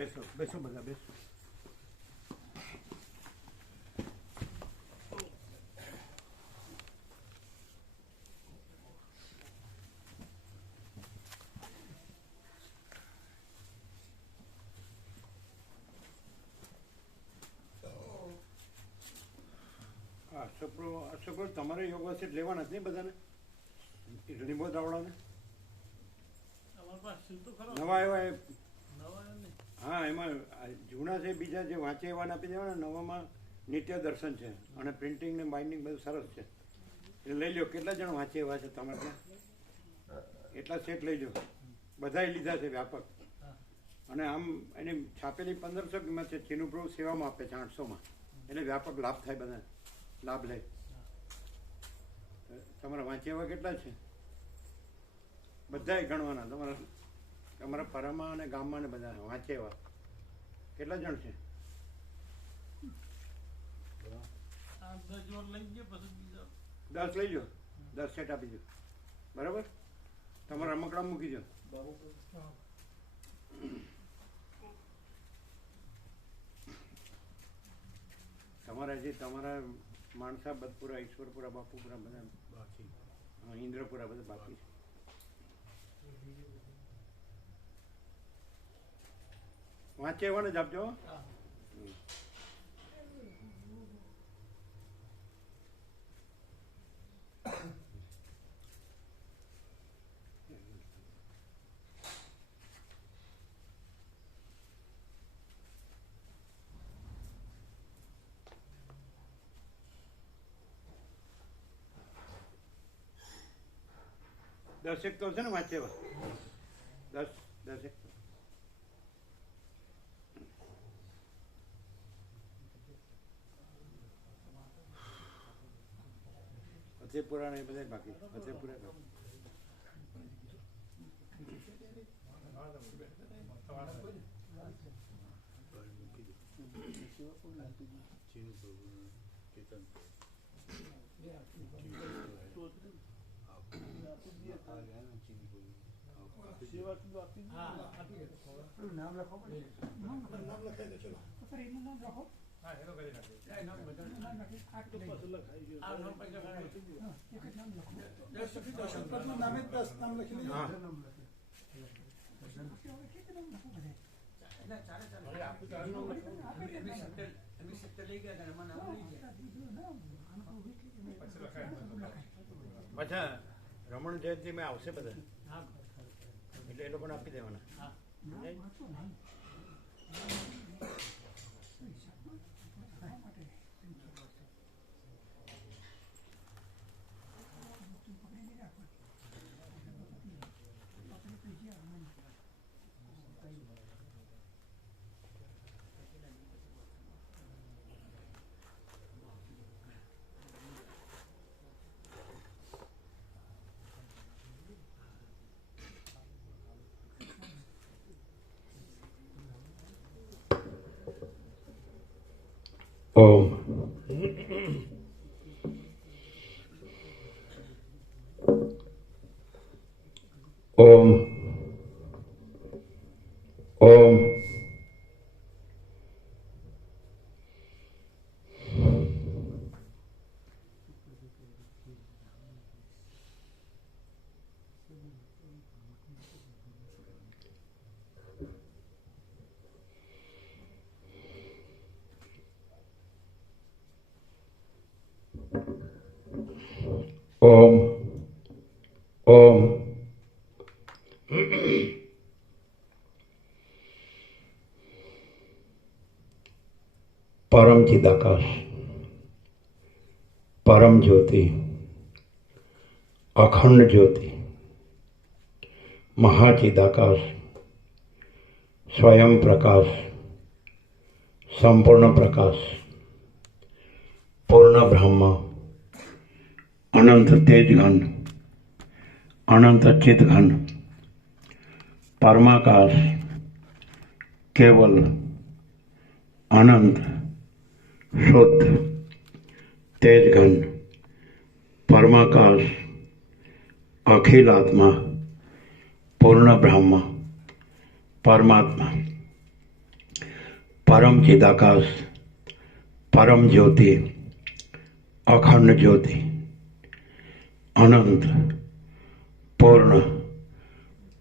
બેસો બેસો બધા બેસો. અશોક તમારે યોગા સેટ લેવાના જ નહીં બધાને, નિબોધ આવડાને નવા આવ્યા. હા, એમાં જૂના છે બીજા જે વાંચે એવાને આપી દેવાના. નવામાં નિત્ય દર્શન છે અને પ્રિન્ટિંગ ને બાઇન્ડિંગ બધું સરસ છે. એટલે લઈ લો. કેટલા જણ વાંચે એવા છે તમારે ત્યાં? એટલા સેટ લઈ લો. બધાએ લીધા છે વ્યાપક. અને આમ એની છાપેલી 1500 કિંમત છે. ચીનુપ્રભુ સેવામાં આપે છે 800માં. એટલે વ્યાપક લાભ થાય, બધા લાભ લે. તમારા વાંચે એવા કેટલા છે? બધાએ ગણવાના. તમારા પરામાં અને ગામમાં ને બધા વાંચે એવા કેટલા જણ છે? 10 લઈ લો. 10 સેટ આપી દો. બરાબર? તમારા રમકડા મૂકી દો. તમારા જે તમારા માણસા બદપુરા, ઈશ્વરપુરા, બાપુપુરા બધા બાકી. હા, ઇન્દ્રપુરા બધા બાકી છે. વાંચે એવાને જ આપજો. દસેક તો છે ને વાંચે એવા? 10 ફતેપુરા ને બધા બાકી. ફતેપુરા નામ લખો. નામ લખાઈ દે. ચલો એનું નામ લખો. હા, એનો કરી નાખો. પાછા રમણ જયંતિ માં આવશે બધા, એટલે એ લોકોને આપી દેવાના. ઓમ ઓમ ઓમ ઓમ ઓમ પરમ ચિદાકાશ, પરમ જ્યોતિ, અખંડ જ્યોતિ, મહાચિદાકાશ, સ્વયં પ્રકાશ, સંપૂર્ણ પ્રકાશ, પૂર્ણ બ્રહ્મ, અનંત તેજઘન, અનંત ચિતઘન, પરમાકાશ, કેવલ, અનંત, શુદ્ધ, તેજઘન, પરમાકાશ, અખિલાત્મા, પૂર્ણ બ્રહ્મ, પરમાત્મા, પરમ ચિદાકાશ, પરમ જ્યોતિ, અખંડ જ્યોતિ, અનંત, પૂર્ણ,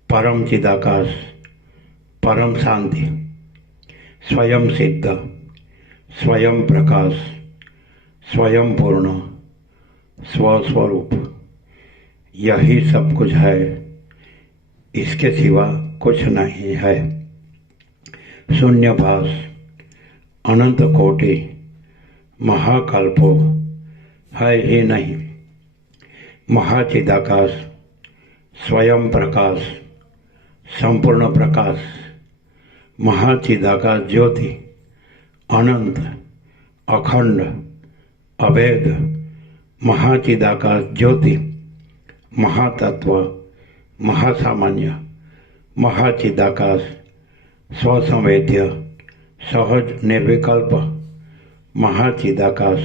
પરમ ચિદાકાશ, પરમ શાંતિ, स्वयं सिद्ध, स्वयं प्रकाश, स्वयं पूर्ण, स्वस्वरूप, यही सब कुछ है, इसके सिवा कुछ नहीं है। शून्यभास, अनंत कोटि, महाकल्पो है ही नहीं। महाचिदाकाश, स्वयं प्रकाश, संपूर्ण प्रकाश, महाचिदाकाश ज्योति, अनंत, अखंड, अभेद, महाचिदाकाश ज्योति, महातत्व, महासामान्य, महाचिदाकाश, स्वसंवेद्य, सहज निर्विकल्प, महाचिदाकाश,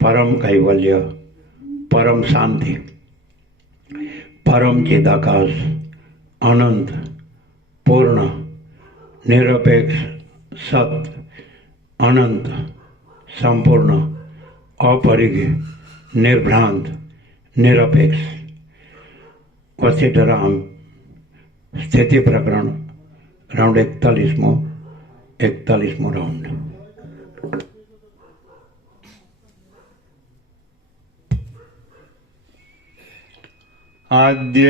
परम कैवल्य, परम शांति, परम चिदाकाश, अनंत, पूर्ण, निरपेक्ष, सत्य, अनंत, संपूर्ण, अपरिग्य, निर्भ्रांत, निरपेक्ष। वशिष्ठराम स्थिति प्रकरण राउंड 41मो राउंड। आद्य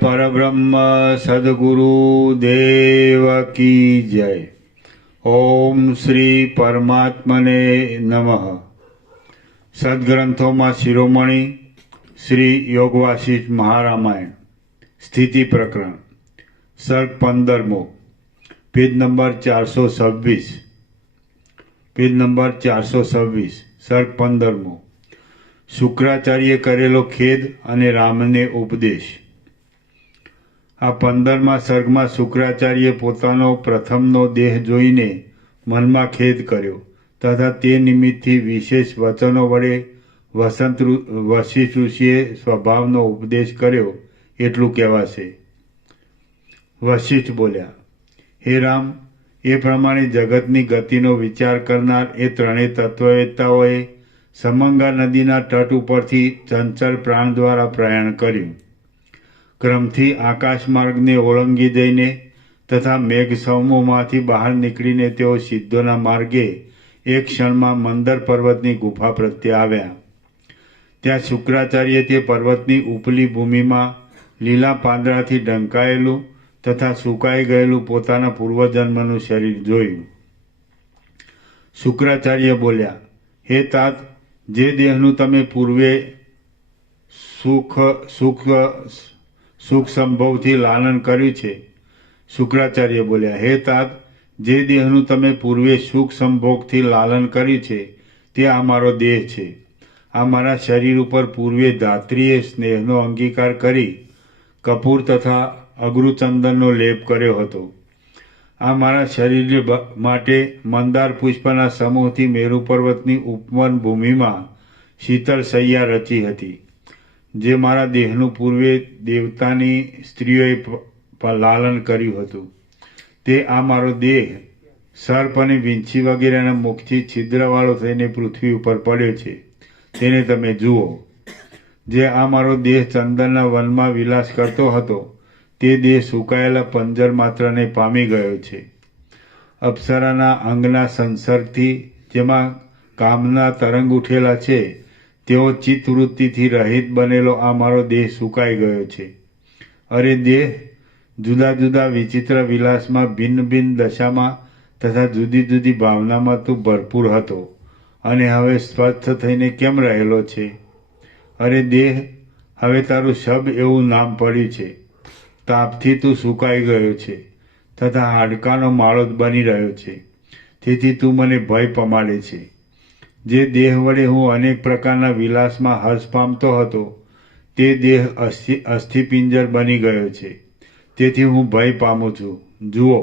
परब्रह्म सद्गुरु देव की जय। ओम श्री परमात्मने नमः। सद्ग्रंथों में शिरोमणि श्री योगवासिष्ठ महारामायण स्थिति प्रकरण सर्ग 15मो, पेज नंबर 426, सर्ग 15मो। શુક્રાચાર્ય કરેલો ખેદ અને રામને ઉપદેશ। આ 15મા સર્ગમાં શુક્રાચાર્ય પોતાનો પ્રથમનો દેહ જોઈને મનમાં ખેદ કર્યો તથા તે નિમિત્તથી વિશેષ વચનો વડે વશિષ્ઠ ઋષિએ સ્વભાવનો ઉપદેશ કર્યો એટલું કહેવાશે। વશિષ્ઠ બોલ્યા, હે રામ, એ પ્રમાણે જગતની ગતિનો વિચાર કરનાર એ ત્રણેય તત્વવેત્તાઓએ સમંગા નદીના તટ ઉપરથી ચંચળ પ્રાણ દ્વારા પ્રયાણ કર્યું। ક્રમથી આકાશ માર્ગને ઓળંગી જઈને તથા મેઘ સમૂહમાંથી બહાર નીકળીને તેઓ સિદ્ધોના માર્ગે એક ક્ષણમાં મંદર પર્વતની ગુફા પ્રત્યે આવ્યા। ત્યાં શુક્રાચાર્ય તે પર્વતની ઉપલી ભૂમિમાં લીલા પાંદડાથી ઢંકાયેલું તથા સુકાઈ ગયેલું પોતાના પૂર્વજન્મનું શરીર જોયું। શુક્રાચાર્ય બોલ્યા, હે તાત, જે દેહનું તમે પૂર્વે સુખ સંભવથી લાલન કર્યું છે। શુક્રાચાર્ય બોલ્યા, હે તાત, જે દેહનું તમે પૂર્વે સુખ સંભોગથી લાલન કર્યું છે તે આ મારો દેહ છે। આ મારા શરીર ઉપર પૂર્વે ધાત્રીએ સ્નેહનો અંગીકાર કરી કપૂર તથા અગરુચંદનનો લેપ કર્યો હતો। આ મારા શરીર માટે મંદાર પુષ્પના સમૂહથી મેરુ પર્વતની ઉપવન ભૂમિમાં શીતળ શૈયા રચી હતી। જે મારા દેહનું પૂર્વે દેવતાની સ્ત્રીઓએ લાલન કર્યું હતું તે આ મારો દેહ સર્પ અને વીંછી વગેરેના મુખથી છિદ્રવાળો થઈને પૃથ્વી ઉપર પડ્યો છે, તેને તમે જુઓ। જે આ મારો દેહ ચંદનના વનમાં વિલાસ કરતો હતો તે દેહ સુકાયેલા પંજર માત્રને પામી ગયો છે। અપ્સરાના અંગના સંસર્ગથી જેમાં કામના તરંગ ઉઠેલા છે તેઓ ચિત્તવૃત્તિથી રહિત બનેલો આ મારો દેહ સુકાઈ ગયો છે। અરે દેહ, જુદા જુદા વિચિત્ર વિલાસમાં ભિન્ન ભિન્ન દશામાં તથા જુદી જુદી ભાવનામાં તું ભરપૂર હતો અને હવે સ્વસ્થ થઈને કેમ રહેલો છે? અરે દેહ, હવે તારું શબ એવું નામ પડ્યું છે। તાપથી તું સુકાઈ ગયો છે તથા હાડકાનો માળો બની રહ્યો છે, તેથી તું મને ભય પમાડે છે। જે દેહ વડે હું અનેક પ્રકારના વિલાસમાં હર્ષ પામતો હતો તે દેહ અસ્થિપિંજર બની ગયો છે, તેથી હું ભય પામું છું। જુઓ,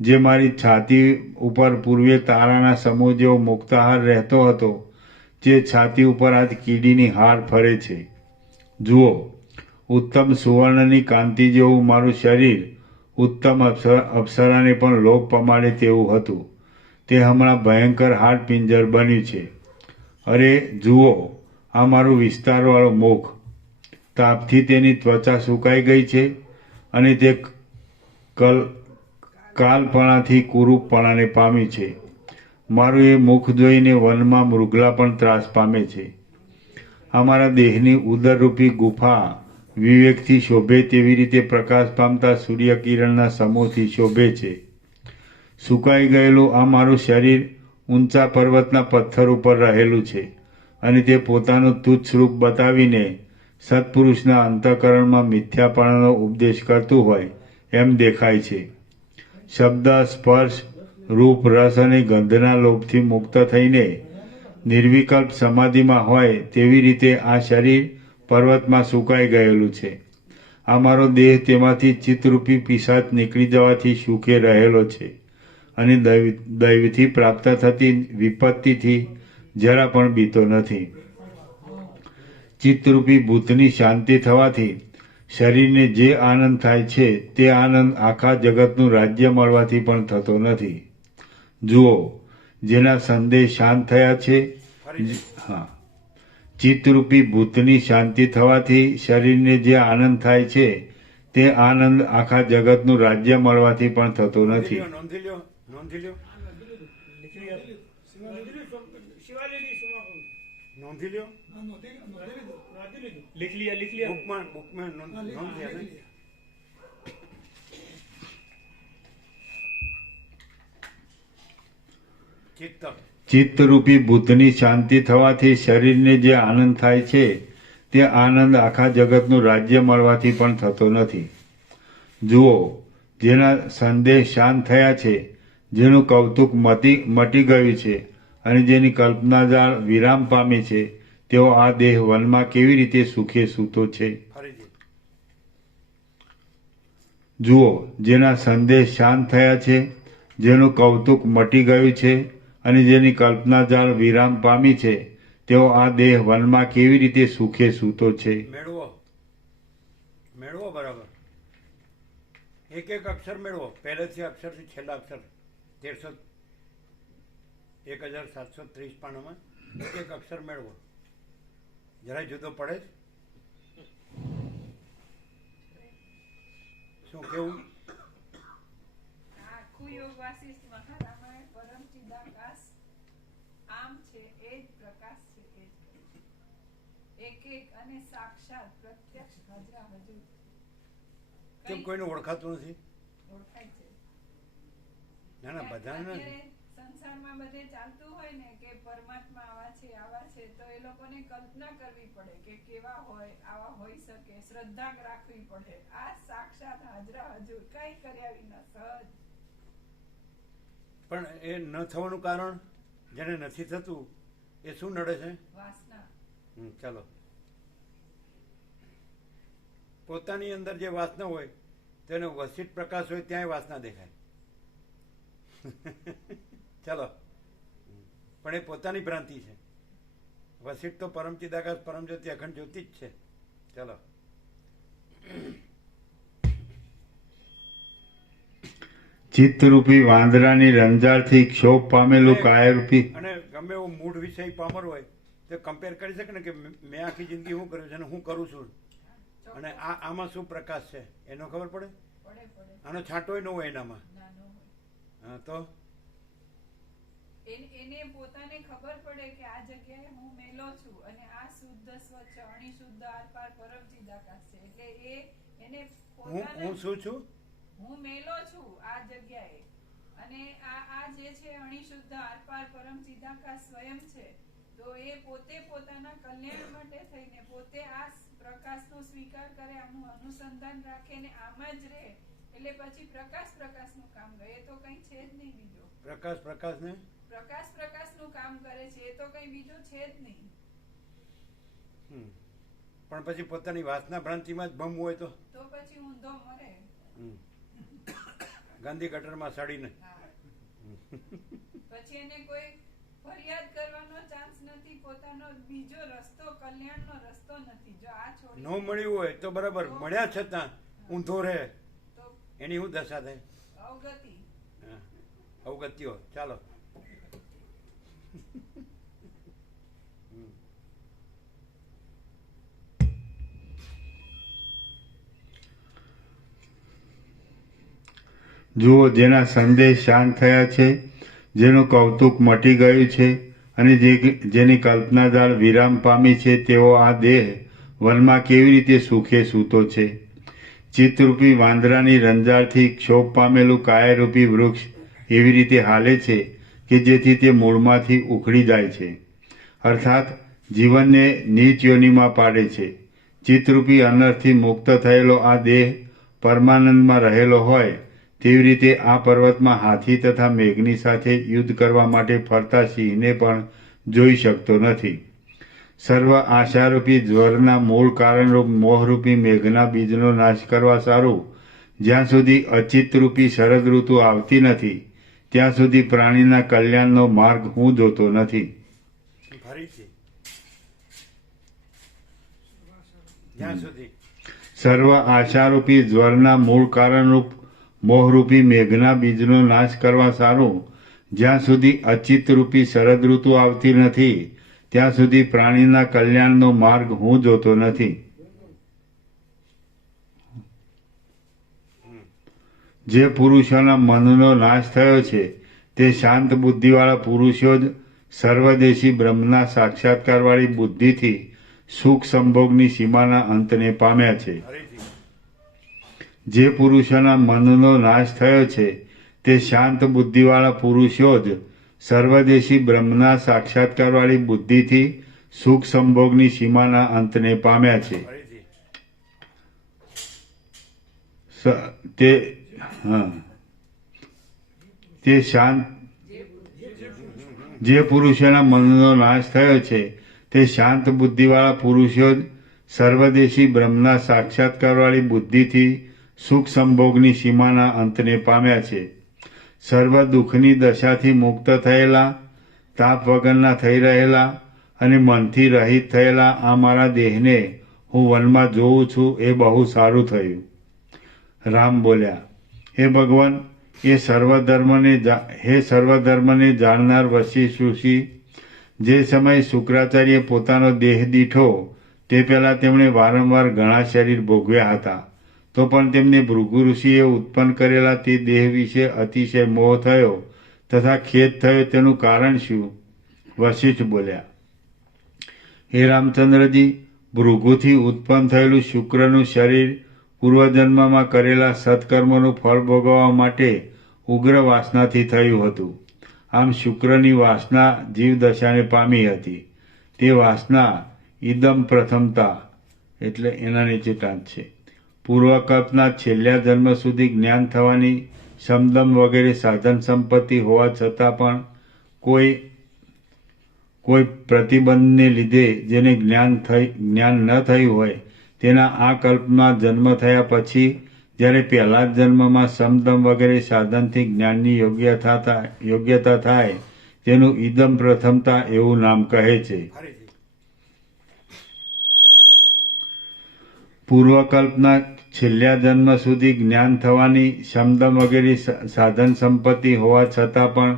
જે મારી છાતી ઉપર પૂર્વે તારાના સમૂહ જેવો મુક્તાહાર રહેતો હતો તે છાતી ઉપર આજ કીડીની હાર ફરે છે। જુઓ, ઉત્તમ સુવર્ણની કાંતિ જેવું મારું શરીર ઉત્તમ અપ્સરાને પણ લોભ પમાડે તેવું હતું, તે હમણાં ભયંકર હાડપિંજર બન્યું છે. અરે જુઓ, આ મારું વિસ્તારવાળો મુખ. તાપથી તેની ત્વચા સુકાઈ ગઈ છે અને તે કાલપણાથી કુરૂપપણાને પામી છે. મારું એ મુખ જોઈને વનમાં મૃગલા પણ ત્રાસ પામે છે. અમારા દેહની ઉદરરૂપી ગુફા વિવેકથી શોભે તેવી રીતે પ્રકાશ પામતા સૂર્યકિરણના સમૂહથી શોભે છે. સુકાઈ ગયેલું આ મારું શરીર ઊંચા પર્વતના પથ્થર ઉપર રહેલું છે અને તે પોતાનું તુચ્છ રૂપ બતાવીને સત્પુરુષના અંતઃકરણમાં મિથ્યાપણાનો ઉપદેશ કરતું હોય એમ દેખાય છે. શબ્દ, સ્પર્શ, રૂપ, રસ અને ગંધના લોભથી મુક્ત થઈને નિર્વિકલ્પ સમાધિમાં હોય તેવી રીતે આ શરીર પર્વતમાં સુકાઈ ગયેલું છે. આ મારો દેહ તેમાંથી ચિત્તરૂપી પિશાચ નીકળી જવાથી સુખે રહેલો છે અને દૈવથી પ્રાપ્ત થતી વિપત્તિથી જરા પણ બીતો નથી. ચિત્તરૂપી ભૂતની શાંતિ થવાથી શરીરને જે આનંદ થાય છે તે આનંદ આખા જગતનું રાજ્ય મળવાથી પણ થતો નથી. જુઓ, જેના સંદેહ શાંત થયા છે, હા, ચિત્તરૂપી ભૂતની શાંતિ થવાથી શરીરને જે આનંદ થાય છે તે આનંદ આખા જગતનું રાજ્ય મળવાથી પણ થતો નથી. નોંધી લ્યો. નોંધી લ્યો. બુકમાં નોંધ લ્યા. ચિત્તરૂપી ભૂતની શાંતિ થવાથી શરીરને જે આનંદ થાય છે તે આનંદ આખા જગતનું રાજ્ય મળવાથી પણ થતો નથી. જુઓ, જેના સંદેહ શાંત થયા છે, જેનું કૌતુક મટી ગયું છે અને જેની કલ્પનાજાળ વિરામ પામી છે, તેઓ આ દેહ વનમાં કેવી રીતે સુખે સૂતો છે. જુઓ, જેના સંદેહ શાંત થયા છે, જેનું કૌતુક મટી ગયું છે અને જેની કલ્પનાજાળ વિરામ પામી છે, તેઓ આ દેહ વનમાં કેવી રીતે સુખે સૂતો છે. મેળવો બરાબર. એક એક અક્ષર મેળવો, પહેલેથી અક્ષરથી છેલ્લા અક્ષર 1730 પાનામાં એક એક અક્ષર મેળવો. જરાય જુદો પડે જ શું કેવું? આખું યોગ વાસિષ્ઠ મહારામાયણ પરમ ચિદાકાશ આમ છે, એ જ પ્રકાશ છે, એ જ એક એક અને સાક્ષાત પ્રત્યક્ષ હાજરા હજુર. કેમ કોઈને ઓળખાતું નથી? ઓળખાય છે. ના ના, બધાને સંસારમાં બધે ચાલતું હોય ને કે પરમાત્મા આવા છે તો એ લોકોને કલ્પના કરવી પડે કે કેવા હોય, આવા હોઈ શકે, શ્રદ્ધા રાખવી પડે. આ સાક્ષાત હાજરા હજુર, કઈ કર્યા વિના સહજ. પણ એ ન થવાનું કારણ, જેને નથી થતું એ શું નડે છે? વાસના. ચાલો, પોતાની અંદર જે વાસના હોય તેનો વસિત પ્રકાશ હોય ત્યાંય વાસના દેખાય. ચાલો, પણ એ પોતાની ભ્રાંતિ છે. વસિત તો પરમચિદાકાશ પરમજ્યોતિ અખંડ જ્યોતિ જ છે. ચાલો, ચિત્તરૂપી વાંદરાની રંજાળથી ક્ષોભ પામેલું કાયરૂપી. અને ગમે એવો મૂળ વિષય પામર હોય તો કમ્પેર કરી શકે ને કે મેં આખી જિંદગી શું કર્યું છે અને હું કરું છું અને આમાં શું પ્રકાશ છે એનો ખબર પડે? આનો છાંટોય ન હોય એનામાં. હા, તો એને પોતાને ખબર પડે કે આ જગ્યાએ હું મેલો છું અને આ શુદ્ધ સ્વચ્છ અણિશુદ્ધ આરપાર પરમ ચિદાકાશ છે. એટલે એને હું શું છું? હું મેલો છું આ જગ્યાએ અને આ જે છે અણિશુદ્ધ આરપાર પરમ ચિદાકાશ સ્વયં છે. તો એ પોતે પોતાના કલ્યાણ માટે થઈને પોતે આ પ્રકાશનો સ્વીકાર કરે, આનું અનુસંધાન રાખે ને આમાં જ રહે. એટલે પછી પ્રકાશનું કામ કરે. એ તો કઈ છે જ નહીં બીજો. પ્રકાશનું કામ કરે છે, એ તો કઈ બીજું છે જ નહીં. પણ પછી પોતાની વાસના ભ્રાંતિમાં જ ભમ હોય તો પછી ઊંધો મરે. ગાંધી ગટરમાં સડીને પછી એને કોઈ ફરિયાદ કરવાનો ચાન્સ નથી. પોતાનો બીજો રસ્તો, કલ્યાણનો રસ્તો નથી. જો આ છોડી ન મળ્યું હોય તો બરાબર, મળ્યા છતાં ઊંધો રહે એની શું દશા થાય? અવગતિ. અવગત્યો. ચાલો, જુઓ, જેના સંદેહ શાંત થયા છે, જેનું કૌતુક મટી ગયું છે અને જેની કલ્પનાજાળ વિરામ પામી છે, તેવો આ દેહ વનમાં કેવી રીતે સુખે સૂતો છે. ચિત્તરૂપી વાંદરાની રંજાળથી ક્ષોભ પામેલું કાયારૂપી વૃક્ષ એવી રીતે હાલે છે કે જેથી તે મૂળમાંથી ઉખડી જાય છે, અર્થાત જીવનને નીચ યોનિમાં પાડે છે. ચિત્તરૂપી અનર્થથી મુક્ત થયેલો આ દેહ પરમાનંદમાં રહેલો હોય તેવી રીતે આ પર્વતમાં હાથી તથા મેઘની સાથે યુદ્ધ કરવા માટે ફરતા સિંહને પણ જોઈ શકતો નથી. સર્વ આશારૂપી જ્વરના મૂળ કારણરૂપ મોહરૂપી મેઘના બીજનો નાશ કરવા સારું જ્યાં સુધી અચિતરૂપી શરદ ઋતુ આવતી નથી ત્યાં સુધી પ્રાણીના કલ્યાણનો માર્ગ હું જોતો નથી. ફરીથી જ્યાં સુધી સર્વ આશારૂપી જ્વરના મૂળ કારણરૂપ મોહરૂપી મેઘના બીજનો નાશ કરવા સારું જ્યાં સુધી અચિતરૂપી શરદ ઋતુ આવતી નથી ત્યાં સુધી પ્રાણીના કલ્યાણનો માર્ગ હું જોતો નથી. જે પુરુષોના મનનો નાશ થયો છે તે શાંત બુદ્ધિવાળા પુરુષો જ સર્વદેશી બ્રહ્મના સાક્ષાત્કારવાળી બુદ્ધિથી સુખ સંભોગની સીમાના અંતને પામ્યા છે. જે પુરુષોના મનનો નાશ થયો છે તે શાંત બુદ્ધિવાળા પુરુષો જ સર્વદેશી બ્રહ્મના સાક્ષાત્કારવાળી બુદ્ધિથી સુખ સંભોગની સીમાના અંતને પામ્યા છે. તે શાંત જે પુરુષોના મનનો નાશ થયો છે તે શાંત બુદ્ધિવાળા પુરુષો જ સર્વદેશી બ્રહ્મના સાક્ષાત્કારવાળી બુદ્ધિથી સુખ સંભોગની સીમાના અંતને પામ્યા છે. સર્વ દુઃખની દશાથી મુક્ત થયેલા, તાપ વગરના થઈ રહેલા અને મનથી રહિત થયેલા આ મારા દેહને હું વનમાં જોઉં છું એ બહુ સારું થયું. રામ બોલ્યા, હે ભગવાન, સર્વધર્મને જાણનાર વશિષ્ઠ ઋષિ, જે સમયે શુક્રાચાર્ય પોતાનો દેહ દીઠો તે પહેલાં તેમણે વારંવાર ઘણા શરીર ભોગવ્યા હતા, તો પણ તેમને ભૃગુ ઋષિએ ઉત્પન્ન કરેલા તે દેહ વિશે અતિશય મોહ થયો તથા ખેદ થયો. તેનું કારણ શું? વશિષ્ઠ બોલ્યા, હે રામચંદ્રજી, ભૃગુથી ઉત્પન્ન થયેલું શુક્રનું શરીર પૂર્વજન્મમાં કરેલા સત્કર્મોનું ફળ ભોગવવા માટે ઉગ્ર વાસનાથી થયું હતું. આમ શુક્રની વાસના જીવદશાને પામી હતી. તે વાસના ઇદમ પ્રથમતા એટલે એના નીચે ટાંચ છે. પૂર્વકલ્પના છેલ્લા જન્મ સુધી જ્ઞાન થવાની સમદમ વગેરે સાધન સંપત્તિ હોવા છતાં પણ કોઈ પ્રતિબંધને લીધે જેને જ્ઞાન ન થયું હોય તેના આ કલ્પમાં જન્મ થયા પછી જ્યારે પહેલા જ જન્મમાં સમદમ વગેરે સાધનથી જ્ઞાનની યોગ્યતા થાય તેનું ઇદમ પ્રથમતા એવું નામ કહે છે. પૂર્વકલ્પના છેલ્લા જન્મ સુધી જ્ઞાન થવાની સમદમ વગેરે સાધન સંપત્તિ હોવા છતાં પણ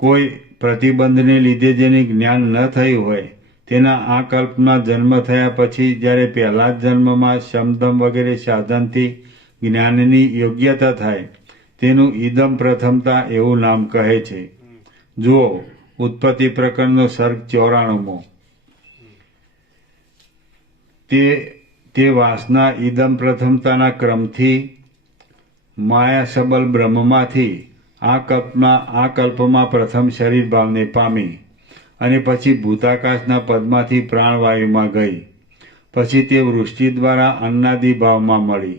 કોઈ પ્રતિબંધને લીધે જેને જ્ઞાન ન થયું હોય તેના આ કલ્પમાં જન્મ થયા પછી જ્યારે પહેલા જ જન્મમાં સમદમ વગેરે સાધનથી જ્ઞાનની યોગ્યતા થાય તેનું ઇદમ પ્રથમતા એવું નામ કહે છે. જુઓ, ઉત્પત્તિ પ્રકરણનો સર્ગ 94. તે વાસના ઇદમ પ્રથમતાના ક્રમથી માયા સબલ બ્રહ્મમાંથી આ કલ્પમાં પ્રથમ શરીર ભાવને પામી અને પછી ભૂતાકાશના પદમાંથી પ્રાણવાયુમાં ગઈ. પછી તે વૃષ્ટિ દ્વારા અન્નાદિ ભાવમાં મળી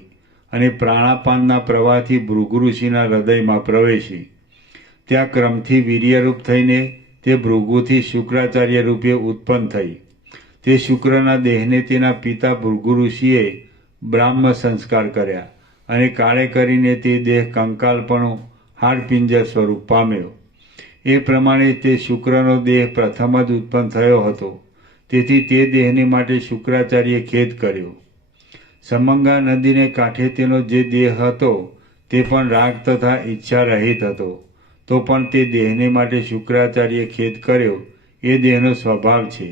અને પ્રાણાપાનના પ્રવાહથી ભૃગુ ઋષિના હૃદયમાં પ્રવેશી. ત્યાં ક્રમથી વીર્યરૂપ થઈને તે ભૃગુથી શુક્રાચાર્ય રૂપે ઉત્પન્ન થઈ. તે શુક્રના દેહને તેના પિતા ભૃગુ ઋષિએ બ્રાહ્મ સંસ્કાર કર્યા અને કાળે કરીને તે દેહ કંકાલપણું હાડપિંજર સ્વરૂપ પામ્યો. એ પ્રમાણે તે શુક્રનો દેહ પ્રથમ જ ઉત્પન્ન થયો હતો. તેથી તે દેહને માટે શુક્રાચાર્યે ખેદ કર્યો. સમંગા નદીને કાંઠે તેનો જે દેહ હતો તે પણ રાગ તથા ઈચ્છા રહિત હતો. તો પણ તે દેહને માટે શુક્રાચાર્ય ખેદ કર્યો એ દેહનો સ્વભાવ છે.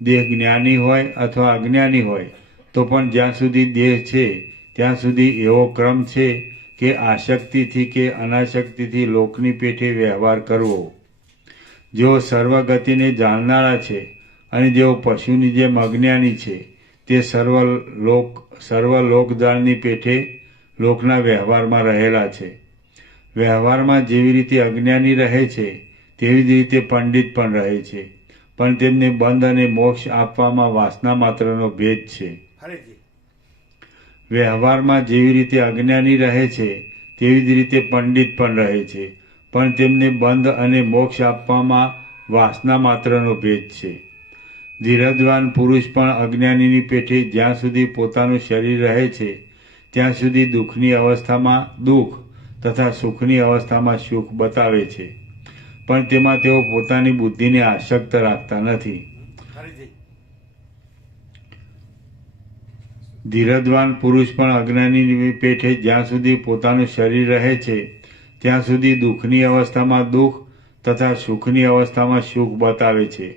દેહ જ્ઞાની હોય અથવા અજ્ઞાની હોય તો પણ જ્યાં સુધી દેહ છે ત્યાં સુધી એવો ક્રમ છે કે આસક્તિથી કે અનાસક્તિથી લોકની પેઠે વ્યવહાર કરવો. જેઓ સર્વગતિને જાણનારા છે અને જેઓ પશુની જેમ અજ્ઞાની છે તે સર્વ લોકજાળની પેઠે લોકના વ્યવહારમાં રહેલા છે. વ્યવહારમાં જેવી રીતે અજ્ઞાની રહે છે તેવી જ રીતે પંડિત પણ રહે છે, પણ તેમને બંધ અને મોક્ષ આપવામાં વાસના માત્રનો ભેદ છે. ફરીથી વ્યવહારમાં જેવી રીતે અજ્ઞાની રહે છે તેવી જ રીતે પંડિત પણ રહે છે, પણ તેમને બંધ અને મોક્ષ આપવામાં વાસના માત્રનો ભેદ છે. ધીરજવાન પુરુષ પણ અજ્ઞાનીની પેઠે જ્યાં સુધી પોતાનું શરીર રહે છે ત્યાં સુધી દુઃખની અવસ્થામાં દુઃખ તથા સુખની અવસ્થામાં સુખ બતાવે છે, પણ તેમાં તેઓ પોતાની બુદ્ધિને આસક્ત રાખતા નથી. ફરીથી ધીરજવાન પુરુષ પણ અજ્ઞાનીની પેઠે જ્યાં સુધી પોતાનું શરીર રહે છે ત્યાં સુધી દુઃખની અવસ્થામાં દુઃખ તથા સુખની અવસ્થામાં સુખ બતાવે છે,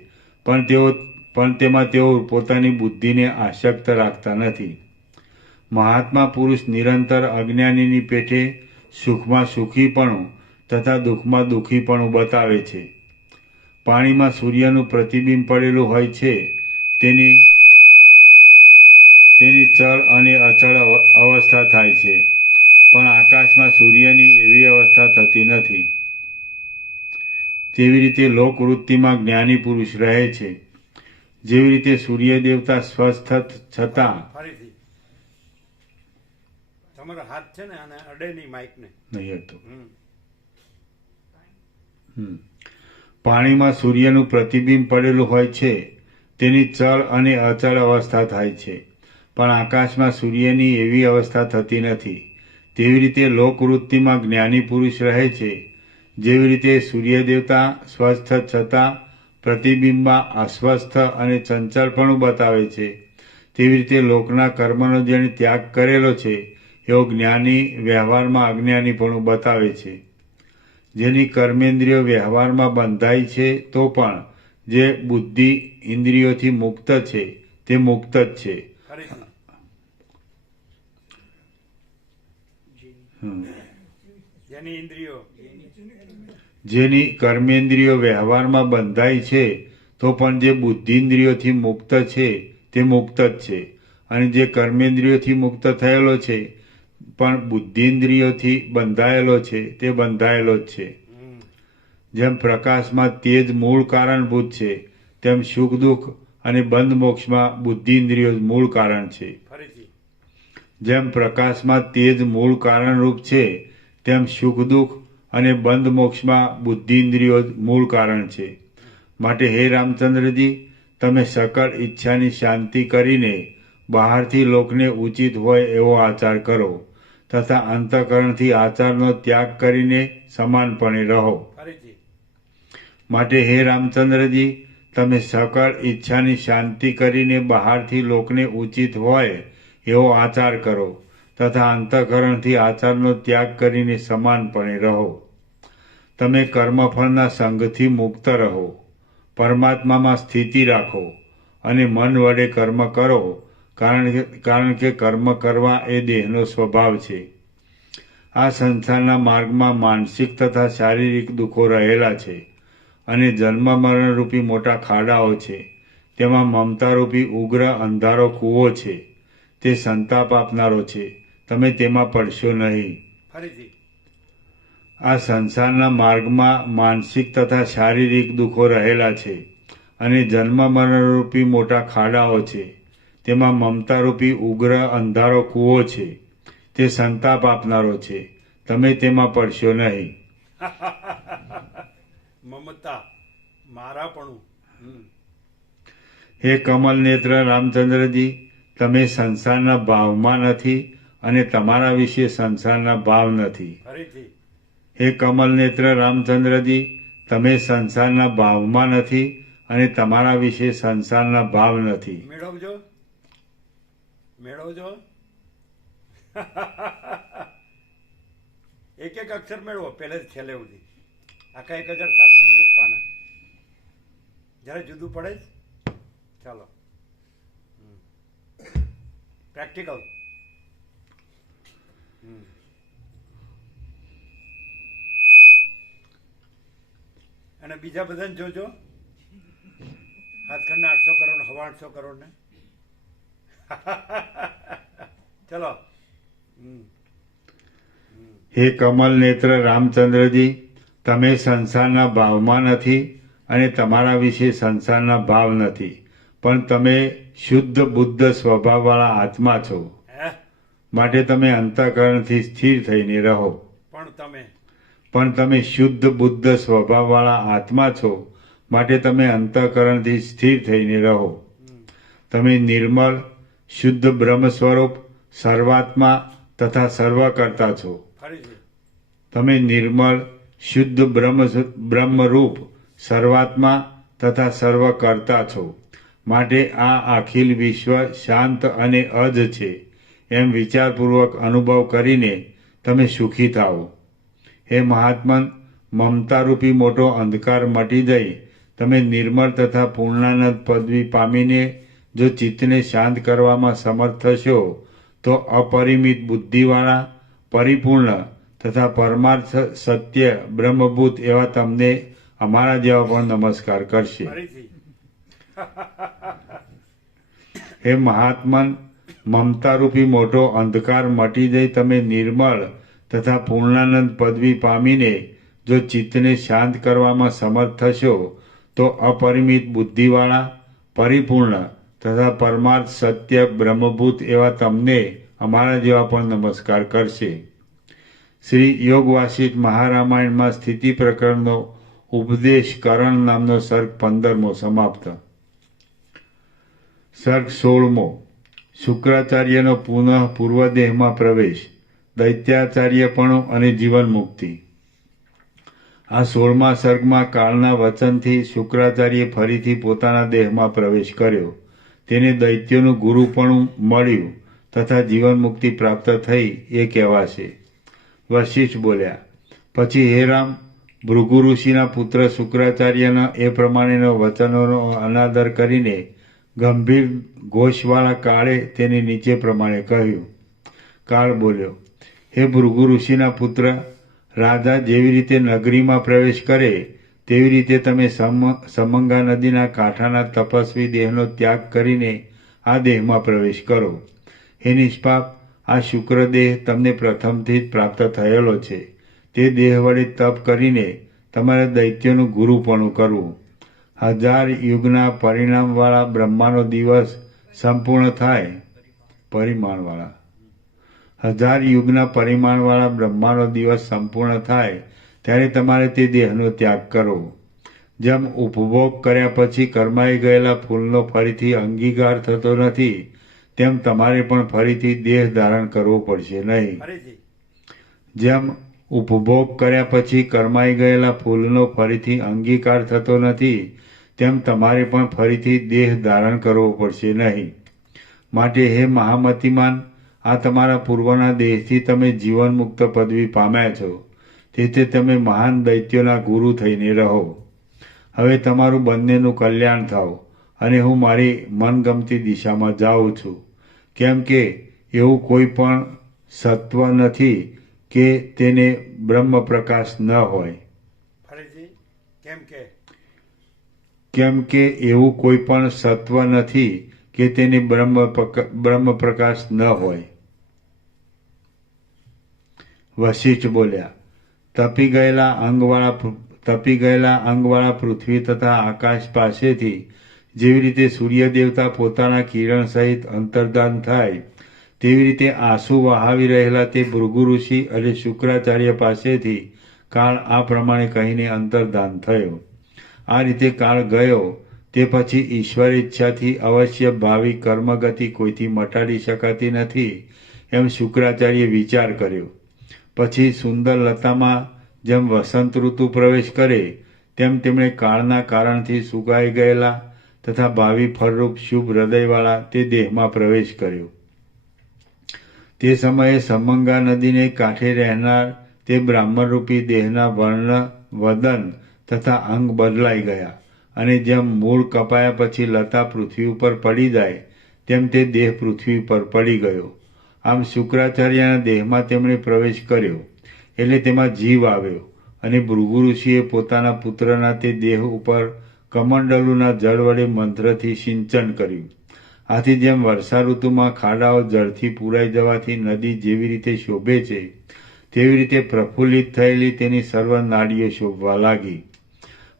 પણ તેમાં તેઓ પોતાની બુદ્ધિને આસક્ત રાખતા નથી. મહાત્મા પુરુષ નિરંતર અજ્ઞાનીની પેઠે સુખમાં સુખીપણું તથા દુઃખમાં દુઃખીપણું બતાવે છે. પાણીમાં સૂર્યનું પ્રતિબિંબ પડેલું હોય છે તેની ચળ અને અચળ અવસ્થા થાય છે, પણ આકાશમાં સૂર્યની એવી અવસ્થા થતી નથી. તેવી રીતે લોકવૃત્તિમાં જ્ઞાની પુરુષ રહે છે. જેવી રીતે સૂર્ય દેવતા સ્વસ્થ છતાં ફરીથી તમારો હાથ છે ને આને અડે નહીં માઇકને. નહીં હતો. પાણીમાં સૂર્યનું પ્રતિબિંબ પડેલું હોય છે તેની ચળ અને અચળ અવસ્થા થાય છે, પણ આકાશમાં સૂર્યની એવી અવસ્થા થતી નથી. તેવી રીતે લોકવૃત્તિમાં જ્ઞાની પુરુષ રહે છે. જેવી રીતે સૂર્ય દેવતા સ્વસ્થ છતાં પ્રતિબિંબમાં અસ્વસ્થ અને ચંચળપણું બતાવે છે, તેવી રીતે લોકના કર્મનો જેણે ત્યાગ કરેલો છે એવો જ્ઞાની વ્યવહારમાં અજ્ઞાનીપણું બતાવે છે. જેની કર્મેન્દ્રિયો વ્યવહારમાં બંધાય છે તો પણ જે બુદ્ધિ ઇન્દ્રિયોથી મુક્ત છે તે મુક્ત જ છે. જેની કર્મેન્દ્રિયો વ્યવહારમાં બંધાય છે તો પણ જે બુદ્ધિન્દ્રિયોથી મુક્ત છે તે મુક્ત જ છે, અને જે કર્મેન્દ્રિયોથી મુક્ત થયેલો છે પણ બુદ્ધિન્દ્રિયોથી બંધાયેલો છે તે બંધાયેલો જ છે. જેમ પ્રકાશમાં તેજ મૂળ કારણભૂત છે તેમ સુખ દુઃખ અને બંધ મોક્ષમાં બુદ્ધિન્દ્રિયો મૂળ કારણ છે. જેમ પ્રકાશમાં તેજ મૂળ કારણરૂપ છે તેમ સુખ દુઃખ અને બંધ મોક્ષમાં બુદ્ધિન્દ્રિયો મૂળ કારણ છે. માટે હે રામચંદ્રજી, તમે સકળ ઈચ્છાની શાંતિ કરીને બહારથી લોકને ઉચિત હોય એવો આચાર કરો તથા અંતઃકરણથી આચારનો ત્યાગ કરીને સમાનપણે રહો. માટે હે રામચંદ્રજી, તમે સકળ ઈચ્છાની શાંતિ કરીને બહારથી લોકને ઉચિત હોય એવો આચાર કરો તથા અંતઃકરણથી આચારનો ત્યાગ કરીને સમાનપણે રહો. તમે કર્મફળના સંગથી મુક્ત રહો, પરમાત્મામાં સ્થિતિ રાખો અને મન વડે કર્મ કરો, કારણ કે કર્મ કરવા એ દેહનો સ્વભાવ છે. આ સંસારના માર્ગમાં માનસિક તથા શારીરિક દુઃખો રહેલા છે અને જન્મ મરણરૂપી મોટા ખાડાઓ છે. તેમાં મમતારૂપી ઉગ્ર અંધારો કૂવો છે, તે સંતાપ આપનારો છે. તમે તેમાં પડશો નહીં. આ સંસારના માર્ગમાં માનસિક તથા શારીરિક દુઃખો રહેલા છે અને જન્મ મરણરૂપી મોટા ખાડાઓ છે. તેમાં મમતારૂપી ઉગ્ર અંધારો કૂવો છે, તે સંતાપ આપનારો છે. તમે તેમાં પડશો નહીં. મમતા મારાપણું. હે કમલ નેત્ર રામચંદ્રજી, તમે સંસારના ભાવમાં નથી અને તમારા વિશે સંસારના ભાવ નથી. હે કમલ નેત્ર રામચંદ્રજી, તમે સંસારના ભાવમાં નથી અને તમારા વિશે સંસારના ભાવ નથી. મેળવજો એક એક અક્ષર મેળવો પહેલે છેલ્લે સુધી. આખા 1730 પાના જ્યારે જુદું પડે જ. ચાલો પ્રેક્ટિકલ. અને બીજા બધાને જોજો, હાથખંડના 800 કરોડ, હવા 800 કરોડ ને. ચલો. હે કમલ નેત્ર રામચંદ્રજી, તમે સંસારના ભાવમાં નથી અને તમારા વિશે સંસારના ભાવ નથી, પણ તમે શુદ્ધ બુદ્ધ સ્વભાવવાળા આત્મા છો. હે માટે તમે અંતઃકરણથી સ્થિર થઈને રહો. પણ તમે શુદ્ધ બુદ્ધ સ્વભાવવાળા આત્મા છો, માટે તમે અંતઃકરણથી સ્થિર થઈને રહો. તમે નિર્મળ શુદ્ધ બ્રહ્મ સ્વરૂપ સર્વાત્મા તથા સર્વકર્તા છો. ફરીથી તમે નિર્મળ શુદ્ધ બ્રહ્મરૂપ સર્વાત્મા તથા સર્વકર્તા છો. માટે આ અખિલ વિશ્વ શાંત અને અજ છે એમ વિચારપૂર્વક અનુભવ કરીને તમે સુખી થાઓ. હે મહાત્મન, મમતારૂપી મોટો અંધકાર મટી જઈ તમે નિર્મળ તથા પૂર્ણાનંદ પદવી પામીને જો ચિત્તને શાંત કરવામાં સમર્થ થશો તો અપરિમિત બુદ્ધિવાળા, પરિપૂર્ણ તથા પરમાર્થ સત્ય બ્રહ્મભૂત એવા તમને અમારા જેવા પણ નમસ્કાર કરશે. ફરીથી હે મહાત્મન, મમતારૂપી મોટો અંધકાર મટી જઈ તમે નિર્મળ તથા પૂર્ણાનંદ પદવી પામીને જો ચિત્તને શાંત કરવામાં સમર્થ થશો તો અપરિમિત બુદ્ધિવાળા, પરિપૂર્ણ તથા પરમાર્થ સત્ય બ્રહ્મભૂત એવા તમને અમારા જેવા પણ નમસ્કાર કરશે. શ્રી યોગ વાસિષ્ઠ મહારામાયણમાં સ્થિતિ પ્રકરણનો ઉપદેશ કરણ નામનો સર્ગ 15મો સમાપ્ત. સર્ગ 16મો. શુક્રાચાર્યનો પુનઃ પૂર્વદેહમાં પ્રવેશ, દૈત્યાચાર્યપણું અને જીવન મુક્તિ. આ 16મા સર્ગમાં કાળના વચનથી શુક્રાચાર્ય ફરીથી પોતાના દેહમાં પ્રવેશ કર્યો. તેને દૈત્યોનું ગુરુપણું મળ્યું તથા જીવન મુક્તિ પ્રાપ્ત થઈ એ કહેવાશે. વશિષ્ઠ બોલ્યા, પછી હે રામ, ભૃગુ ઋષિના પુત્ર શુક્રાચાર્યના એ પ્રમાણેનો વચનોનો અનાદર કરીને ગંભીર ઘોષવાળા કાળે તેને નીચે પ્રમાણે કહ્યું. કાળ બોલ્યો, હે ભૃગુ ઋષિના પુત્ર, રાજા જેવી રીતે નગરીમાં પ્રવેશ કરે તેવી રીતે તમે સમંગા નદીના કાંઠાના તપસ્વી દેહનો ત્યાગ કરીને આ દેહમાં પ્રવેશ કરો. હે નિષ્પાપ, આ શુક્રદેહ તમને પ્રથમથી જ પ્રાપ્ત થયેલો છે. તે દેહ વડે તપ કરીને તમારે દૈત્યોનું ગુરુપણું કરવું. 1000 યુગના પરિણામવાળા બ્રહ્માનો દિવસ સંપૂર્ણ થાય, 1000 યુગના પરિમાણવાળા બ્રહ્માનો દિવસ સંપૂર્ણ થાય ત્યારે તમારે તે દેહનો ત્યાગ કરવો. જેમ ઉપભોગ કર્યા પછી કરમાઈ ગયેલા ફૂલનો ફરીથી અંગીકાર થતો નથી, તેમ તમારે પણ ફરીથી દેહ ધારણ કરવો પડશે નહીં. જેમ ઉપભોગ કર્યા પછી કરમાઈ ગયેલા ફૂલનો ફરીથી અંગીકાર થતો નથી, તેમ તમારે પણ ફરીથી દેહ ધારણ કરવો પડશે નહીં. માટે હે મહામતિમાન, આ તમારા પૂર્વના દેહથી તમે જીવન મુક્ત પદવી પામ્યા છો. તેથી તમે મહાન દૈત્યોના ગુરુ થઈને રહો. હવે તમારું બંનેનું કલ્યાણ થાવ અને હું મારી મનગમતી દિશામાં જાઉં છું. કેમ કે એવું કોઈ પણ સત્વ નથી કે તેને બ્રહ્મ પ્રકાશ ન હોય. કેમ કે એવું કોઈ પણ સત્વ નથી કે તેને બ્રહ્મ પ્રકાશ ન હોય. વશિષ્ઠ બોલ્યા, તપી ગયેલા અંગવાળા પૃથ્વી તથા આકાશ પાસેથી જેવી રીતે સૂર્ય દેવતા પોતાના કિરણ સહિત અંતર્ધાન થાય, તેવી રીતે આંસુ વહાવી રહેલા તે ભૃગુ ઋષિ અને શુક્રાચાર્ય પાસેથી કાળ આ પ્રમાણે કહીને અંતર્ધાન થયો. આ રીતે કાળ ગયો તે પછી ઈશ્વર ઈચ્છાથી અવશ્ય ભાવિ કર્મગતિ કોઈથી મટાડી શકાતી નથી એમ શુક્રાચાર્ય વિચાર કર્યો. પછી સુંદર લતામાં જેમ વસંત ઋતુ પ્રવેશ કરે તેમ તેમણે કાળના કારણથી સુકાઈ ગયેલા તથા ભાવિ ફળરૂપ શુભ હૃદયવાળા તે દેહમાં પ્રવેશ કર્યો. તે સમયે સમંગા નદીને કાંઠે રહેનાર તે બ્રાહ્મણરૂપી દેહના વર્ણ વદન તથા અંગ બદલાઈ ગયા, અને જેમ મૂળ કપાયા પછી લતા પૃથ્વી ઉપર પડી જાય તેમ તે દેહ પૃથ્વી પર પડી ગયો. આમ શુક્રાચાર્યના દેહમાં તેમણે પ્રવેશ કર્યો એટલે તેમાં જીવ આવ્યો, અને ભૃગુ ઋષિએ પોતાના પુત્રના તે દેહ ઉપર કમંડલુના જળ વડે મંત્રથી સિંચન કર્યું. આથી જેમ વર્ષા ઋતુમાં ખાડાઓ જળથી પૂરાઈ જવાથી નદી જેવી રીતે શોભે છે, તેવી રીતે પ્રફુલ્લિત થયેલી તેની સર્વ નાડીઓ શોભવા લાગી.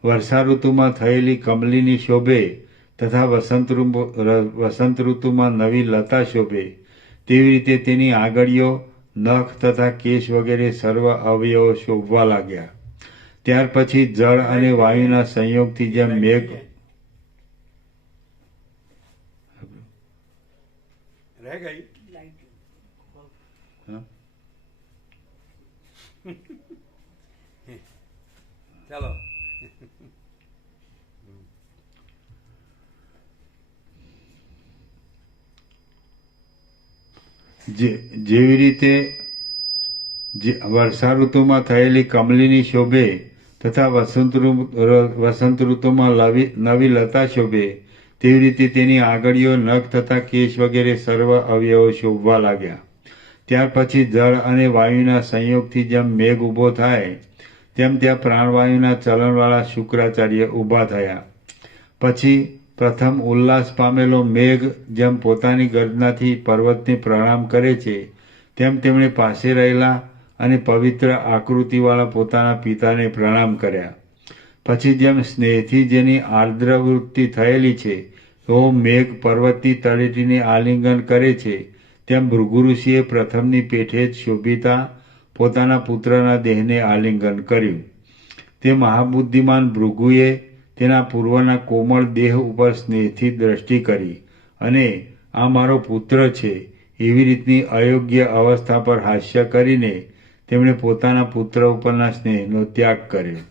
વર્ષા ઋતુમાં થયેલી કમલીની શોભે તથા વસંત ઋતુમાં નવી લતા શોભે, તેવી રીતે તેની આંગળીઓ, નખ તથા કેશ વગેરે સર્વ અવયવો શોભવા લાગ્યા. ત્યાર પછી જળ અને વાયુના સંયોગથી જેમ મેઘ રહે ગઈ. હા? ચાલો. જેવી રીતે વર્ષા ઋતુમાં થયેલી કમલીની શોભે તથા વસંત ઋતુમાં નવી લતા શોભે, તેવી રીતે તેની આંગળીઓ, નખ તથા કેશ વગેરે સર્વ અવયવો શોભવા લાગ્યા. ત્યાર પછી જળ અને વાયુના સંયોગથી જેમ મેઘ ઊભો થાય તેમ ત્યાં પ્રાણવાયુના ચલણવાળા શુક્રાચાર્ય ઊભા થયા. પછી પ્રથમ ઉલ્લાસ પામેલો મેઘ જેમ પોતાની ગર્જનાથી પર્વતને પ્રણામ કરે છે, તેમ તેમણે પાસે રહેલા અને પવિત્ર આકૃતિવાળા પોતાના પિતાને પ્રણામ કર્યા. પછી જેમ સ્નેહથી જેની આર્દ્ર વૃત્તિ થયેલી છે એવો મેઘ પર્વતની તળેટીને આલિંગન કરે છે, તેમ ભૃગુ ઋષિએ પ્રથમની પેઠે જ શોભિતા પોતાના પુત્રના દેહને આલિંગન કર્યું. તે મહાબુદ્ધિમાન ભૃગુએ તેના પૂર્વના કોમળ દેહ ઉપર સ્નેહથી દ્રષ્ટિ કરી અને આ મારો પુત્ર છે એવી રીતની અયોગ્ય અવસ્થા પર હાસ્ય કરીને તેમણે પોતાના પુત્ર ઉપરના સ્નેહનો ત્યાગ કર્યો.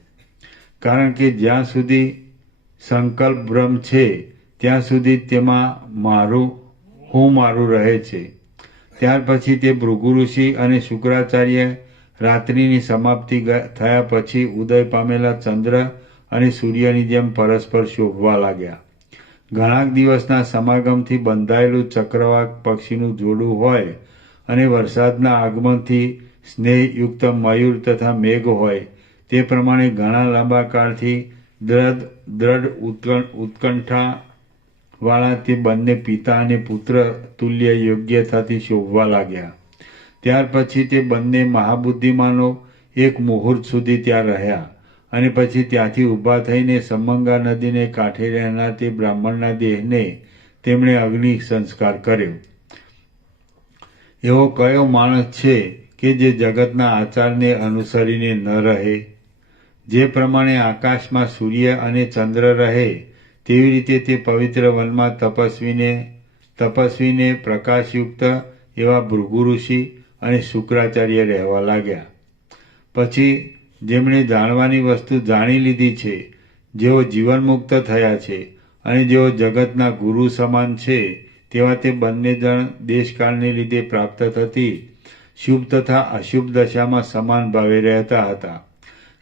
કારણ કે જ્યાં સુધી સંકલ્પ ભ્રમ છે ત્યાં સુધી તેમાં હું મારું રહે છે. ત્યાર પછી તે ભૃગુ ઋષિ અને શુક્રાચાર્ય રાત્રિની સમાપ્તિ થયા પછી ઉદય પામેલા ચંદ્ર અને સૂર્યની જેમ પરસ્પર શોભવા લાગ્યા. ઘણા દિવસના સમાગમથી બંધાયેલું ચક્રવાક પક્ષીનું જોડું હોય અને વરસાદના આગમનથી સ્નેહયુક્ત મયુર તથા મેઘ હોય, તે પ્રમાણે ઘણા લાંબા કાળથી દ્રઢ ઉત્કંઠાવાળા તે બંને પિતા અને પુત્ર તુલ્ય યોગ્યતાથી શોભવા લાગ્યા. ત્યાર પછી તે બંને મહાબુદ્ધિમાનો એક મુહૂર્ત સુધી ત્યાં રહ્યા, અને પછી ત્યાંથી ઊભા થઈને સમંગા નદીને કાંઠે રહેનાર તે બ્રાહ્મણના દેહને તેમણે અગ્નિ સંસ્કાર કર્યો. એવો કયો માણસ છે કે જે જગતના આચારને અનુસરીને ન રહે? જે પ્રમાણે આકાશમાં સૂર્ય અને ચંદ્ર રહે, તેવી રીતે તે પવિત્ર વનમાં તપસ્વીને પ્રકાશયુક્ત એવા ભૃગુ ઋષિ અને શુક્રાચાર્ય રહેવા લાગ્યા. પછી જેમણે જાણવાની વસ્તુ જાણી લીધી છે, જેઓ જીવનમુક્ત થયા છે અને જેઓ જગતના ગુરુ સમાન છે, તેવા તે બંને જણ દેશકાળને લીધે પ્રાપ્ત થતી શુભ તથા અશુભ દશામાં સમાન ભાવે રહેતા હતા,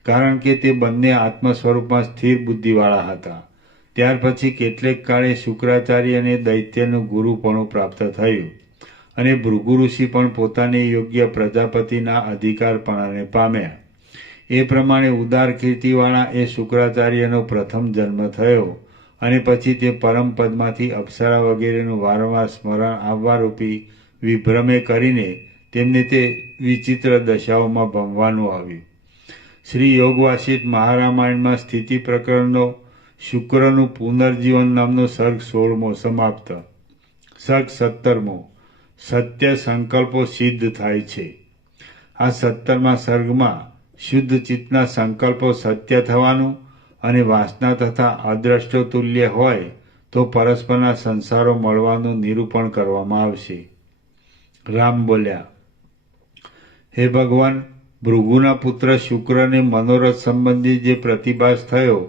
કારણ કે તે બંને આત્મ સ્વરૂપમાં સ્થિર બુદ્ધિવાળા હતા. ત્યાર પછી કેટલેક કાળે શુક્રાચાર્યને દૈત્યનું ગુરુપણું પ્રાપ્ત થયું, અને ભૃગુ ઋષિ પણ પોતાને યોગ્ય પ્રજાપતિના અધિકારપણાને પામ્યા. એ પ્રમાણે ઉદાર કીર્તિવાળા એ શુક્રાચાર્યનો પ્રથમ જન્મ થયો, અને પછી તે પરમ પદમાંથી અપ્સરા વગેરેનું વારંવાર સ્મરણ આવવા રૂપી વિભ્રમે કરીને તેમને તે વિચિત્ર દશાઓમાં ભમવાનું આવ્યું. શ્રી યોગવાસિષ્ઠ મહારામાયણમાં સ્થિતિ પ્રકરણનો શુક્રનું પુનર્જીવન નામનો સર્ગ 16મો સમાપ્ત. સર્ગ 17મો. સત્ય સંકલ્પો સિદ્ધ થાય છે. આ 17મા સર્ગમાં શુદ્ધ ચિત્તના સંકલ્પો સત્ય થવાનું અને વાસના તથા અદ્રષ્ટો તુલ્ય હોય તો પરસ્પરના સંસારો મળવાનું નિરૂપણ કરવામાં આવશે. રામ બોલ્યા, હે ભગવાન, ભૃગુના પુત્ર શુક્રને મનોરથ સંબંધી જે પ્રતિભાસ થયો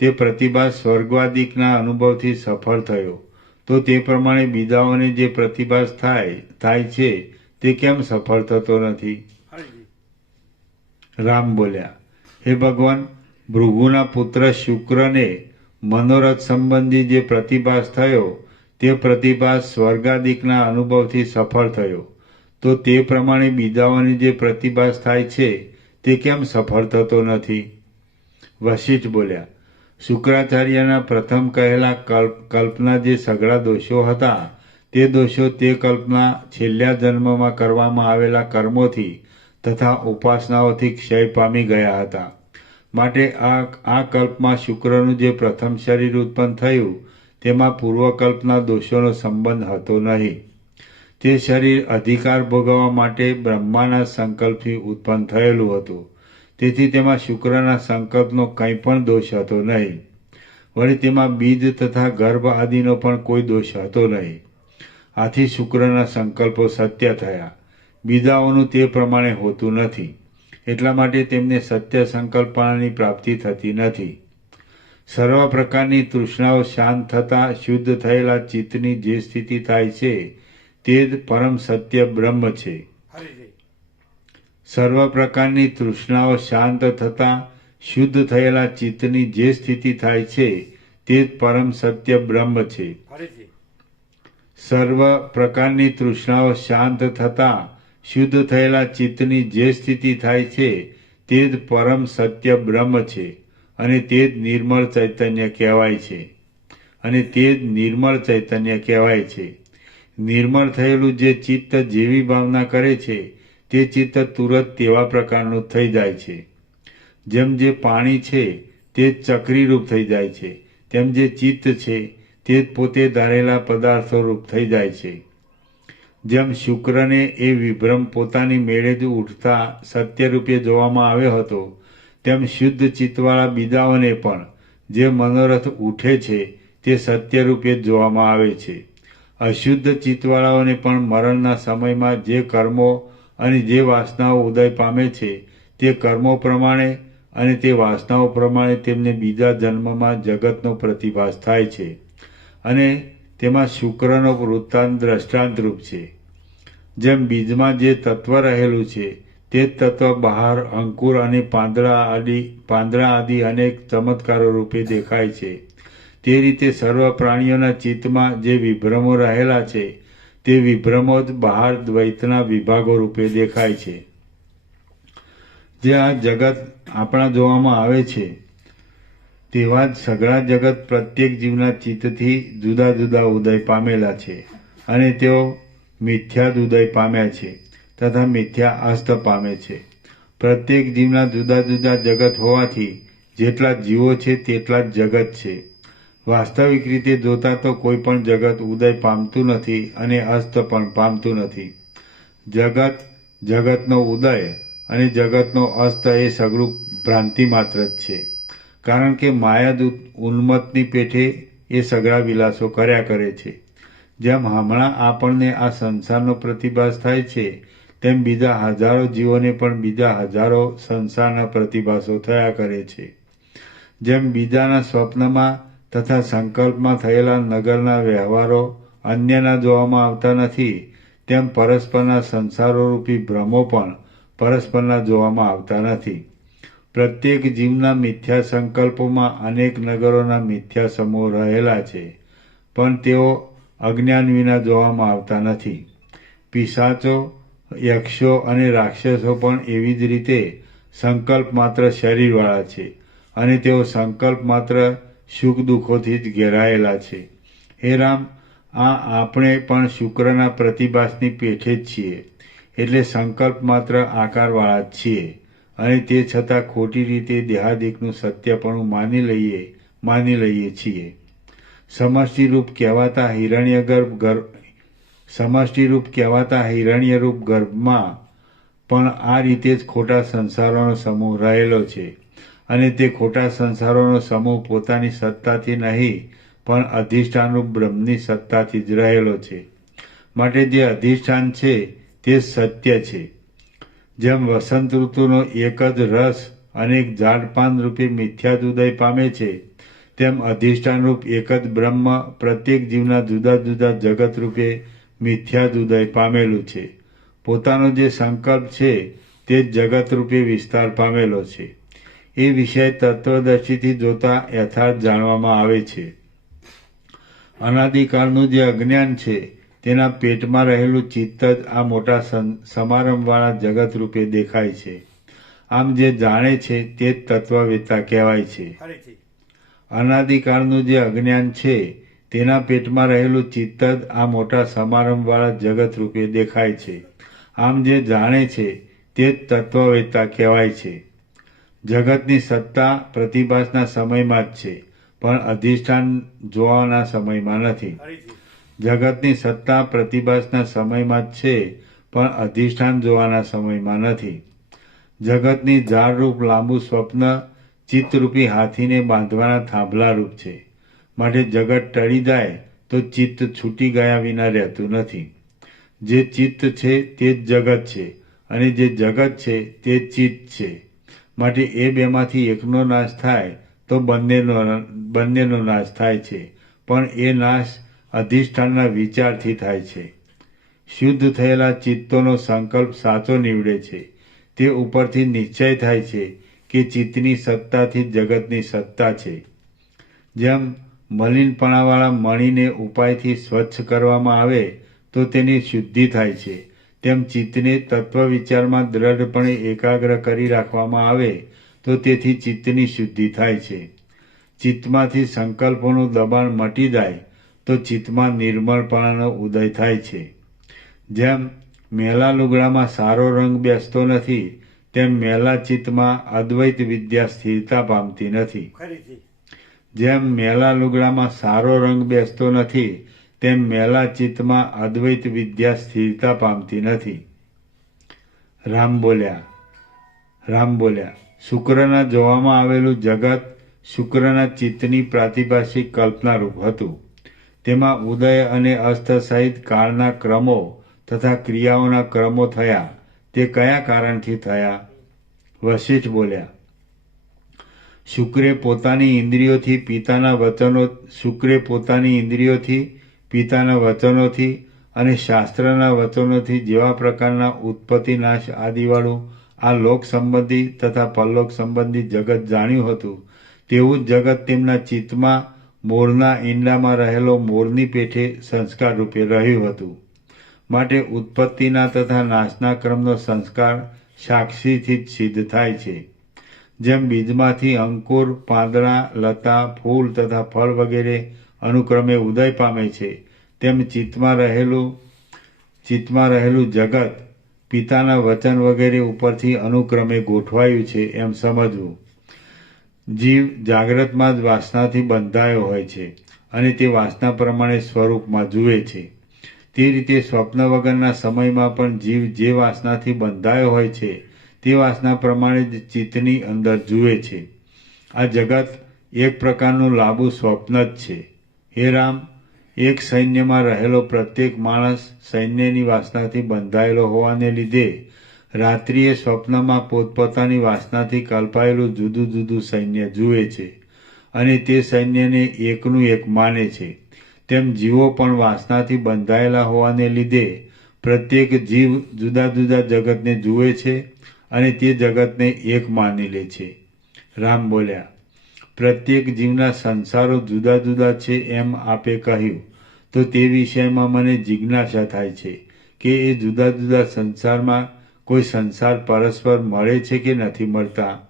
તે પ્રતિભાસ સ્વર્ગવાદિકના અનુભવથી સફળ થયો, તો તે પ્રમાણે બીજાઓને જે પ્રતિભાસ થાય છે તે કેમ સફળ થતો નથી? રામ બોલ્યા, હે ભગવાન, ભૃગુના પુત્ર શુક્રને મનોરથ સંબંધી જે પ્રતિભાસ થયો તે પ્રતિભાસ સ્વર્ગાદિકના અનુભવથી સફળ થયો, તો તે પ્રમાણે બીજાઓની જે પ્રતિભાસ થાય છે તે કેમ સફળ થતો નથી? વશિષ્ઠ બોલ્યા, શુક્રાચાર્યના પ્રથમ કહેલા કલ્પના જે સઘળા દોષો હતા તે દોષો તે કલ્પના છેલ્લા જન્મમાં કરવામાં આવેલા કર્મોથી તથા ઉપાસનાઓથી ક્ષય પામી ગયા હતા. માટે આ કલ્પમાં શુક્રનું જે પ્રથમ શરીર ઉત્પન્ન થયું તેમાં પૂર્વકલ્પના દોષોનો સંબંધ હતો નહીં. તે શરીર અધિકાર ભોગવવા માટે બ્રહ્માના સંકલ્પથી ઉત્પન્ન થયેલું હતું. તેથી તેમાં શુક્રના સંકલ્પનો કંઈ પણ દોષ હતો નહીં. વળી તેમાં બીજ તથા ગર્ભ આદિનો પણ કોઈ દોષ હતો નહીં. આથી શુક્રના સંકલ્પો સત્ય થયા. બીજાઓનું તે પ્રમાણે હોતું નથી, એટલા માટે તેમને સત્ય સંકલ્પનાની પ્રાપ્તિ થતી નથી. સર્વ પ્રકારની તૃષ્ણાઓ શાંત થતાં શુદ્ધ થયેલા ચિત્તની જે સ્થિતિ થાય છે તે જ પરમ સત્ય બ્રહ્મ છે. સર્વ પ્રકારની તૃષ્ણાઓ શાંત થતાં શુદ્ધ થયેલા ચિત્તની જે સ્થિતિ થાય છે તે જ પરમ સત્ય બ્રહ્મ છે. સર્વ પ્રકારની તૃષ્ણાઓ શાંત થતાં શુદ્ધ થયેલા ચિત્તની જે સ્થિતિ થાય છે તે જ પરમ સત્ય બ્રહ્મ છે, અને તે જ નિર્મળ ચૈતન્ય કહેવાય છે. નિર્મળ થયેલું જે ચિત્ત જેવી ભાવના કરે છે તે ચિત્ત તુરત તેવા પ્રકારનું થઈ જાય છે. જેમ જે પાણી છે તે જ ચક્રી રૂપ થઈ જાય છે, તેમ જે ચિત્ત છે તે જ પોતે ધારેલા પદાર્થો રૂપ થઈ જાય છે. જેમ શુક્રને એ વિભ્રમ પોતાની મેળે જ ઉઠતા સત્ય રૂપે જોવામાં આવ્યો હતો, તેમ શુદ્ધ ચિત્તવાળા બીજાઓને પણ જે મનોરથ ઉઠે છે તે સત્ય રૂપે જ જોવામાં આવે છે. અશુદ્ધ ચિત્તવાળાઓને પણ મરણના સમયમાં જે કર્મો અને જે વાસનાઓ ઉદય પામે છે તે કર્મો પ્રમાણે અને તે વાસનાઓ પ્રમાણે તેમને બીજા જન્મમાં જગતનો પ્રતિભાસ થાય છે, અને તેમાં શુક્રનો વૃત્તાંત દ્રષ્ટાંતરૂપ છે. જેમ બીજમાં જે તત્વ રહેલું છે તે જ તત્વ બહાર અંકુર અને પાંદડા આદિ અનેક ચમત્કારો રૂપે દેખાય છે, તે રીતે સર્વ પ્રાણીઓના ચિત્તમાં જે વિભ્રમો રહેલા છે તે વિભ્રમો જ બહાર દ્વૈતના વિભાગો રૂપે દેખાય છે. જે આ જગત આપણા જોવામાં આવે છે તેવા જ સઘળા જગત પ્રત્યેક જીવના ચિત્તથી જુદા જુદા ઉદય પામેલા છે, અને તેઓ મિથ્યા ઉદય પામ્યા છે તથા મિથ્યા અસ્ત પામે છે. પ્રત્યેક જીવના જુદા જુદા જગત હોવાથી જેટલા જીવો છે તેટલા જ જગત છે. વાસ્તવિક રીતે જોતા તો કોઈ પણ જગત ઉદય પામતું નથી અને અસ્ત પણ પામતું નથી. જગતનો ઉદય અને જગતનો અસ્ત એ સઘળું ભ્રાંતિ માત્ર જ છે, કારણ કે માયા ઉન્મત્તની પેઠે એ સઘળા વિલાસો કર્યા કરે છે. જેમ હમણાં આપણને આ સંસારનો પ્રતિભાસ થાય છે તેમ બીજા હજારો જીવોને પણ બીજા હજારો સંસારના પ્રતિભાસો થયા કરે છે. જેમ બીજાના સ્વપ્નમાં તથા સંકલ્પમાં થયેલા નગરના વ્યવહારો અન્યના જોવામાં આવતા નથી, તેમ પરસ્પરના સંસારોરૂપી ભ્રમો પણ પરસ્પરના જોવામાં આવતા નથી. પ્રત્યેક જીવના મિથ્યા સંકલ્પોમાં અનેક નગરોના મિથ્યા સમૂહ રહેલા છે, પણ તેઓ અજ્ઞાન વિના જોવામાં આવતા નથી. પિશાચો, યક્ષો અને રાક્ષસો પણ એવી જ રીતે સંકલ્પ માત્ર શરીરવાળા છે, અને તેઓ સંકલ્પ માત્ર સુખ દુઃખોથી જ ઘેરાયેલા છે. હે રામ, આપણે પણ શુક્રના પ્રતિભાસની પેઠે જ છીએ, એટલે સંકલ્પ માત્ર આકારવાળા જ છીએ, અને તે છતાં ખોટી રીતે દેહાદિકનું સત્યપણું માની લઈએ છીએ. સમષ્ટિરૂપ કહેવાતા હિરણ્યરૂપ ગર્ભમાં પણ આ રીતે જ ખોટા સંસારોનો સમૂહ રહેલો છે, અને તે ખોટા સંસારોનો સમૂહ પોતાની સત્તાથી નહીં પણ અધિષ્ઠાનરૂપ બ્રહ્મની સત્તાથી જ રહેલો છે. માટે જે અધિષ્ઠાન છે તે સત્ય છે. જેમ વસંત ઋતુનો એક જ રસ અનેક ઝાડપાન રૂપે મિથ્યા ઉદય પામે છે, તેમ અધિષ્ઠાનરૂપ એક જ બ્રહ્મ પ્રત્યેક જીવના જુદા જુદા જગત રૂપે મિથ્યા ઉદય પામેલું છે. પોતાનો જે સંકલ્પ છે તે જ જગત રૂપે વિસ્તાર પામેલો છે. એ વિષય તત્વદર્શીથી જોતા યથાર્થ જાણવામાં આવે છે. અનાદિકાળનું જે અજ્ઞાન છે તેના પેટમાં રહેલું ચિત્ત જ આ મોટા સમારંભવાળા જગત રૂપે દેખાય છે. આમ જે જાણે છે તે જ તત્વવેત્તા કહેવાય છે. ફરીથી અનાદિકાળનું જે અજ્ઞાન છે તેના પેટમાં રહેલું ચિત્ત જ આ મોટા સમારંભવાળા જગત રૂપે દેખાય છે. આમ જે જાણે છે તે જ તત્વવેત્તા કહેવાય છે. જગતની સત્તા પ્રતિભાસના સમયમાં જ છે, પણ અધિષ્ઠાન જોવાના સમયમાં નથી. ફરીથી જગતની સત્તા પ્રતિભાસના સમયમાં જ છે, પણ અધિષ્ઠાન જોવાના સમયમાં નથી. જગતની ઝાડરૂપ લાંબુ સ્વપ્ન ચિત્તરૂપી હાથીને બાંધવાના થાંભલા રૂપ છે. માટે જગત ટળી જાય તો ચિત્ત છૂટી ગયા વિના રહેતું નથી. જે ચિત્ત છે તે જ જગત છે, અને જે જગત છે તે ચિત્ત છે. માટે એ બેમાંથી એકનો નાશ થાય તો બંનેનો નાશ થાય છે, પણ એ નાશ અધિષ્ઠાનના વિચારથી થાય છે. શુદ્ધ થયેલા ચિત્તોનો સંકલ્પ સાચો નીવડે છે. તે ઉપરથી નિશ્ચય થાય છે કે ચિત્તની સત્તાથી જગતની સત્તા છે. જેમ મલિનપણાવાળા મણીને ઉપાયથી સ્વચ્છ કરવામાં આવે તો તેની શુદ્ધિ થાય છે, તેમ ચિત્તને તત્વ વિચારમાં દ્રઢપણે એકાગ્ર કરી રાખવામાં આવે તો તેથી ચિત્તની શુદ્ધિ થાય છે. ચિત્તમાંથી સંકલ્પોનું દબાણ મટી જાય તો ચિત્તમાં નિર્મળપણાનો ઉદય થાય છે. જેમ મેલા લુગડામાં સારો રંગ બેસતો નથી, તેમ મેલા ચિત્તમાં અદ્વૈત વિદ્યા સ્થિરતા પામતી નથી. ફરીથી જેમ મેલા લુગડામાં સારો રંગ બેસતો નથી, તેમ મેલા ચિત્તમાં અદ્વૈત વિદ્યા સ્થિરતા પામતી નથી. રામ બોલ્યા શુક્રના જોવામાં આવેલું જગત શુક્રના ચિત્તની પ્રાતિભાષિક કલ્પનારૂપ હતું. તેમાં ઉદય અને અસ્ત સહિત કાળના ક્રમો તથા ક્રિયાઓના ક્રમો થયા. તે કયા કારણથી થયા? વશિષ્ઠ બોલ્યા, શુક્રે પોતાની ઇન્દ્રિયોથી પિતાના વચનોથી અને શાસ્ત્રના વચનોથી જેવા પ્રકારના ઉત્પત્તિ નાશ આદિવાળું આ લોક સંબંધી તથા પરલોક સંબંધી જગત જાણ્યું હતું, તેવું જ જગત તેમના ચિત્તમાં મોરના ઈંડામાં રહેલો મોરની પેઠે સંસ્કાર રૂપે રહ્યું હતું. માટે ઉત્પત્તિના તથા નાશના ક્રમનો સંસ્કાર સાક્ષીથી જ સિદ્ધ થાય છે. જેમ બીજમાંથી અંકુર, પાંદડા, લતા, ફૂલ તથા ફળ વગેરે અનુક્રમે ઉદય પામે છે, તેમ ચિત્તમાં રહેલું જગત પિતાના વચન વગેરે ઉપરથી અનુક્રમે ગોઠવાયું છે એમ સમજવું. જીવ જાગ્રતમાં જ વાસનાથી બંધાયો હોય છે અને તે વાસના પ્રમાણે સ્વરૂપમાં જુએ છે. તે રીતે સ્વપ્ન વગરના સમયમાં પણ જીવ જે વાસનાથી બંધાયો હોય છે તે વાસના પ્રમાણે જ ચિત્તની અંદર જુએ છે. આ જગત એક પ્રકારનું લાંબુ સ્વપ્ન જ છે. હે રામ, એક સૈન્યમાં રહેલો પ્રત્યેક માણસ સૈન્યની વાસનાથી બંધાયેલો હોવાને લીધે રાત્રિએ સ્વપ્નમાં પોતપોતાની વાસનાથી કલ્પાયેલું જુદું જુદું સૈન્ય જુએ છે અને તે સૈન્યને એકનું એક માને છે. તેમ જીવો પણ વાસનાથી બંધાયેલા હોવાને લીધે પ્રત્યેક જીવ જુદા જુદા જગતને જુએ છે અને તે જગતને એક માની લે છે. રામ બોલ્યા, પ્રત્યેક જીવના સંસારો જુદા જુદા છે એમ આપે કહ્યું તો તે વિષયમાં મને જિજ્ઞાસા થાય છે કે એ જુદા જુદા સંસારમાં કોઈ સંસાર પરસ્પર મળે છે કે નથી મળતા?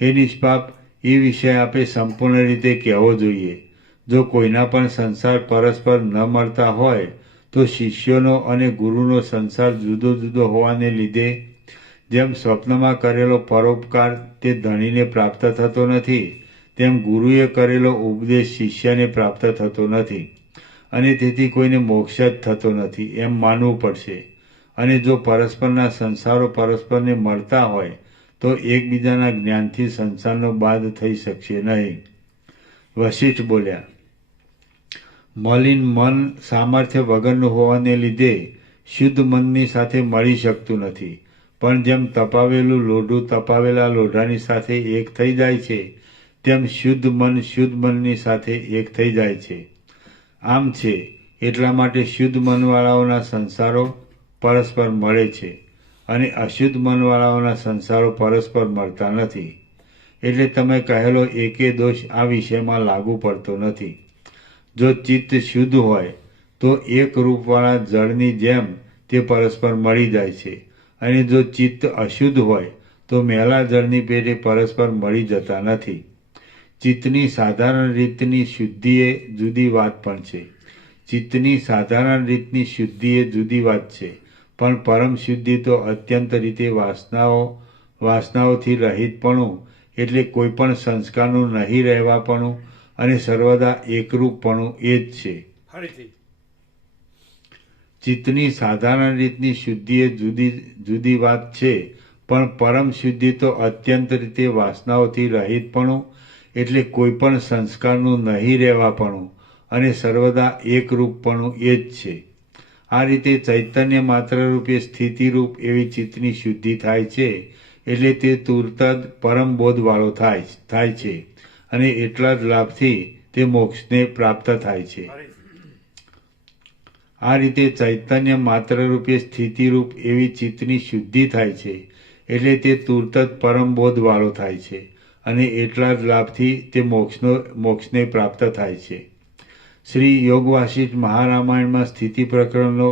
હે નિષ્પાપ, એ વિષય આપે સંપૂર્ણ રીતે કહેવો જોઈએ. જો કોઈના પણ સંસાર પરસ્પર ન મળતા હોય તો શિષ્યોનો અને ગુરુનો સંસાર જુદો જુદો હોવાને લીધે જેમ સ્વપ્નમાં કરેલો પરોપકાર તે ધણીને પ્રાપ્ત થતો નથી, તેમ ગુરુએ કરેલો ઉપદેશ શિષ્યને પ્રાપ્ત થતો નથી અને તેથી કોઈને મોક્ષ જ થતો નથી એમ માનવું પડશે. અને જો પરસ્પરના સંસારો પરસ્પરને મળતા હોય તો એકબીજાના જ્ઞાનથી સંસારનો બાદ થઈ શકશે નહીં. વશિષ્ઠ બોલ્યા, મલિન મન સામર્થ્ય વગરનું હોવાને લીધે શુદ્ધ મનની સાથે મળી શકતું નથી. પણ જેમ તપાવેલું લોઢું તપાવેલા લોઢાની સાથે એક થઈ જાય છે, તેમ શુદ્ધ મનની સાથે એક થઈ જાય છે. આમ છે એટલા માટે શુદ્ધ મનવાળાઓના સંસારો પરસ્પર મળે છે અને અશુદ્ધ મનવાળાઓના સંસારો પરસ્પર મળતા નથી. એટલે તમે કહેલો એકે દોષ આ વિષયમાં લાગુ પડતો નથી. જો ચિત્ત શુદ્ધ હોય તો એક રૂપવાળા જળની જેમ તે પરસ્પર મળી જાય છે, અને જો ચિત્ત અશુદ્ધ હોય તો મેલા જળની પેટે પરસ્પર મળી જતા નથી. ચિત્તની સાધારણ રીતની શુદ્ધિ એ જુદી વાત પણ છે. ચિત્તની સાધારણ રીતની શુદ્ધિ એ જુદી વાત છે, પણ પરમ શુદ્ધિ તો અત્યંત રીતે વાસનાઓથી રહિતપણું, એટલે કોઈ પણ સંસ્કારનું નહીં રહેવાપણું અને સર્વદા એકરૂપપણું એ જ છે. ફરીથી ચિત્તની સાધારણ રીતની શુદ્ધિ એ જુદી વાત છે, પણ પરમ શુદ્ધિ તો અત્યંત રીતે વાસનાઓથી રહિતપણું, એટલે કોઈ પણ સંસ્કારનું નહીં રહેવાપણું અને સર્વદા એકરૂપપણું એ જ છે. આ રીતે ચૈતન્ય માત્ર રૂપે સ્થિતિરૂપ એવી ચિત્તની શુદ્ધિ થાય છે, એટલે તે તુરત જ પરમ બોધવાળો થાય છે, અને એટલા જ લાભથી તે મોક્ષને પ્રાપ્ત થાય છે. આ રીતે ચૈતન્ય માત્ર રૂપે સ્થિતિરૂપ એવી ચિત્તની શુદ્ધિ થાય છે, એટલે તે તુરત જ પરમ બોધવાળો થાય છે, અને એટલા જ લાભથી તે મોક્ષને પ્રાપ્ત થાય છે. શ્રી યોગ વાસિષ્ઠ મહારામાયણમાં સ્થિતિ પ્રકરણનો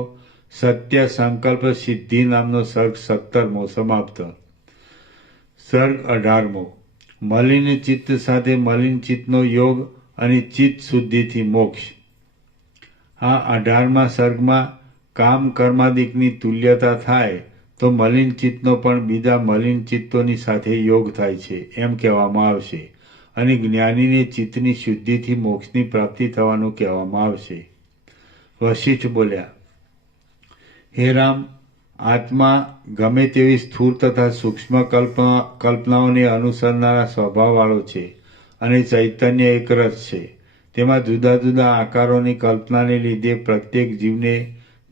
સત્ય સંકલ્પ સિદ્ધિ નામનો સર્ગ 17મો સમાપ્ત. સર્ગ 18મો. મલિન ચિત્ત સાથે મલિન ચિત્તનો યોગ અને ચિત્ત શુદ્ધિથી મોક્ષ. આ 18મા સર્ગમાં કામ કર્માદિકની તુલ્યતા થાય તો મલિન ચિત્તનો પણ બીજા મલિન ચિત્તોની સાથે યોગ થાય છે એમ કહેવામાં આવશે, અને જ્ઞાનીને ચિત્તની શુદ્ધિથી મોક્ષની પ્રાપ્તિ થવાનું કહેવામાં આવશે. વશિષ્ઠ બોલ્યા, હે રામ, આત્મા ગમે તેવી સ્થૂળ તથા સૂક્ષ્મ કલ્પનાઓને અનુસરનારા સ્વભાવવાળો છે, અને ચૈતન્ય એક રસ છે. તેમાં જુદા જુદા આકારોની કલ્પનાને લીધે પ્રત્યેક જીવને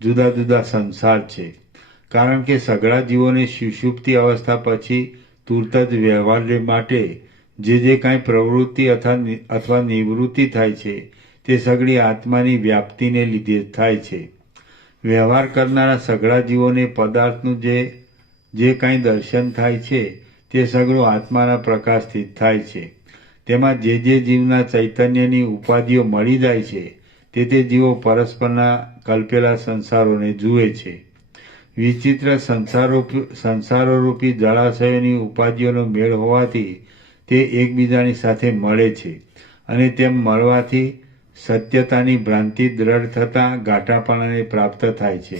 જુદા જુદા સંસાર છે. કારણ કે સઘળા જીવોને સુષુપ્તિ અવસ્થા પછી તુરત જ વ્યવહાર માટે જે કાંઈ પ્રવૃત્તિ અથવા નિવૃત્તિ થાય છે તે સઘળી આત્માની વ્યાપ્તિને લીધે થાય છે. વ્યવહાર કરનારા સઘળા જીવોને પદાર્થનું જે કાંઈ દર્શન થાય છે તે સઘળું આત્માના પ્રકાશથી જ થાય છે. તેમાં જે જીવના ચૈતન્યની ઉપાધિઓ મળી જાય છે તે જીવો પરસ્પરના કલ્પેલા સંસારોને જુએ છે. વિચિત્ર સંસારોરૂપી જળાશયોની ઉપાધિઓનો મેળ હોવાથી તે એકબીજાની સાથે મળે છે, અને તેમ મળવાથી સત્યતાની ભ્રાંતિ દ્રઢ થતાં ગાંઠાપણાને પ્રાપ્ત થાય છે.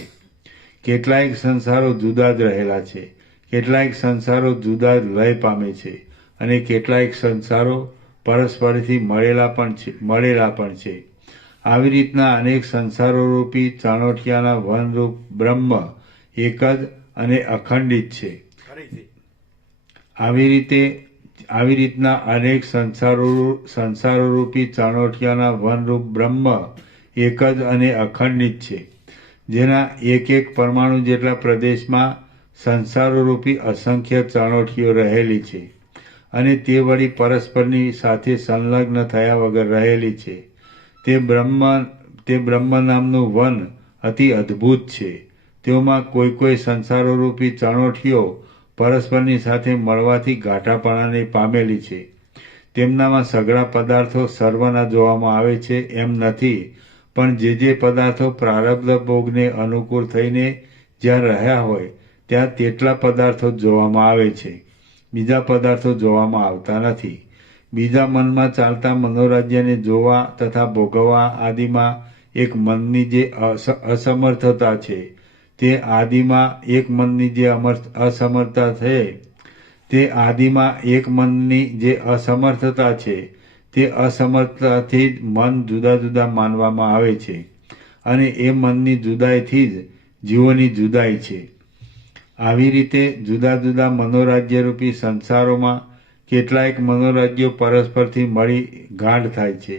કેટલાયક સંસારો જુદા જ રહેલા છે, કેટલાયક સંસારો જુદા જ લય પામે છે, અને કેટલાયક સંસારો પરસ્પરથી મળેલા પણ છે. આવી રીતના અનેક સંસારોરૂપી ચાણોઠિયાના વનરૂપ બ્રહ્મ એક જ અને અખંડિત છે. આવી રીતના અનેક સંસારોરૂપી ચાણોઠિયાના વનરૂપ બ્રહ્મ એક જ અને અખંડિત છે, જેના એક એક પરમાણુ જેટલા પ્રદેશમાં સંસારોરૂપી અસંખ્ય ચાણોઠીઓ રહેલી છે, અને તે વળી પરસ્પરની સાથે સંલગ્ન થયા વગર રહેલી છે. તે બ્રહ્મ નામનું વન અતિ અદ્ભુત છે. તેઓમાં કોઈ સંસારોરૂપી ચાણોઠીઓ પરસ્પરની સાથે મળવાથી ગાંઠાપણાને પામેલી છે. તેમનામાં સઘળા પદાર્થો સર્વના જોવામાં આવે છે એમ નથી, પણ જે પદાર્થો પ્રારબ્ધ ભોગને અનુકૂળ થઈને જ્યાં રહ્યા હોય ત્યાં તેટલા પદાર્થો જોવામાં આવે છે. બીજા પદાર્થો જોવામાં આવતા નથી. બીજા મનમાં ચાલતા મનોરાજ્યને જોવા તથા ભોગવવા આદિમાં એક મનની જે અસમર્થતા છે તે આદિમાં એક મનની જે અસમર્થતા છે તે આદિમાં એક મનની જે અસમર્થતા છે તે અસમર્થતાથી જ મન જુદા જુદા માનવામાં આવે છે, અને એ મનની જુદાઈથી જ જીવોની જુદાઈ છે. આવી રીતે જુદા જુદા મનોરાજ્યરૂપી સંસારોમાં કેટલાયક મનોરાજ્યો પરસ્પરથી મળી ગાઢ થાય છે,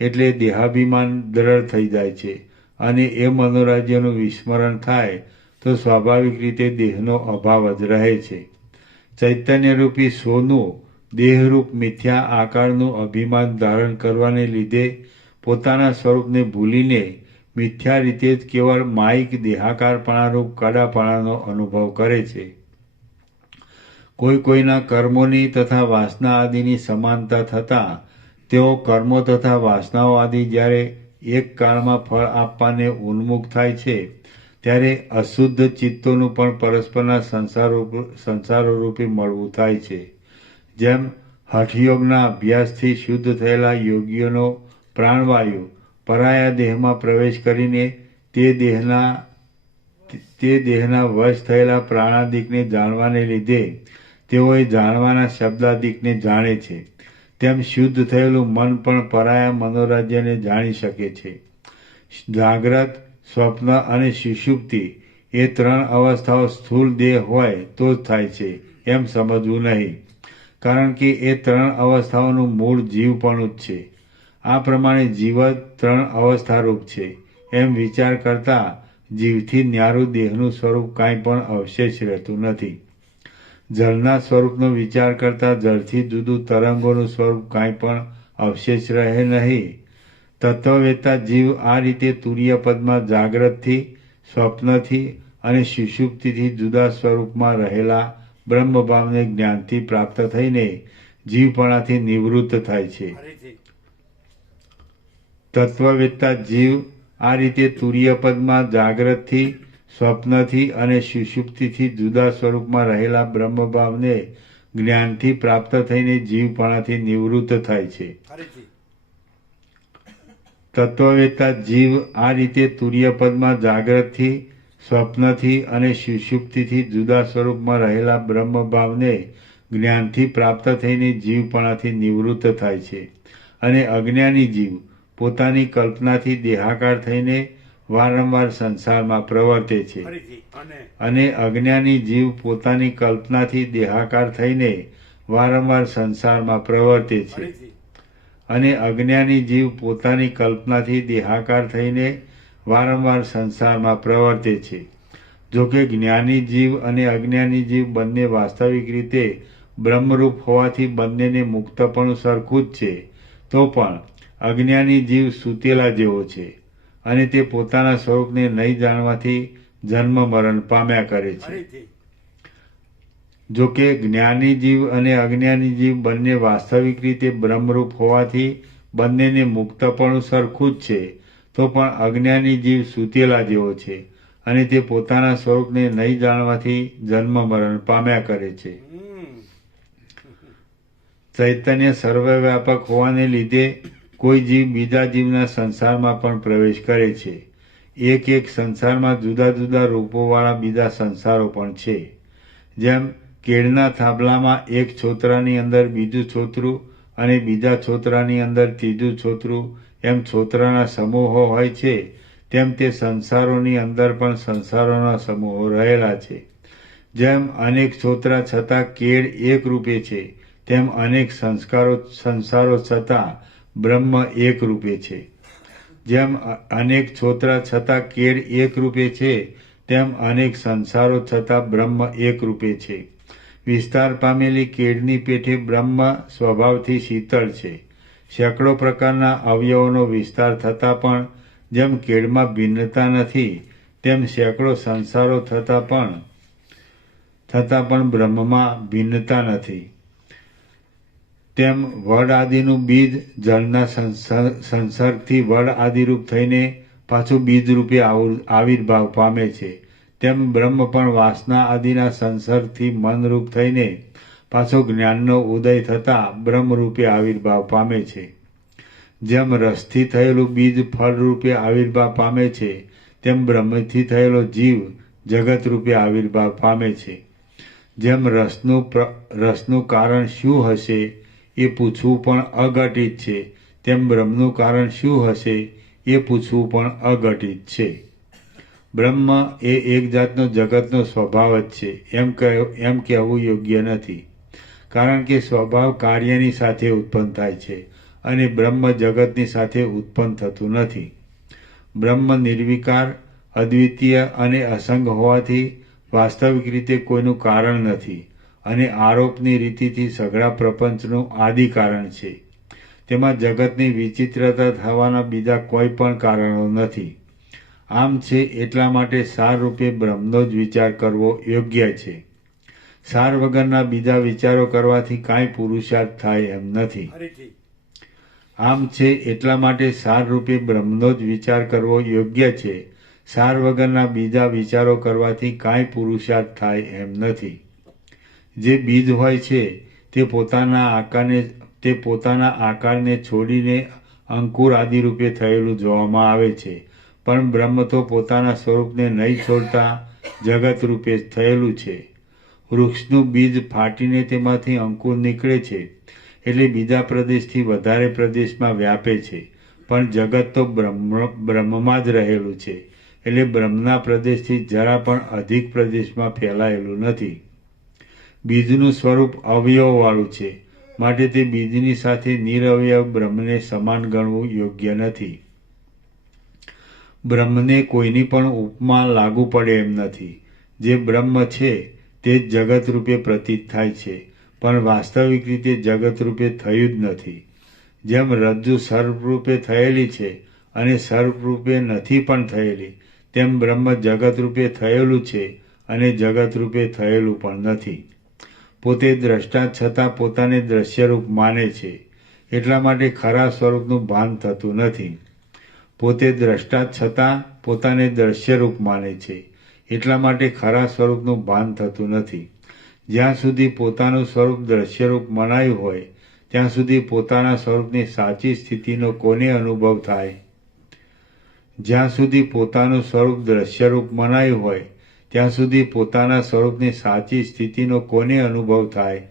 એટલે દેહાભિમાન દ્રઢ થઈ જાય છે, અને એ મનોરાજ્યનું વિસ્મરણ થાય તો સ્વાભાવિક રીતે દેહનો અભાવ જ રહે છે. ચૈતન્યરૂપી સોનું દેહરૂપ મિથ્યા આકારનું અભિમાન ધારણ કરવાને લીધે પોતાના સ્વરૂપને ભૂલીને મિથ્યા રીતે જ કેવળ માયિક દેહાકારપણારૂપ કડાપણાનો અનુભવ કરે છે. કોઈના કર્મોની તથા વાસના આદિની સમાનતા થતાં તેઓ કર્મો તથા વાસનાઓ આદિ જ્યારે એક કાળમાં ફળ આપવાને ઉન્મુખ થાય છે ત્યારે અશુદ્ધ ચિત્તોનું પણ પરસ્પરના સંસારોરૂપી મળવું થાય છે. જેમ હઠયોગના અભ્યાસથી શુદ્ધ થયેલા યોગીઓનો પ્રાણવાયુ પરાયા દેહમાં પ્રવેશ કરીને તે દેહના વશ થયેલા પ્રાણાદિકને જાણવાને લીધે તેઓએ જાણવાના શબ્દાદિકને જાણે છે. તેમ શુદ્ધ થયેલું મન પણ પરાયા મનોરાજ્યને જાણી શકે છે. જાગ્રત, સ્વપ્ન અને સુષુપ્તિ એ 3 અવસ્થાઓ સ્થૂળ દેહ હોય તો જ થાય છે એમ સમજવું નહીં, કારણ કે એ 3 અવસ્થાઓનું મૂળ જીવપણું જ છે. આ પ્રમાણે જીવ જ 3 અવસ્થારૂપ છે એમ વિચાર કરતા જીવથી ન્યારું દેહનું સ્વરૂપ કાંઈ પણ અવશેષ રહેતું નથી. જળના સ્વરૂપનો વિચાર કરતા જળથી જુદું તરંગોનું સ્વરૂપ કાંઈ પણ અવશેષ રહે નહીં. તત્વવેત્તા જીવ આ રીતે તુર્યપદમાં જાગ્રતથી, સ્વપ્નથી અને સુષુપ્તિથી જુદા સ્વરૂપમાં રહેલા બ્રહ્મભાવને જ્ઞાનથી પ્રાપ્ત થઈને જીવપણાથી નિવૃત્ત થાય છે. તત્વવેત્તા જીવ આ રીતે તુર્યપદમાં જાગ્રતથી, સ્વપ્નથી અને સુષુપ્તિથી જુદા સ્વરૂપમાં રહેલા બ્રહ્મભાવને જ્ઞાનથી પ્રાપ્ત થઈને જીવપણાથી નિવૃત્ત થાય છે. તત્વવેત્તા જીવ આ રીતે તુર્યપદમાં જાગ્રતથી, સ્વપ્નથી અને સુષુપ્તિથી જુદા સ્વરૂપમાં રહેલા બ્રહ્મભાવને જ્ઞાનથી પ્રાપ્ત થઈને જીવપણાથી નિવૃત્ત થાય છે. અને અજ્ઞાની જીવ પોતાની કલ્પનાથી દેહાકાર થઈને વારંવાર સંસારમાં પ્રવર્તે છે. અને અજ્ઞાની જીવ પોતાની કલ્પનાથી દેહાકાર થઈને વારંવાર સંસારમાં પ્રવર્તે છે. અને અજ્ઞાની જીવ પોતાની કલ્પનાથી દેહાકાર થઈને વારંવાર સંસારમાં પ્રવર્તે છે. જોકે જ્ઞાની જીવ અને અજ્ઞાની જીવ બંને વાસ્તવિક રીતે બ્રહ્મરૂપ હોવાથી બંનેને મુક્તપણું સરખું જ છે, તો પણ અજ્ઞાની જીવ સૂતેલા જેવો છે અને તે પોતાના સ્વરૂપને નહીં જાણવાથી જન્મ મરણ પામ્યા કરે છે. જોકે જ્ઞાની જીવ અને અજ્ઞાની જીવ બંને વાસ્તવિક રીતે બ્રહ્મરૂપ હોવાથી બંનેને મુક્તપણું સરખું જ છે, તો પણ અજ્ઞાની જીવ સૂતેલા જેવો છે અને તે પોતાના સ્વરૂપને નહીં જાણવાથી જન્મ મરણ પામ્યા કરે છે. ચૈતન્ય સર્વવ્યાપક હોવાને લીધે કોઈ જીવ બીજા જીવના સંસારમાં પણ પ્રવેશ કરે છે. એક સંસારમાં જુદા જુદા રૂપોવાળા બીજા સંસારો પણ છે. જેમ કેળના થાંભલામાં એક છોતરાની અંદર બીજું છોતરું અને બીજા છોતરાની અંદર ત્રીજું છોતરું એમ છોતરાના સમૂહો હોય છે, તેમ તે સંસારોની અંદર પણ સંસારોના સમૂહો રહેલા છે. જેમ અનેક છોતરા છતાં કેળ એક રૂપે છે, તેમ અનેક સંસારો છતાં બ્રહ્મ એક રૂપે છે. જેમ અનેક છોતરા છતાં કેળ એક રૂપે છે, તેમ અનેક સંસારો છતાં બ્રહ્મ એક રૂપે છે. વિસ્તાર પામેલી કેળની પેઠે બ્રહ્મ સ્વભાવથી શીતળ છે. સેંકડો પ્રકારના અવયવોનો વિસ્તાર થતાં પણ જેમ કેળમાં ભિન્નતા નથી, તેમ સેંકડો સંસારો થતાં પણ બ્રહ્મમાં ભિન્નતા નથી. તેમ વડ આદિનું બીજ જળના સંસર્ગથી વડ આદિરૂપ થઈને પાછું બીજરૂપે આવિર્ભાવ પામે છે, તેમ બ્રહ્મ પણ વાસના આદિના સંસર્ગથી મનરૂપ થઈને પાછો જ્ઞાનનો ઉદય થતાં બ્રહ્મરૂપે આવિર્ભાવ પામે છે. જેમ રસથી થયેલું બીજ ફળરૂપે આવિર્ભાવ પામે છે, તેમ બ્રહ્મથી થયેલો જીવ જગતરૂપે આવિર્ભાવ પામે છે. જેમ રસનું કારણ શું હશે એ પૂછવું પણ અઘટિત છે, તેમ બ્રહ્મનું કારણ શું હશે એ પૂછવું પણ અઘટિત છે. બ્રહ્મ એ એક જાતનો જગતનો સ્વભાવ જ છે એમ કહેવું યોગ્ય નથી, કારણ કે સ્વભાવ કાર્યની સાથે ઉત્પન્ન થાય છે અને બ્રહ્મ જગતની સાથે ઉત્પન્ન થતું નથી. બ્રહ્મ નિર્વિકાર, અદ્વિતીય અને અસંગ હોવાથી વાસ્તવિક રીતે કોઈનું કારણ નથી અને આરોપની રીતિથી સઘળા પ્રપંચનું આદિ કારણ છે. તેમાં જગતની વિચિત્રતા થવાના બીજા કોઈ પણ કારણો નથી. આમ છે એટલા માટે સારરૂપે બ્રહ્મનો જ વિચાર કરવો યોગ્ય છે. સાર વગરના બીજા વિચારો કરવાથી કાંઈ પુરુષાર્થ થાય એમ નથી. ફરીથી આમ છે એટલા માટે સાર રૂપે બ્રહ્મનો જ વિચાર કરવો યોગ્ય છે. સાર વગરના બીજા વિચારો કરવાથી કાંઈ પુરુષાર્થ થાય એમ નથી. જે બીજ હોય છે તે પોતાના આકારને છોડીને અંકુર આદિ રૂપે થયેલું જોવામાં આવે છે, પણ બ્રહ્મ તો પોતાના સ્વરૂપને નહીં છોડતા જગત રૂપે જ થયેલું છે. વૃક્ષનું બીજ ફાટીને તેમાંથી અંકુર નીકળે છે એટલે બીજા પ્રદેશથી વધારે પ્રદેશમાં વ્યાપે છે, પણ જગત તો બ્રહ્મમાં જ રહેલું છે એટલે બ્રહ્મના પ્રદેશથી જરા પણ અધિક પ્રદેશમાં ફેલાયેલું નથી. બીજનું સ્વરૂપ અવયવવાળું છે, માટે તે બીજની સાથે નિરવયવ બ્રહ્મને સમાન ગણવું યોગ્ય નથી. બ્રહ્મને કોઈની પણ ઉપમા લાગુ પડે એમ નથી. જે બ્રહ્મ છે તે જ જગત રૂપે પ્રતીત થાય છે, પણ વાસ્તવિક રીતે જગત રૂપે થયું જ નથી. જેમ રજ્જુ સર્પરૂપે થયેલી છે અને સર્પરૂપે નથી પણ થયેલી, તેમ બ્રહ્મ જગત રૂપે થયેલું છે અને જગત રૂપે થયેલું પણ નથી. પોતે દ્રષ્ટા છતાં પોતાને દ્રશ્યરૂપ માને છે, એટલા માટે ખરા સ્વરૂપનું ભાન થતું નથી. પોતે દ્રષ્ટા છતાં પોતાને દ્રશ્યરૂપ માને છે, એટલા માટે ખરા સ્વરૂપનું ભાન થતું નથી. જ્યાં સુધી પોતાનું સ્વરૂપ દ્રશ્યરૂપ મનાયું હોય ત્યાં સુધી પોતાના સ્વરૂપની સાચી સ્થિતિનો કોને અનુભવ થાય? જ્યાં સુધી પોતાનું સ્વરૂપ દ્રશ્યરૂપ મનાયું હોય ત્યાં સુધી પોતાના સ્વરૂપની સાચી સ્થિતિનો કોને અનુભવ થાય?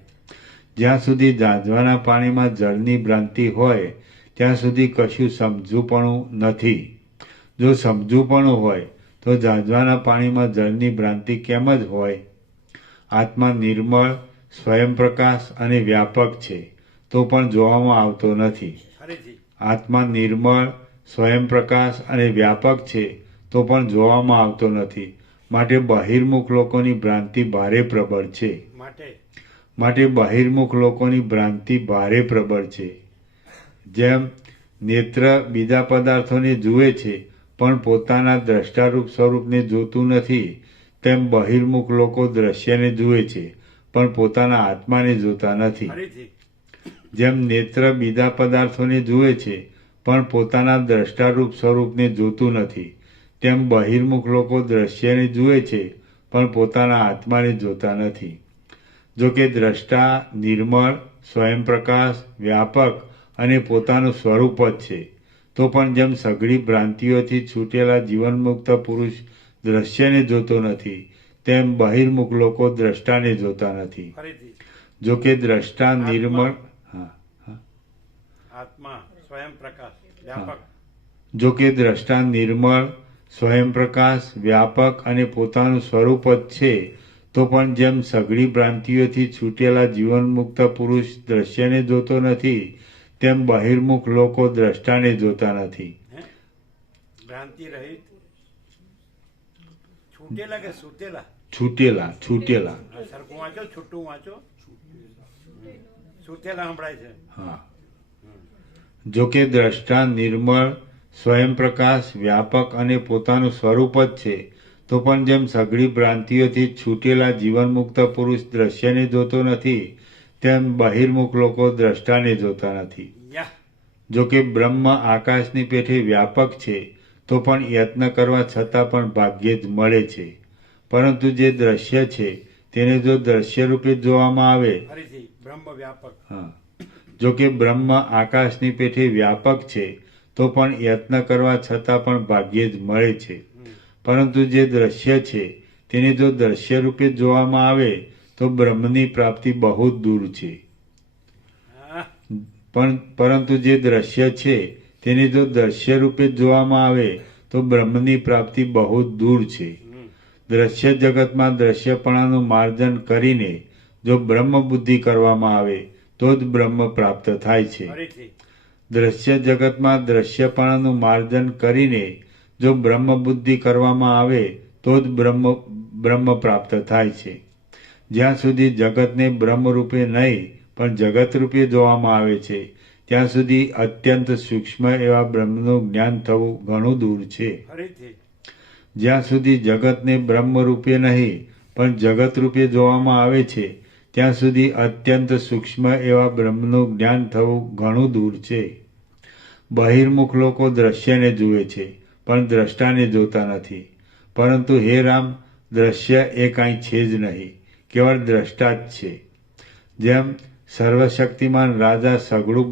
જ્યાં સુધી ઝાંઝવાના પાણીમાં જળની ભ્રાંતિ હોય ત્યાં સુધી કશું સમજુપણું નથી. જો સમજુપણું હોય તો ઝાંઝવાના પાણીમાં જળની ભ્રાંતિ કેમ જ હોય? આત્મા નિર્મળ, સ્વયંપ્રકાશ અને વ્યાપક છે, તો પણ જોવામાં આવતો નથી. ફરીથી આત્મા નિર્મળ, સ્વયંપ્રકાશ અને વ્યાપક છે, તો પણ જોવામાં આવતો નથી. માટે બહિર્મુખ લોકોની ભ્રાંતિ ભારે પ્રબળ છે. માટે બહિર્મુખ લોકોની ભ્રાંતિ ભારે પ્રબળ છે. જેમ નેત્ર બીજા પદાર્થોને જુએ છે પણ પોતાના દ્રષ્ટારૂપ સ્વરૂપને જોતું નથી, તેમ બહિર્મુખ લોકો દ્રશ્યને જુએ છે પણ પોતાના આત્માને જોતા નથી. જેમ નેત્ર બીજા પદાર્થોને જુએ છે પણ પોતાના દ્રષ્ટારૂપ સ્વરૂપને જોતું નથી, તેમ બહિર્મુખ લોકો દ્રશ્યને જુએ છે પણ પોતાના આત્માને જોતા નથી. જો કે દ્રષ્ટા નિર્મળ, સ્વયંપ્રકાશ, વ્યાપક અને પોતાનું સ્વરૂપ જ છે, તો પણ જેમ સઘળી ભ્રાંતિઓથી છૂટેલા જીવનમુક્ત પુરુષ દ્રશ્યને જોતો નથી, તેમ બહિર્મુખ લોકો દ્રષ્ટાને જોતા નથી. જો કે દ્રષ્ટા નિર્મળ આત્મા સ્વયંપ્રકાશ વ્યાપક જો કે દ્રષ્ટા નિર્મળ, સ્વયંપ્રકાશ, વ્યાપક અને પોતાનું સ્વરૂપ જ છે, તો પણ જેમ સઘળી ભ્રાંતિઓથી છૂટેલા જીવનમુક્ત પુરુષ દ્રશ્યને જોતો નથી, તેમ બહિર્મુખ લોકો દ્રષ્ટાને જોતા નથી. ભ્રાંતિ રહિત છૂટેલા કે સુટેલા? છૂટેલા. સરખું વાંચો, છૂટું વાંચો. સુટેલા સંભળાય છે. હા. જો કે દ્રષ્ટા નિર્મળ, સ્વયંપ્રકાશ, વ્યાપક અને પોતાનું સ્વરૂપ જ છે, તો પણ જેમ સઘળી ભ્રાંતિઓથી છૂટેલા જીવનમુક્ત પુરુષ દ્રશ્યને જોતો નથી, તેમ બહિર્મુખ લોકો દ્રષ્ટાને જોતા નથી. જો કે બ્રહ્મ આકાશની પેઠે વ્યાપક છે, તો પણ યત્ન કરવા છતાં પણ ભાગ્યે જ મળે છે. પરંતુ જે દ્રશ્ય છે તેને જો દ્રશ્ય રૂપે જોવામાં આવે, જો કે બ્રહ્મ આકાશની પેઠે વ્યાપક છે, તો પણ યત્ન કરવા છતાં પણ ભાગ્યે જ મળે છે. પરંતુ જે દ્રશ્ય છે તેને જો દ્રશ્ય રૂપે જોવામાં આવે તો બ્રહ્મની પ્રાપ્તિ બહુ જ દૂર છે. પરંતુ જે દ્રશ્ય છે તેને જો દ્રશ્ય રૂપે જોવામાં આવે તો બ્રહ્મની પ્રાપ્તિ બહુ જ દૂર છે. દ્રશ્ય જગતમાં દ્રશ્યપણાનું માર્જન કરીને જો બ્રહ્મ બુદ્ધિ કરવામાં આવે તો જ બ્રહ્મ પ્રાપ્ત થાય છે. દ્રશ્ય જગતમાં દ્રશ્યપણાનું માર્જન કરીને જો બ્રહ્મ બુદ્ધિ કરવામાં આવે તો જ બ્રહ્મ પ્રાપ્ત થાય છે. જ્યાં સુધી જગતને બ્રહ્મ રૂપે નહીં પણ જગત રૂપે જોવામાં આવે છે, ત્યાં સુધી અત્યંત સૂક્ષ્મ એવા બ્રહ્મનું જ્ઞાન થવું ઘણું દૂર છે. જ્યાં સુધી જગતને બ્રહ્મ રૂપે નહીં પણ જગત રૂપે જોવામાં આવે છે ત્યાં સુધી અત્યંત સૂક્ષ્મ એવા બ્રહ્મનું જ્ઞાન થવું ઘણું દૂર છે. બહિર્મુખ લોકો દ્રશ્યને જુએ છે પણ દ્રષ્ટાને જોતા નથી. પરંતુ હે રામ, દ્રશ્ય એ કાંઈ છે જ નહીં, કેવળ દ્રષ્ટા જ છે. જેમ સર્વશક્તિમાન રાજા સઘળું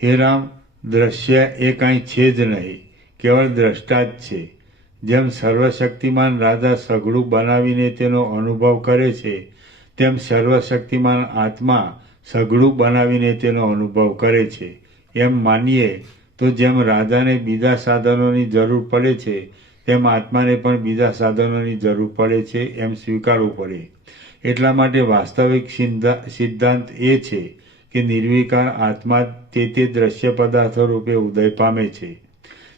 હે રામ, દ્રશ્ય એ કાંઈ છે જ નહીં, કેવળ દ્રષ્ટા જ છે. જેમ સર્વશક્તિમાન રાજા સઘળું બનાવીને તેનો અનુભવ કરે છે, તેમ સર્વશક્તિમાન આત્મા સઘળું બનાવીને તેનો અનુભવ કરે છે. એમ માનીએ તો જેમ રાજાને બીજા સાધનોની જરૂર પડે છે, તેમ આત્માને પણ બીજા સાધનોની જરૂર પડે છે એમ સ્વીકારવું પડે. એટલા માટે વાસ્તવિક સિદ્ધાંત એ છે કે નિર્વિકાર આત્મા તે દ્રશ્ય પદાર્થો રૂપે ઉદય પામે છે.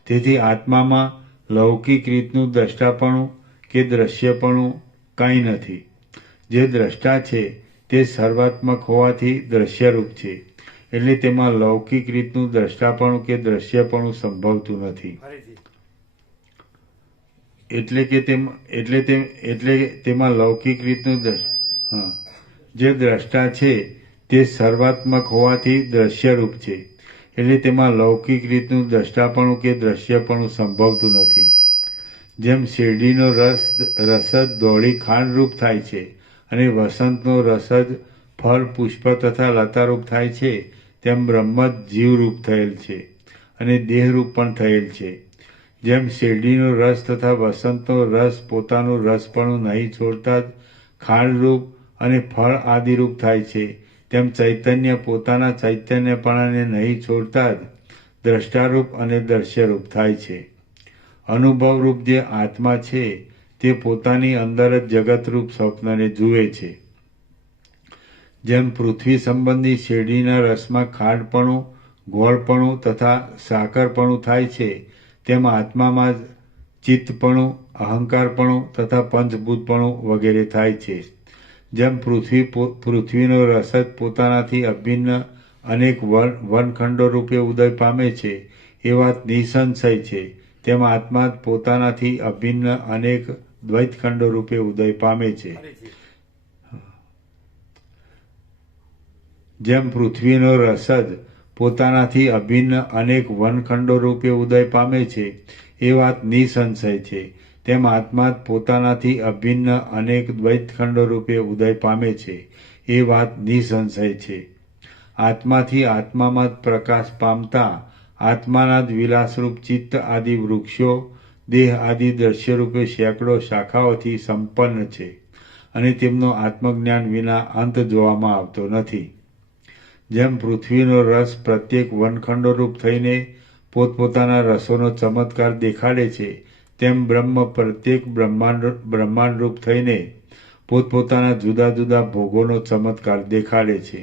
તેથી આત્મામાં લૌકિક રીતનું દ્રષ્ટાપણું કે દ્રશ્યપણું કાંઈ નથી. જે દ્રષ્ટા છે તે સર્વાત્મક હોવાથી દ્રશ્યરૂપ છે, એટલે તેમાં લૌકિક રીતનું દ્રષ્ટાપણું કે દ્રશ્યપણું સંભવતું નથી. એટલે તેમાં લૌકિક રીતનું જે દ્રષ્ટા છે તે સર્વાત્મક હોવાથી દ્રશ્યરૂપ છે, એટલે તેમાં લૌકિક રીતનું દ્રષ્ટાપણું કે દ્રશ્યપણું સંભવતું નથી. જેમ શેરડીનો રસ જ દોડી ખાંડરૂપ થાય છે અને વસંતનો રસ જ ફળ, પુષ્પ તથા લતારૂપ થાય છે, તેમ બ્રહ્મ જ જીવરૂપ થયેલ છે અને દેહરૂપ પણ થયેલ છે. જેમ શેરડીનો રસ તથા વસંતનો રસ પોતાનું રસપણું નહીં છોડતા જ ખાંડરૂપ અને ફળ આદિરૂપ થાય છે, તેમ ચૈતન્ય પોતાના ચૈતન્યપણાને નહીં છોડતા જ દ્રષ્ટારૂપ અને દ્રશ્યરૂપ થાય છે. અનુભવરૂપ જે આત્મા છે તે પોતાની અંદર જ જગતરૂપ સ્વપ્નને જુએ છે. જેમ પૃથ્વી સંબંધી શેરડીના રસમાં ખાંડપણું, ગોળપણું તથા સાકરપણું થાય છે, તેમ આત્મામાં જ ચિત્તપણું, અહંકારપણું તથા પંચભૂતપણું વગેરે થાય છે. જેમ પૃથ્વીનો રસ જ પોતાનાથી અભિન્ન અનેક વનખંડો રૂપે ઉદય પામે છે એ વાત નિસંશય છે, તેમ આત્મા જ પોતાનાથી અભિન્ન અનેક દ્વૈતખંડો રૂપે ઉદય પામે છે. જેમ પૃથ્વીનો રસ જ પોતાનાથી અભિન્ન અનેક વનખંડો રૂપે ઉદય પામે છે એ વાત નિસંશય છે, તેમ આત્મા જ પોતાનાથી અભિન્ન અનેક દ્વૈતખંડો રૂપે ઉદય પામે છે એ વાત નિસંશય છે. આત્માથી આત્મામાં જ પ્રકાશ પામતા આત્માના જ વિલાસરૂપ ચિત્ત આદિ વૃક્ષો દેહ આદિ દ્રશ્યરૂપે સેંકડો શાખાઓથી સંપન્ન છે અને તેમનો આત્મજ્ઞાન વિના અંત જોવામાં આવતો નથી. જેમ પૃથ્વીનો રસ પ્રત્યેક વનખંડો રૂપ થઈને પોતપોતાના રસોનો ચમત્કાર દેખાડે છે, તેમ બ્રહ્મ પ્રત્યેક બ્રહ્માંડ રૂપ થઈને પોતપોતાના જુદા જુદા ભોગોનો ચમત્કાર દેખાડે છે.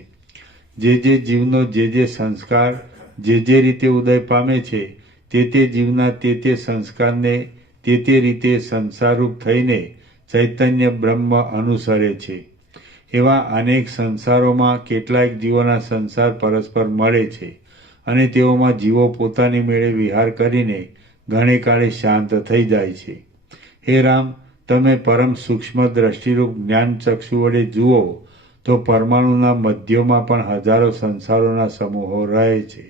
જે જીવનો જે સંસ્કાર જે રીતે ઉદય પામે છે, તે જીવના તે સંસ્કારને તે રીતે સંસારરૂપ થઈને ચૈતન્ય બ્રહ્મ અનુસરે છે. એવા અનેક સંસારોમાં કેટલાક જીવોના સંસાર પરસ્પર મળે છે અને તેઓમાં જીવો પોતાની મેળે વિહાર કરીને ઘણે કાળે શાંત થઈ જાય છે. હે રામ, તમે પરમ સૂક્ષ્મ દ્રષ્ટિરૂપ જ્ઞાન ચક્ષુ વડે જુઓ તો પરમાણુના મધ્યોમાં પણ હજારો સંસારોના સમૂહો રહે છે.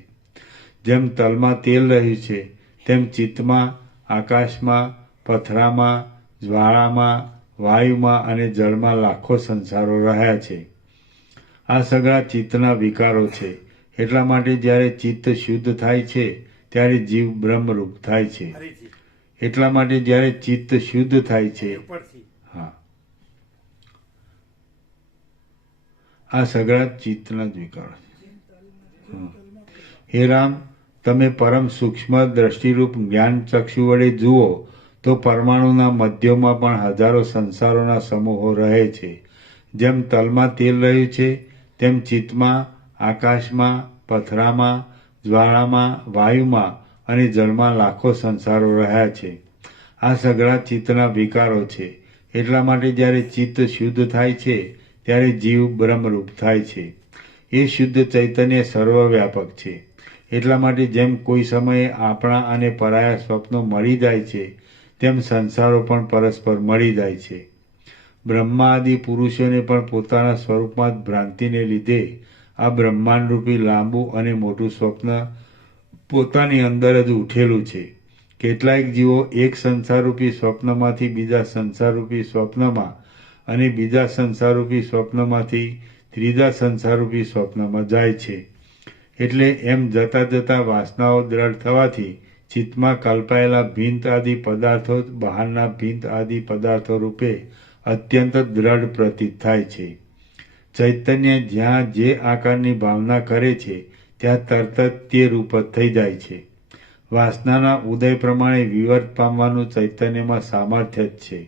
જેમ તલમાં તેલ રહ્યું છે, તેમ ચિત્તમાં, આકાશમાં, પથરામાં, જ્વાળામાં, વાયુમાં અને જળમાં લાખો સંસારો રહ્યા છે. આ સગળા ચિત્તના વિકારો છે. એટલા માટે જ્યારે ચિત્ત શુદ્ધ થાય છે ત્યારે જીવ બ્રહ્મરૂપ થાય છે. એટલા માટે જ્યારે ચિત્ત શુદ્ધ થાય છે, આ સગળા ચિત્તના જ વિકારો છે. હે રામ, તમે પરમ સૂક્ષ્મ દ્રષ્ટિરૂપ જ્ઞાન ચક્ષુ વડે જુઓ તો પરમાણુના મધ્યમાં પણ હજારો સંસારોના સમૂહો રહે છે. જેમ તલમાં તેલ રહ્યું છે, તેમ ચિત્તમાં, આકાશમાં, પથરામાં, જ્વાળામાં, વાયુમાં અને જળમાં લાખો સંસારો રહ્યા છે. આ સઘળા ચિત્તના વિકારો છે. એટલા માટે જ્યારે ચિત્ત શુદ્ધ થાય છે ત્યારે જીવ બ્રહ્મરૂપ થાય છે. એ શુદ્ધ ચૈતન્ય સર્વવ્યાપક છે. એટલા માટે જેમ કોઈ સમયે આપણા અને પરાયા સ્વપ્નો મળી જાય છે, તેમ સંસારો પણ પરસ્પર મળી જાય છે. બ્રહ્મા આદિ પુરુષોને પણ પોતાના સ્વરૂપમાં જ ભ્રાંતિને લીધે આ બ્રહ્માંડરૂપી લાંબુ અને મોટું સ્વપ્ન પોતાની અંદર જ ઉઠેલું છે. કેટલાક જીવો એક સંસારરૂપી સ્વપ્નમાંથી બીજા સંસારરૂપી સ્વપ્નમાં અને બીજા સંસારરૂપી સ્વપ્નમાંથી ત્રીજા સંસારરૂપી સ્વપ્નમાં જાય છે. એટલે એમ જતાં જતાં વાસનાઓ દ્રઢ થવાથી ચિત્તમાં કલ્પાયેલા ભીંત આદિ પદાર્થો જ બહારના ભીંત આદિ પદાર્થો રૂપે અત્યંત દ્રઢ પ્રતીત થાય છે. ચૈતન્ય જ્યાં જે આકારની ભાવના કરે છે ત્યાં તરત જ તે રૂપ જ થઈ જાય છે. વાસનાના ઉદય પ્રમાણે વિવર્ત પામવાનું ચૈતન્યમાં સામર્થ્ય જ છે.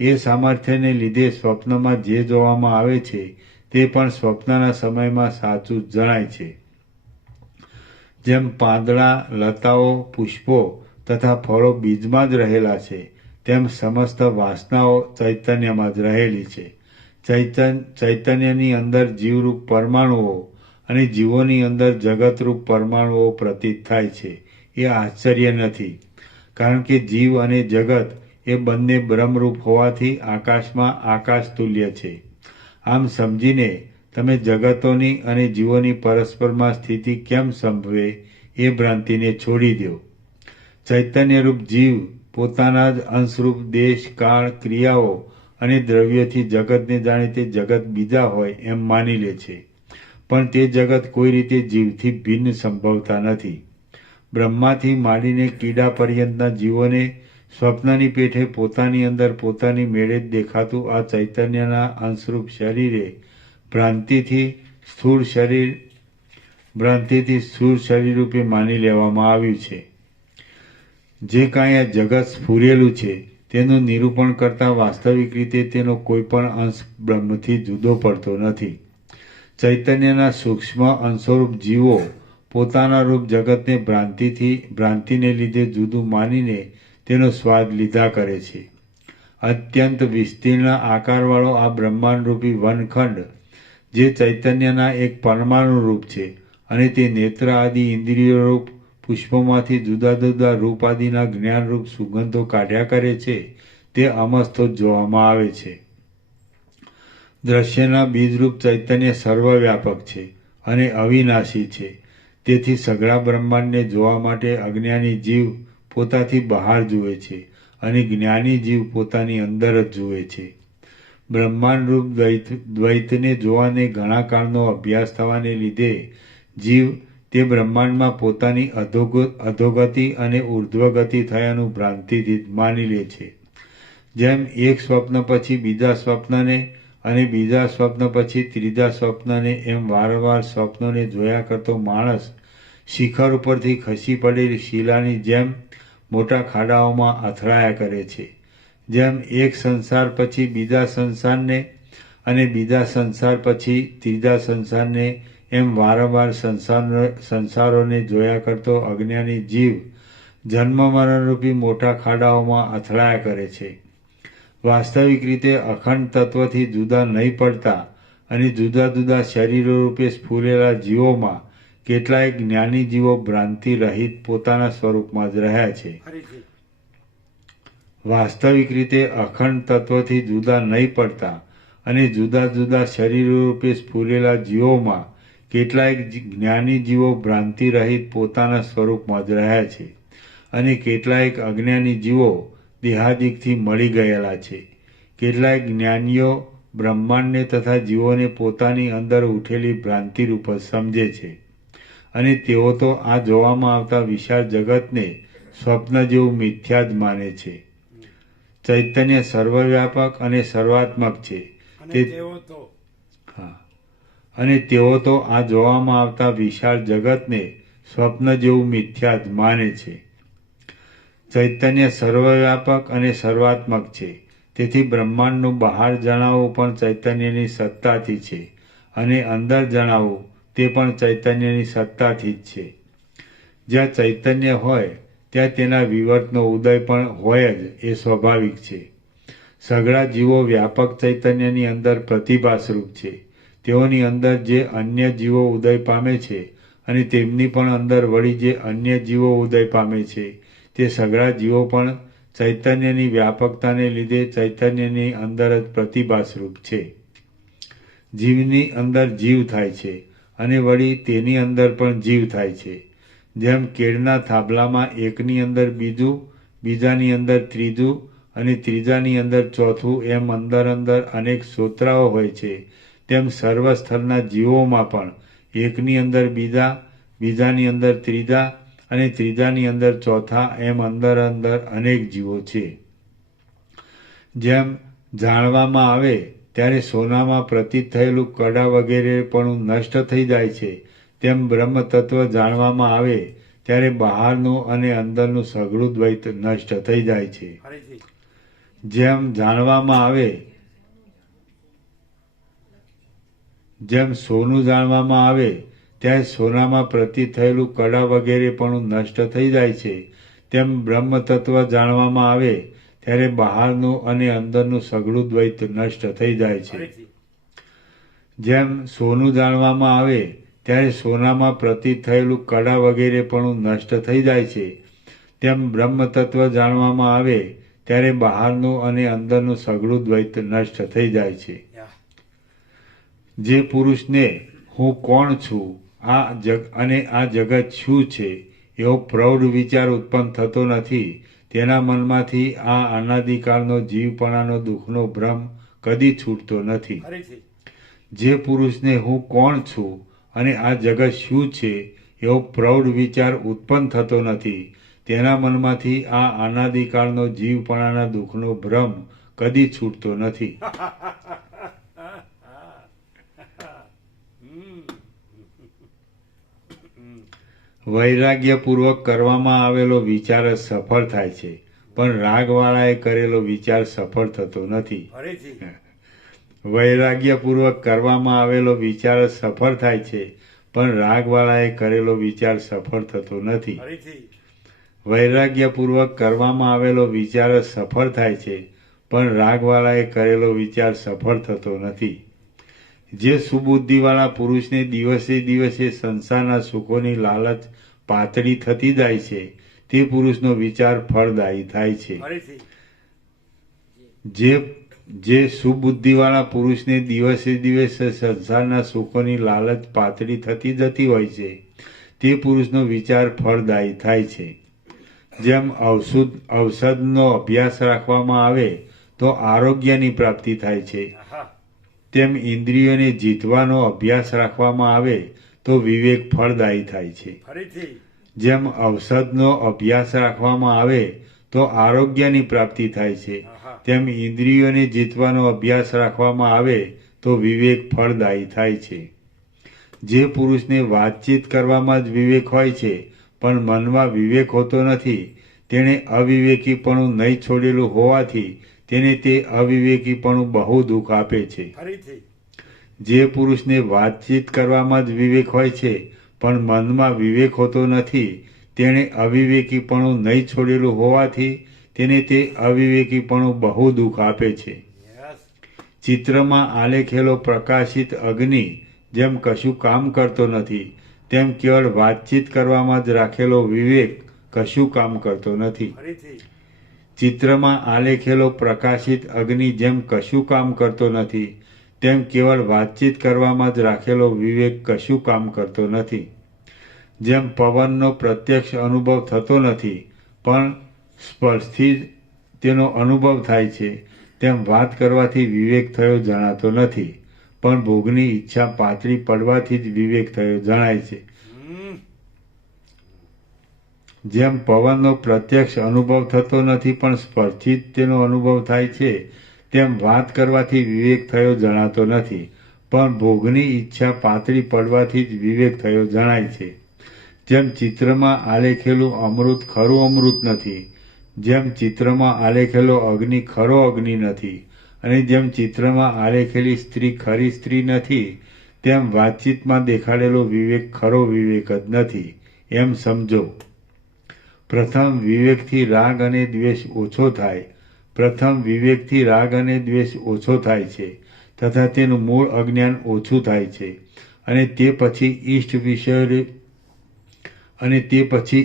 એ સામર્થ્યને લીધે સ્વપ્નમાં જે જોવામાં આવે છે તે પણ સ્વપ્નના સમયમાં સાચું જ જણાય છે. જેમ પાંદડા, લતાઓ, પુષ્પો તથા ફળો બીજમાં જ રહેલા છે, તેમ સમસ્ત વાસનાઓ ચૈતન્યમાં જ રહેલી છે. ચૈતન્યની અંદર જીવરૂપ પરમાણુઓ અને જીવોની અંદર જગતરૂપ પરમાણુઓ પ્રતીત થાય છે. એ આશ્ચર્ય નથી, કારણ કે જીવ અને જગત એ બંને બ્રહ્મરૂપ હોવાથી આકાશમાં આકાશ તુલ્ય છે. આમ સમજીને તમે જગતોની અને જીવોની પરસ્પરમાં સ્થિતિ કેમ સંભવે એ ભ્રાંતિને છોડી દો. ચૈતન્યરૂપ જીવ પોતાના જ અંશરૂપ દેશ, કાળ, ક્રિયાઓ અને દ્રવ્યોથી જગતને જાણે તે જગત બીજા હોય એમ માની લે છે, પણ તે જગત કોઈ રીતે જીવથી ભિન્ન સંભવતા નથી. બ્રહ્માથી માંડીને કીડા પર્યંતના જીવોને સ્વપ્નની પેઠે પોતાની અંદર પોતાની મેળે જ દેખાતું આ ચૈતન્યના અંશરૂપ શરીરે ભ્રાંતિથી સ્થૂળ શરીર રૂપે માની લેવામાં આવ્યું છે. જે કાંઈ આ જગત સ્ફુરેલું છે તેનું નિરૂપણ કરતાં વાસ્તવિક રીતે તેનો કોઈ પણ અંશ બ્રહ્મથી જુદો પડતો નથી. ચૈતન્યના સૂક્ષ્મ અંશોરૂપ જીવો પોતાના રૂપ જગતને ભ્રાંતિને લીધે જુદું માનીને તેનો સ્વાદ લીધા કરે છે. અત્યંત વિસ્તીર્ણ આકારવાળો આ બ્રહ્માંડરૂપી વનખંડ જે ચૈતન્યના એક પરમાણુ રૂપ છે અને તે નેત્ર આદિ ઇન્દ્રિયરૂપ પુષ્પોમાંથી જુદા જુદા રૂપ આદિના જ્ઞાનરૂપ સુગંધો કાઢ્યા કરે છે, તે અમસ્તો જ જોવામાં આવે છે. દ્રશ્યના બીજરૂપ ચૈતન્ય સર્વવ્યાપક છે અને અવિનાશી છે. તેથી સઘળા બ્રહ્માંડને જોવા માટે અજ્ઞાની જીવ પોતાથી બહાર જુએ છે અને જ્ઞાની જીવ પોતાની અંદર જ જુએ છે. બ્રહ્માંડરૂપ દ્વૈતને જોવાને ઘણા કાળનો અભ્યાસ થવાને લીધે જીવ તે બ્રહ્માંડમાં પોતાની અધોગતિ અને ઉર્ધ્વગતિ થયાનું ભ્રાંતિથી માની લે છે. જેમ એક સ્વપ્ન પછી બીજા સ્વપ્નને અને બીજા સ્વપ્ન પછી ત્રીજા સ્વપ્નને એમ વારંવાર સ્વપ્નોને જોયા કરતો માણસ શિખર ઉપરથી ખસી પડેલી શિલાની જેમ મોટા ખાડાઓમાં અથડાયા કરે છે. જેમ એક સંસાર પછી બીજા સંસારને અને બીજા સંસાર પછી ત્રીજા સંસારને એમ વારંવાર સંસારોને જોયા કરતો અજ્ઞાની જીવ જન્મ મરણરૂપી મોટા ખાડાઓમાં અથડાયા કરે છે. વાસ્તવિક રીતે અખંડ તત્વથી જુદા નહીં પડતા અને જુદા જુદા શરીરો રૂપે સ્ફુરેલા જીવોમાં કેટલાય જ્ઞાની જીવો ભ્રાંતિ રહિત પોતાના સ્વરૂપમાં જ રહ્યા છે. વાસ્તવિક રીતે અખંડ તત્વથી જુદા નહીં પડતા અને જુદા જુદા શરીરો રૂપે સ્ફુરેલા જીવોમાં કેટલાય જ્ઞાની જીવો ભ્રાંતિ રહિત પોતાના સ્વરૂપમાં જ રહ્યા છે અને કેટલાયક અજ્ઞાની જીવો દેહાદિકથી મળી ગયેલા છે. કેટલાય જ્ઞાનીઓ બ્રહ્માંડને તથા જીવોને પોતાની અંદર ઉઠેલી ભ્રાંતિરૂપ જ સમજે છે અને તેઓ તો આ જોવામાં આવતા વિશાળ જગતને સ્વપ્ન જેવું મિથ્યા જ માને છે. ચૈતન્ય સર્વવ્યાપક અને સર્વાત્મક છે. અને તેઓ તો આ જોવામાં આવતા વિશાળ જગતને સ્વપ્ન જેવું મિથ્યા જ માને છે. ચૈતન્ય સર્વવ્યાપક અને સર્વાત્મક છે. તેથી બ્રહ્માંડનું બહાર જણાવવું પણ ચૈતન્યની સત્તાથી છે અને અંદર જણાવવું તે પણ ચૈતન્યની સત્તાથી જ છે. જ્યાં ચૈતન્ય હોય ત્યાં તેના વિવર્તનો ઉદય પણ હોય જ એ સ્વાભાવિક છે. સઘળા જીવો વ્યાપક ચૈતન્યની અંદર પ્રતિભાસ્વરૂપ છે. તેઓની અંદર જે અન્ય જીવો ઉદય પામે છે અને તેમની પણ અંદર વળી જે અન્ય જીવો ઉદય પામે છે તે સઘળા જીવો પણ ચૈતન્યની વ્યાપકતાને લીધે ચૈતન્યની અંદર જ પ્રતિભાસરૂપ છે. જીવની અંદર જીવ થાય છે અને વળી તેની અંદર પણ જીવ થાય છે. જેમ કેળના થાંભલામાં એકની અંદર બીજું, બીજાની અંદર ત્રીજું અને ત્રીજાની અંદર ચોથું એમ અંદર અંદર અનેક સોતરાઓ હોય છે, તેમ સર્વ સ્થળના જીવોમાં પણ એકની અંદર બીજા, બીજાની અંદર ત્રીજા અને ત્રીજાની અંદર ચોથા એમ અંદર અંદર અનેક જીવો છે. જેમ જાણવામાં આવે ત્યારે સોનામાં પ્રતીત થયેલું કડા વગેરે પણ નષ્ટ થઈ જાય છે, તેમ બ્રહ્મ તત્વ જાણવામાં આવે ત્યારે બહારનું અને અંદરનું સઘળું દ્વૈત નષ્ટ થઈ જાય છે. જેમ જાણવામાં આવે, જેમ સોનું જાણવામાં આવે ત્યારે સોનામાં પ્રતીત થયેલું કડા વગેરે પણ નષ્ટ થઈ જાય છે, તેમ બ્રહ્મ તત્વ જાણવામાં આવે ત્યારે બહારનું અને અંદરનું સઘળું દ્વૈત નષ્ટ થઈ જાય છે. જેમ સોનું જાણવામાં આવે ત્યારે સોનામાં પ્રતીત થયેલું કડા વગેરે પણ નષ્ટ થઈ જાય છે, તેમ બ્રહ્મ તત્વ જાણવામાં આવે ત્યારે બહારનું અને અંદરનું સઘળું દ્વૈત નષ્ટ થઈ જાય છે. જે પુરુષને હું કોણ છું અને આ જગત શું છે એવો પ્રૌઢ વિચાર ઉત્પન્ન થતો નથી, તેના મનમાંથી આ અનાદિકાળનો જીવપણાનો દુઃખનો ભ્રમ કદી છૂટતો નથી. જે પુરુષને હું કોણ છું અને આ જગત શું છે એવો પ્રૌઢ વિચાર ઉત્પન્ન થતો નથી, તેના મનમાંથી આ અનાદિકાળનો જીવપણાના દુઃખનો ભ્રમ કદી છૂટતો નથી. વૈરાગ્યપૂર્વક કરવામાં આવેલો વિચાર જ સફળ થાય છે, પણ રાગવાળાએ કરેલો વિચાર સફળ થતો નથી. વૈરાગ્યપૂર્વક કરવામાં આવેલો વિચાર જ સફળ થાય છે, પણ રાગવાળાએ કરેલો વિચાર સફળ થતો નથી. વૈરાગ્યપૂર્વક કરવામાં આવેલો વિચાર જ સફળ થાય છે, પણ રાગવાળાએ કરેલો વિચાર સફળ થતો નથી. જે સુબુદ્ધિવાળા પુરુષને દિવસે દિવસે સંસારના સુખોની લાલચ પાતળી થતી જાય છે, તે પુરુષનો વિચાર ફળદાયી થાય છે. જે સુબુદ્ધિવાળા પુરુષને દિવસે દિવસે સંસારના સુખોની લાલચ પાતળી થતી જતી હોય છે, તે પુરુષનો વિચાર ફળદાયી થાય છે. જેમ ઔષધનો અભ્યાસ રાખવામાં આવે તો આરોગ્યની પ્રાપ્તિ થાય છે, તેમ ઇન્દ્રિયોને જીતવાનો અભ્યાસ રાખવામાં આવે તો વિવેક ફળદાયી થાય છે. જેમ ઔષધનો અભ્યાસ રાખવામાં આવે તો આરોગ્યની પ્રાપ્તિ થાય છે, તેમ ઇન્દ્રિયોને જીતવાનો અભ્યાસ રાખવામાં આવે તો વિવેક ફળદાયી થાય છે. જે પુરુષને વાતચીત કરવામાં જ વિવેક હોય છે પણ મનમાં વિવેક હોતો નથી, તેણે અવિવેકીપણું નહીં છોડેલું હોવાથી તેને તે અવિવેકીપણું બહુ દુઃખ આપે છે. જે પુરુષને વાતચીત કરવામાં જ વિવેક હોય છે પણ મનમાં વિવેક હોતો નથી, તેણે અવિવેકીપણું નહીં છોડેલું હોવાથી તેને તે અવિવેકીપણું બહુ દુઃખ આપે છે. ચિત્રમાં આલેખેલો પ્રકાશિત અગ્નિ જેમ કશું કામ કરતો નથી, તેમ કેવળ વાતચીત કરવામાં જ રાખેલો વિવેક કશું કામ કરતો નથી. ચિત્રમાં આલેખેલો પ્રકાશિત અગ્નિ જેમ કશું કામ કરતો નથી, તેમ કેવળ વાતચીત કરવામાં જ રાખેલો વિવેક કશું કામ કરતો નથી. જેમ પવનનો પ્રત્યક્ષ અનુભવ થતો નથી પણ સ્પર્શથી જ તેનો અનુભવ થાય છે, તેમ વાત કરવાથી વિવેક થયો જણાતો નથી, પણ ભોગની ઈચ્છા પાતળી પડવાથી જ વિવેક થયો જણાય છે. જેમ પવનનો પ્રત્યક્ષ અનુભવ થતો નથી પણ સ્પર્શથી જ તેનો અનુભવ થાય છે, તેમ વાત કરવાથી વિવેક થયો જણાતો નથી, પણ ભોગની ઈચ્છા પાતળી પડવાથી જ વિવેક થયો જણાય છે. જેમ ચિત્રમાં આલેખેલું અમૃત ખરું અમૃત નથી, જેમ ચિત્રમાં આલેખેલો અગ્નિ ખરો અગ્નિ નથી, અને જેમ ચિત્રમાં આલેખેલી સ્ત્રી ખરી સ્ત્રી નથી, તેમ વાતચીતમાં દેખાડેલો વિવેક ખરો વિવેક જ નથી, એમ સમજો. પ્રથમ વિવેકથી રાગ અને દ્વેષ ઓછો થાય, પ્રથમ વિવેકથી રાગ અને દ્વેષ ઓછો થાય છે તથા તેનું મૂળ અજ્ઞાન ઓછું થાય છે, અને તે પછી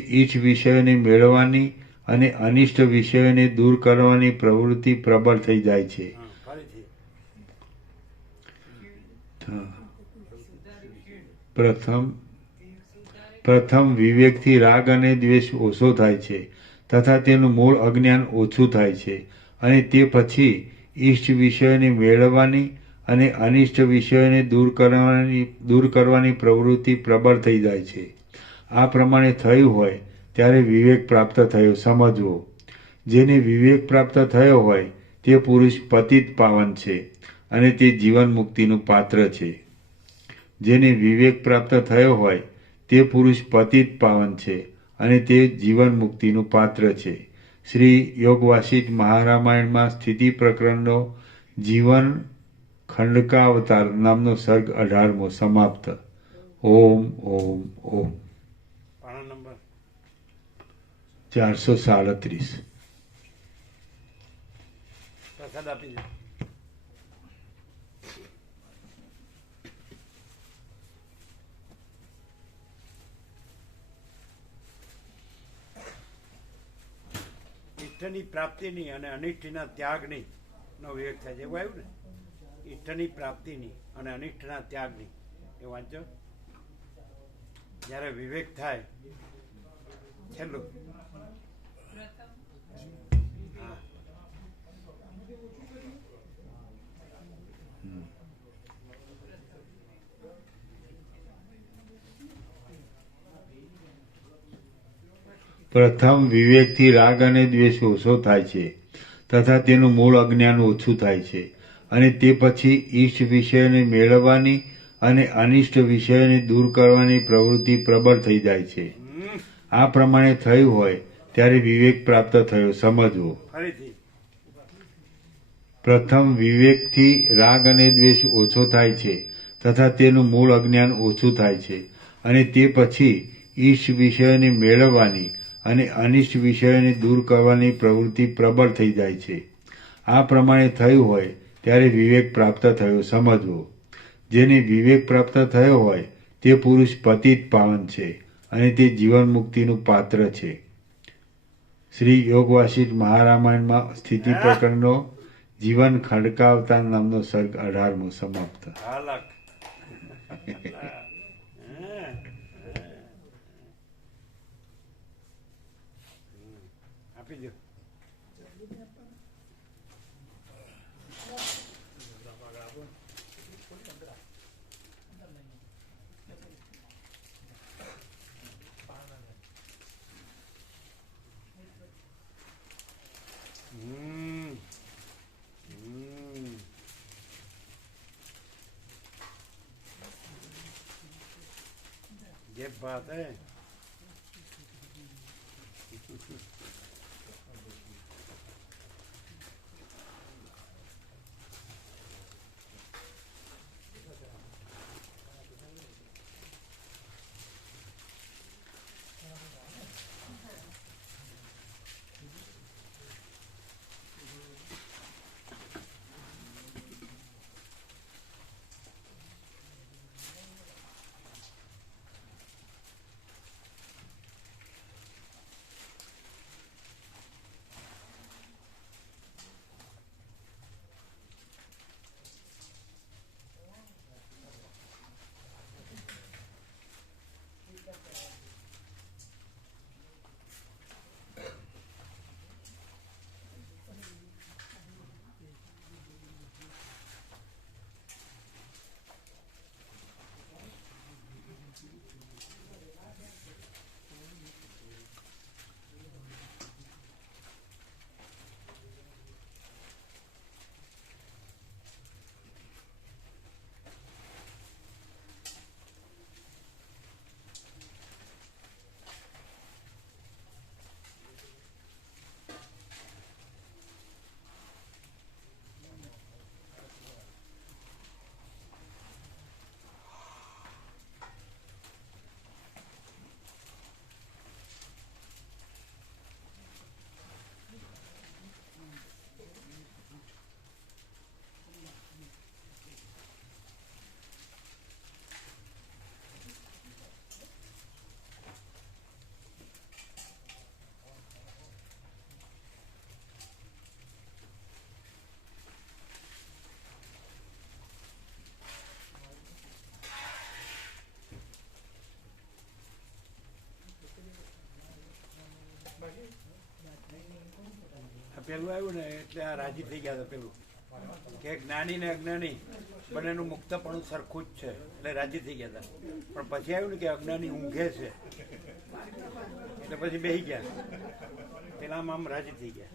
ઈષ્ટ વિષયોને મેળવવાની અને અનિષ્ટ વિષયોને દૂર કરવાની પ્રવૃત્તિ પ્રબળ થઈ જાય છે. હા, ફરીથી. પ્રથમ વિવેકથી રાગ અને દ્વેષ ઓછો થાય છે તથા તેનું મૂળ અજ્ઞાન ઓછું થાય છે અને તે પછી ઈષ્ટ વિષયોને મેળવવાની અને અનિષ્ટ વિષયોને દૂર કરવાની પ્રવૃત્તિ પ્રબળ થઈ જાય છે. આ પ્રમાણે થયું હોય ત્યારે વિવેક પ્રાપ્ત થયો સમજવો. જેને વિવેક પ્રાપ્ત થયો હોય તે પુરુષ પતિત પાવન છે અને તે જીવન મુક્તિનું પાત્ર છે. જેને વિવેક પ્રાપ્ત થયો હોય તે પુરુષ પતિત પાવન છે અને તે જીવન મુક્તિનું પાત્ર છે. શ્રી યોગ વાસિષ્ઠ મહારામાયણમાં સ્થિતિ પ્રકરણનો જીવન ખંડકાવતાર નામનો સર્ગ 18મો સમાપ્ત. ઓમ ઓમ ઓમ. પાના નંબર 437. પ્રસાદ આપી દો. ઈષ્ટની પ્રાપ્તિની અને અનિષ્ટના ત્યાગની નો વિવેક થાય છે. એવું આવ્યું ને, ઈષ્ટની પ્રાપ્તિની અને અનિષ્ટના ત્યાગની. એ વાંચો. જ્યારે વિવેક થાય છેલ્લું. હા, પ્રથમ વિવેકથી રાગ અને દ્વેષ ઓછો થાય છે તથા તેનું મૂળ અજ્ઞાન ઓછું થાય છે અને તે પછી ઈષ્ટ વિષયોને મેળવવાની અને અનિષ્ટ વિષયોને દૂર કરવાની પ્રવૃત્તિ પ્રબળ થઈ જાય છે. આ પ્રમાણે થયું હોય ત્યારે વિવેક પ્રાપ્ત થયો સમજવો. ફરીથી. પ્રથમ વિવેકથી રાગ અને દ્વેષ ઓછો થાય છે તથા તેનું મૂળ અજ્ઞાન ઓછું થાય છે અને તે પછી ઈષ્ટ વિષયોને મેળવવાની અને અનિષ્ટ વિષયોને દૂર કરવાની પ્રવૃત્તિ પ્રબળ થઈ જાય છે. આ પ્રમાણે થયું હોય ત્યારે વિવેક પ્રાપ્ત થયો સમજવો. જેને વિવેક પ્રાપ્ત થયો હોય તે પુરુષ પતિત પાવન છે અને તે જીવન મુક્તિનું પાત્ર છે. શ્રી યોગ વાસિષ્ઠ મહારામાયણમાં સ્થિતિ પ્રકરણનો જીવન ખડકાવતા નામનો સર્ગ 18મો સમાપ્ત. હાલક. આપી દો. ये बात है. આ પેલું આવ્યું ને એટલે આ રાજી થઈ ગયા હતા પેલું કે જ્ઞાની ને અજ્ઞાની બંનેનું મુક્તપણું સરખું જ છે એટલે રાજી થઈ ગયા હતા. પણ પછી આવ્યું ને કે અજ્ઞાની ઊંઘે છે એટલે પછી બેસી ગયા. પેલા આમ રાજી થઈ ગયા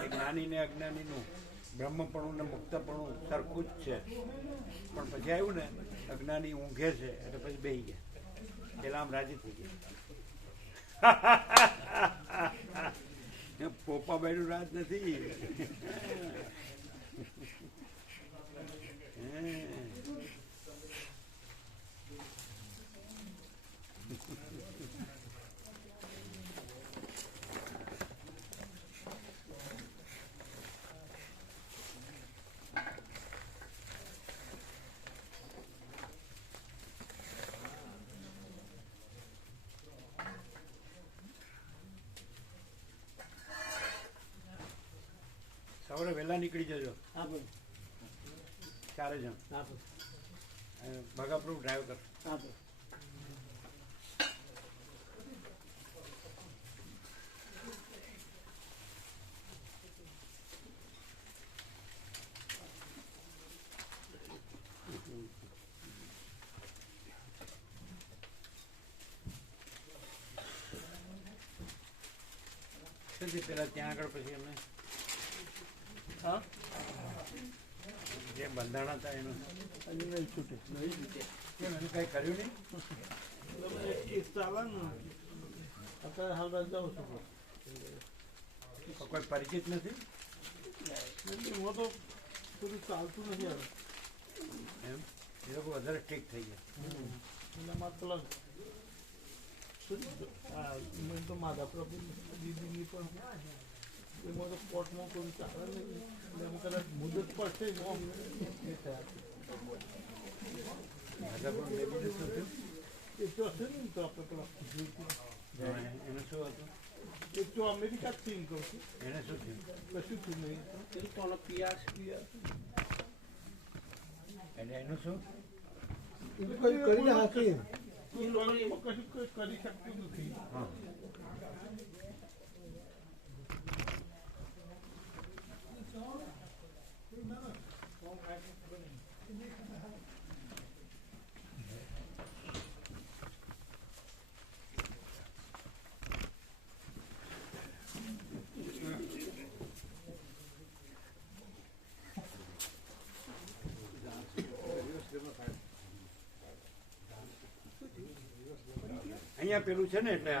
કે જ્ઞાની ને અજ્ઞાનીનું બ્રહ્મપણું ને મુક્તપણું સરખું જ છે. પણ પછી આવ્યું ને અજ્ઞાની ઊંઘે છે એટલે પછી બેસી ગયા. પેલા આમ રાજી થઈ ગયા. પોપાબાઈનું રાજ નથી. સવારે વહેલા નીકળી જજો. ચારે જણ ભગાપુર ડ્રાઈવ કર. પેલા ત્યાં આગળ પછી અમે જે બંધાણા હતા એનું નહીં છૂટે. કેમ એનું કઈ કર્યું નહીં? અત્યારે હાલ જાઉં છું. કોઈ પરિચિત નથી હું તો બધું ચાલતું નથી હવે એમ. એ લોકો વધારે ઠીક થઈ ગયા. એનામાં પેલા મેં તો માધા પ્રભુ દીદીની પણ એમાં તો કોર્ટમાં કોઈ ચાલે નહીં એટલે એમ કદાચ મુદત પડશે જ એ થયા એ તો હશે ને તો આપણે પેલા એનું શું હતું? એ તો અમેરિકા જ થઈને કહું છું. એને શું થયું? કશું થયું નહીં એ તો પિયાસ એટલે એનું શું? કરી નાખી એ લોકો કશું કરી શકતું નથી. હા. અહીંયા પેલું છે ને એટલે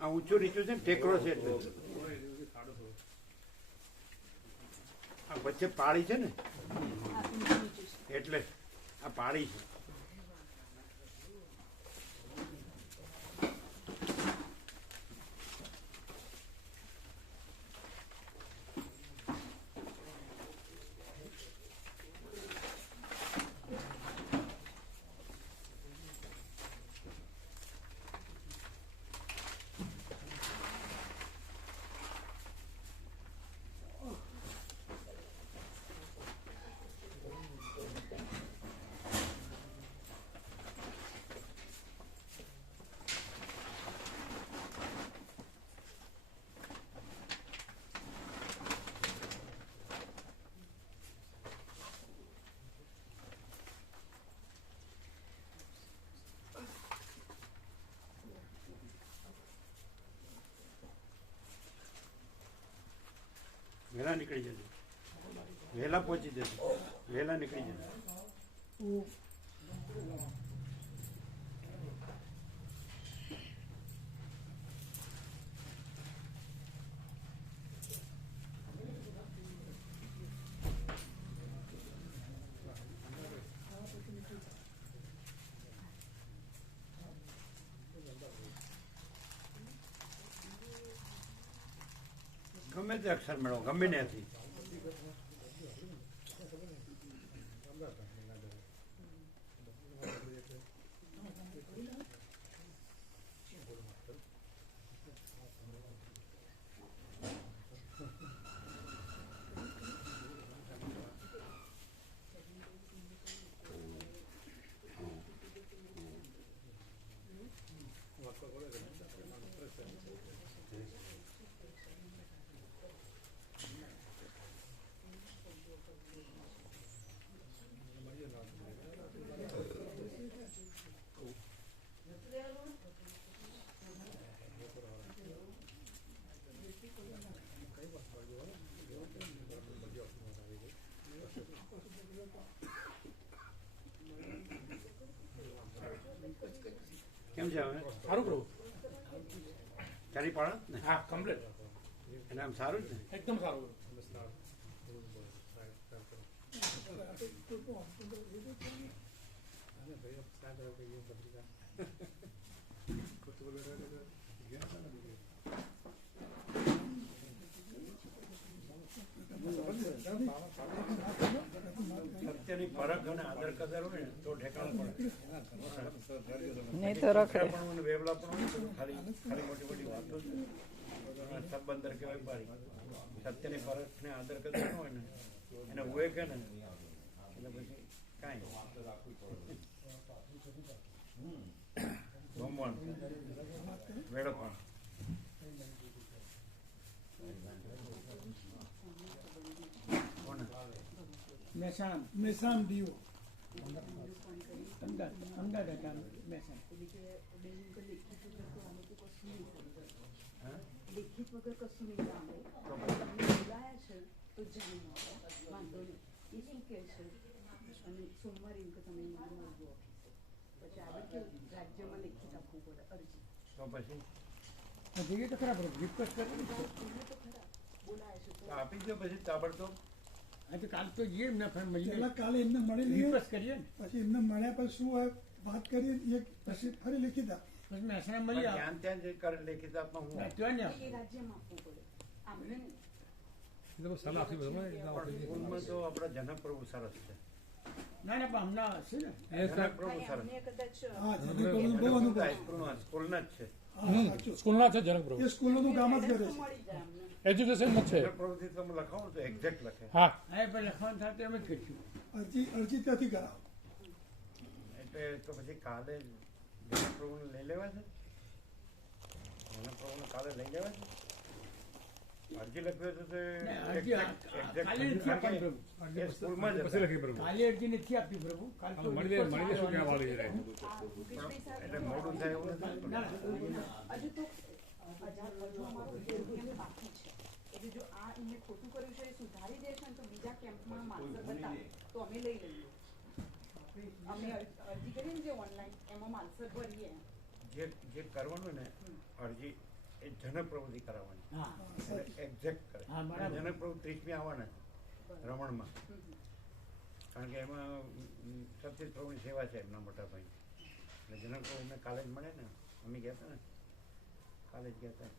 આ ઊંચું નીચું છે ને ટેકરો છે એટલે આ વચ્ચે પાળી છે ને એટલે આ પાળી છે. વહેલા નીકળી જજો. વહેલા પહોંચી જજો. વહેલા નીકળી જજો. ગમે તે અક્ષર મેળવો, ગમે ત્યાંથી. કેમ છે હવે સારું પ્રભુ. ચારી પાડો ને હા કમ્પ્લીટ. એટલે આમ સારું જ ને એકદમ સારું. સત્યની પરખ અને આદર કદર હોય ને તો ઠેકાણું પડે. નહીં તો રખડે. પણ મને વેવલા પણ હોય તો ખાલી ખાલી મોટી મોટી વાતો જ સંબંધર કહેવાય બારી. સત્યની પરખ ને આદર કદર ન હોય ને એને ઉએ કે ને એટલે પછી કાંઈ ભમવાનું વેડો પણ મહેસાણા ડીઓ અમદાવાદ હતા લેખિત વગર કશું નહીં સાંભળે તમને બોલાયા છે તો જાણી વાંધો નહીં એ શું કહે છે અને સોમવારે એમ કે તમે મળજો ઓફિસે પછી આગળ કેવું રાજ્યમાં લેખિત આપવું પડે અરજી તો પછી જઈએ તો ખરા રિક્વેસ્ટ કરી તમને તો ખરા બોલાયા છે તો આપી દો પછી તાબડતોબ. હા તો કાલ તો જઈએ એમને મળીએ પહેલા કાલે એમને મળી લઈએ રિક્વેસ્ટ કરીએ ને પછી એમને મળ્યા પછી શું હોય વાત કરીએ એ પછી ફરી લેખિત આપીએ. પછી મહેસાણા પણ મળીએ ત્યાં ત્યાં જે કરે લેખિત આપમાં હું ત્યાં ને એ રાજ્યમાં આપવું પડે આમને નહીં સ્કૂલમાં તો આપણા જનકપ્રભુ સરસ છે. ના ના પણ હમણાં છે ને જનકપ્રભુ સરસ અમને કદાચ હા જનકપ્રભુનો બહુ અનુભવ. સ્કૂલના જ છે. હા, સાચું. સ્કૂલના છે જનકપ્રભુ. એ સ્કૂલોનું કામ જ કરે છે. મળી જાય અમને એજ્યુકેશન જ છે. જનકપ્રભુથી તમે લખાવો તો એક્ઝેક્ટ લખે. હા હા એ પણ લખવાનું થાય તો એમ જ કરીશું અરજી ત્યાંથી કરાવો. એટલે તો પછી કાલે જનકપ્રભુને લઈ લેવા છે. જનકપ્રભુને કાલે લઈ લેવા છે. અરજી લખવી હોય તો તે અરજી exact કાલે નથી આપવાની પ્રભુ એ સ્કૂલમાં જ પછી હતા. લખી પ્રભુ. કાલે અરજી નથી આપી પ્રભુ કાલ તો મળી લે શું કહેવા વાળી રહે. આ મુકેશભાઈ સાહેબ એટલે મોડું થાય એવું નથી. હજુ તો અમારું નિયમ બાકી છે એટલે જો આ એમને ખોટું કર્યું છે એ સુધારી દે છે ને તો બીજા કેમ્પમાં માસ્ટર બતાવે તો અમે લઈ લઈએ અમે અરજી કરીએ ને જે ઓનલાઈન એમાં માલસર ભરીએ જે કરવાનું ને અરજી એ જનકપ્રભુથી કરાવવાની. હા એક્ઝેક્ટ કરે. હા, બરાબર. જનકપ્રભુ 30મી આવવાના છે રમણમાં. કારણ કે એમાં સતીશ પ્રભુની સેવા છે એમના મોટા ભાઈ. એટલે જનકપ્રભુ અમને કાલે જ મળે ને અમે ગયા હતા ને કાલે જ ગયા હતા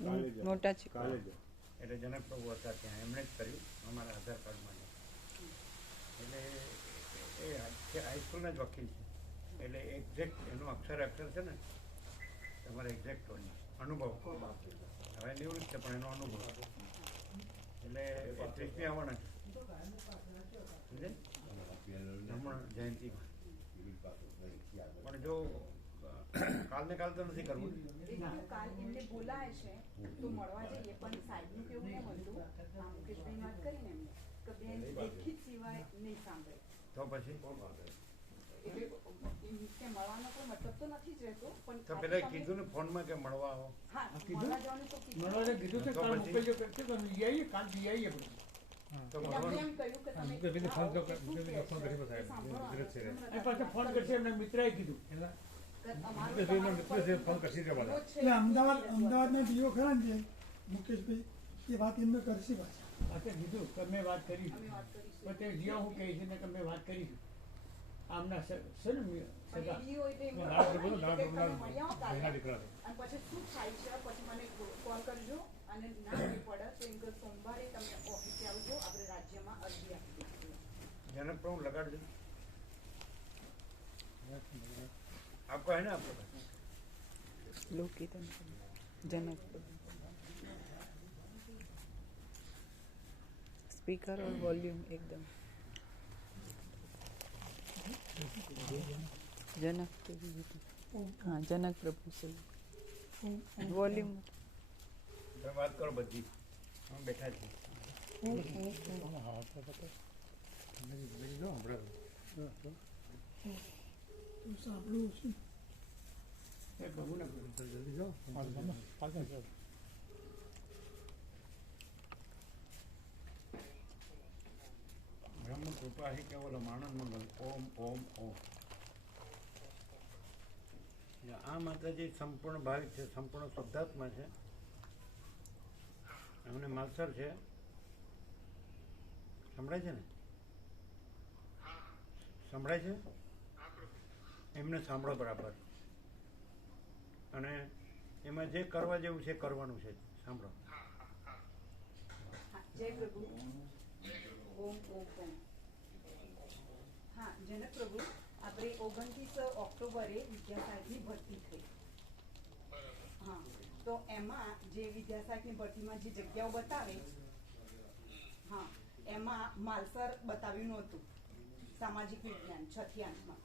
ને મોટા છે. એટલે જનકપ્રભુ હતા ત્યાં એમણે જ કર્યું અમારા આધાર કાર્ડમાં. એટલે એ હાઈસ્કૂલના જ વકીલ છે. એટલે એક્ઝેક્ટ એનો અક્ષર છે ને તમારે એક્ઝેક્ટ હોય અનુભવ. હવે નિવૃત્ત છે પણ એનો અનુભવ એટલે એ 30મી આવવાના છે રમણ જયંતિમાં. પણ જો કાલને કાલ તો નથી કરવું. એટલે કાલ એમને બોલાય છે તો મળવા જઈએ પણ સાહેબનું કેવું એમ હતું આ મુકેશભાઈ વાત કરીને એમને કે બેન લેખિત સિવાય નહીં સાંભળે તો પછી એટલે એમ કે મળવાનો કોઈ મતલબ તો નથી જ રહેતો પણ તો પેલા કીધું ને ફોનમાં કે મળવા આવો. હા મળવા જવાનું તો કીધું મળવાને કીધું છે તો કાલ પછી? મોકલજો કરશે તો અમે જઈ આવીએ કાલ જઈ આવીએ બધું તો એટલે મળવાનું અમને એમ કહ્યું કે તમે મુકેશભાઈને ફોન આવો તો કે શું મુકેશભાઈને કહે ફોન છે? કરી સાહેબ. એ સાંભળો ગુજરાત છે. અમે એ પાછો ફોન કરશે એમના મિત્રએ કીધું કે અમારો મુકેશભાઈનો તમારો મિત્ર છે, ફોન કરશે કે બોલા. વિરોધ છે. એટલે અમદાવાદના ડીઓ ખરા ને જે મુકેશભાઈ એ વાત એમને કરશે પાછા. પાછળ કીધું કે મેં વાત કરી અમે વાત કરીશું પણ તે જ્યાં હું કહે છે ને કે મેં વાત કરી આમના છે ને સગા ડીઓ એટલે એમ નાના પ્રભુ, નાના કે પ્રભુના તમે મળી આવો કાલે. એના દીકરા છે. અને પછી શું થાય છે પછી મને કોલ કરજો અને ના નહીં પડે તો એમ કે સોમવારે તમે ઓફિસે આવજો આપણે રાજ્યમાં અરજી આપી દઈશું જનકપ્રભુ લગાડજો. आपको है ना आपके पास लोकित जनक स्पीकर और वॉल्यूम एकदम जनक प्रभु. हाँ जनक प्रभु से वॉल्यूम તમે વાત કરો બધી હું બેઠા છીએ. તો સાંભળવું શું એ પ્રભુને કૃપા હી કેવલમ આનંદ મંગલ ઓમ ઓમ ઓમ. આ માતાજી સંપૂર્ણ ભાવિક છે, સંપૂર્ણ શુદ્ધાત્મા છે. એમને માલસર છે, સંભળાય છે ને? સંભળાય છે? એમને સાંભળો બરાબર. અને એમાં જે કરવા જેવું છે કરવાનું છે, સાંભળો. હા, જય પ્રભુ. ઓમ ઓમ ઓમ. હા, જનક પ્રભુ, આપણે 29 ઓક્ટોબરે વિદ્યાસાગરની ભરતી થઈ. હા, તો એમાં જે વિદ્યાસાગરની ભરતીમાં જે જગ્યાઓ બતાવે, હા, એમાં માલસર બતાવ્યું નહોતું, સામાજિક વિજ્ઞાન 6 થી 8માં.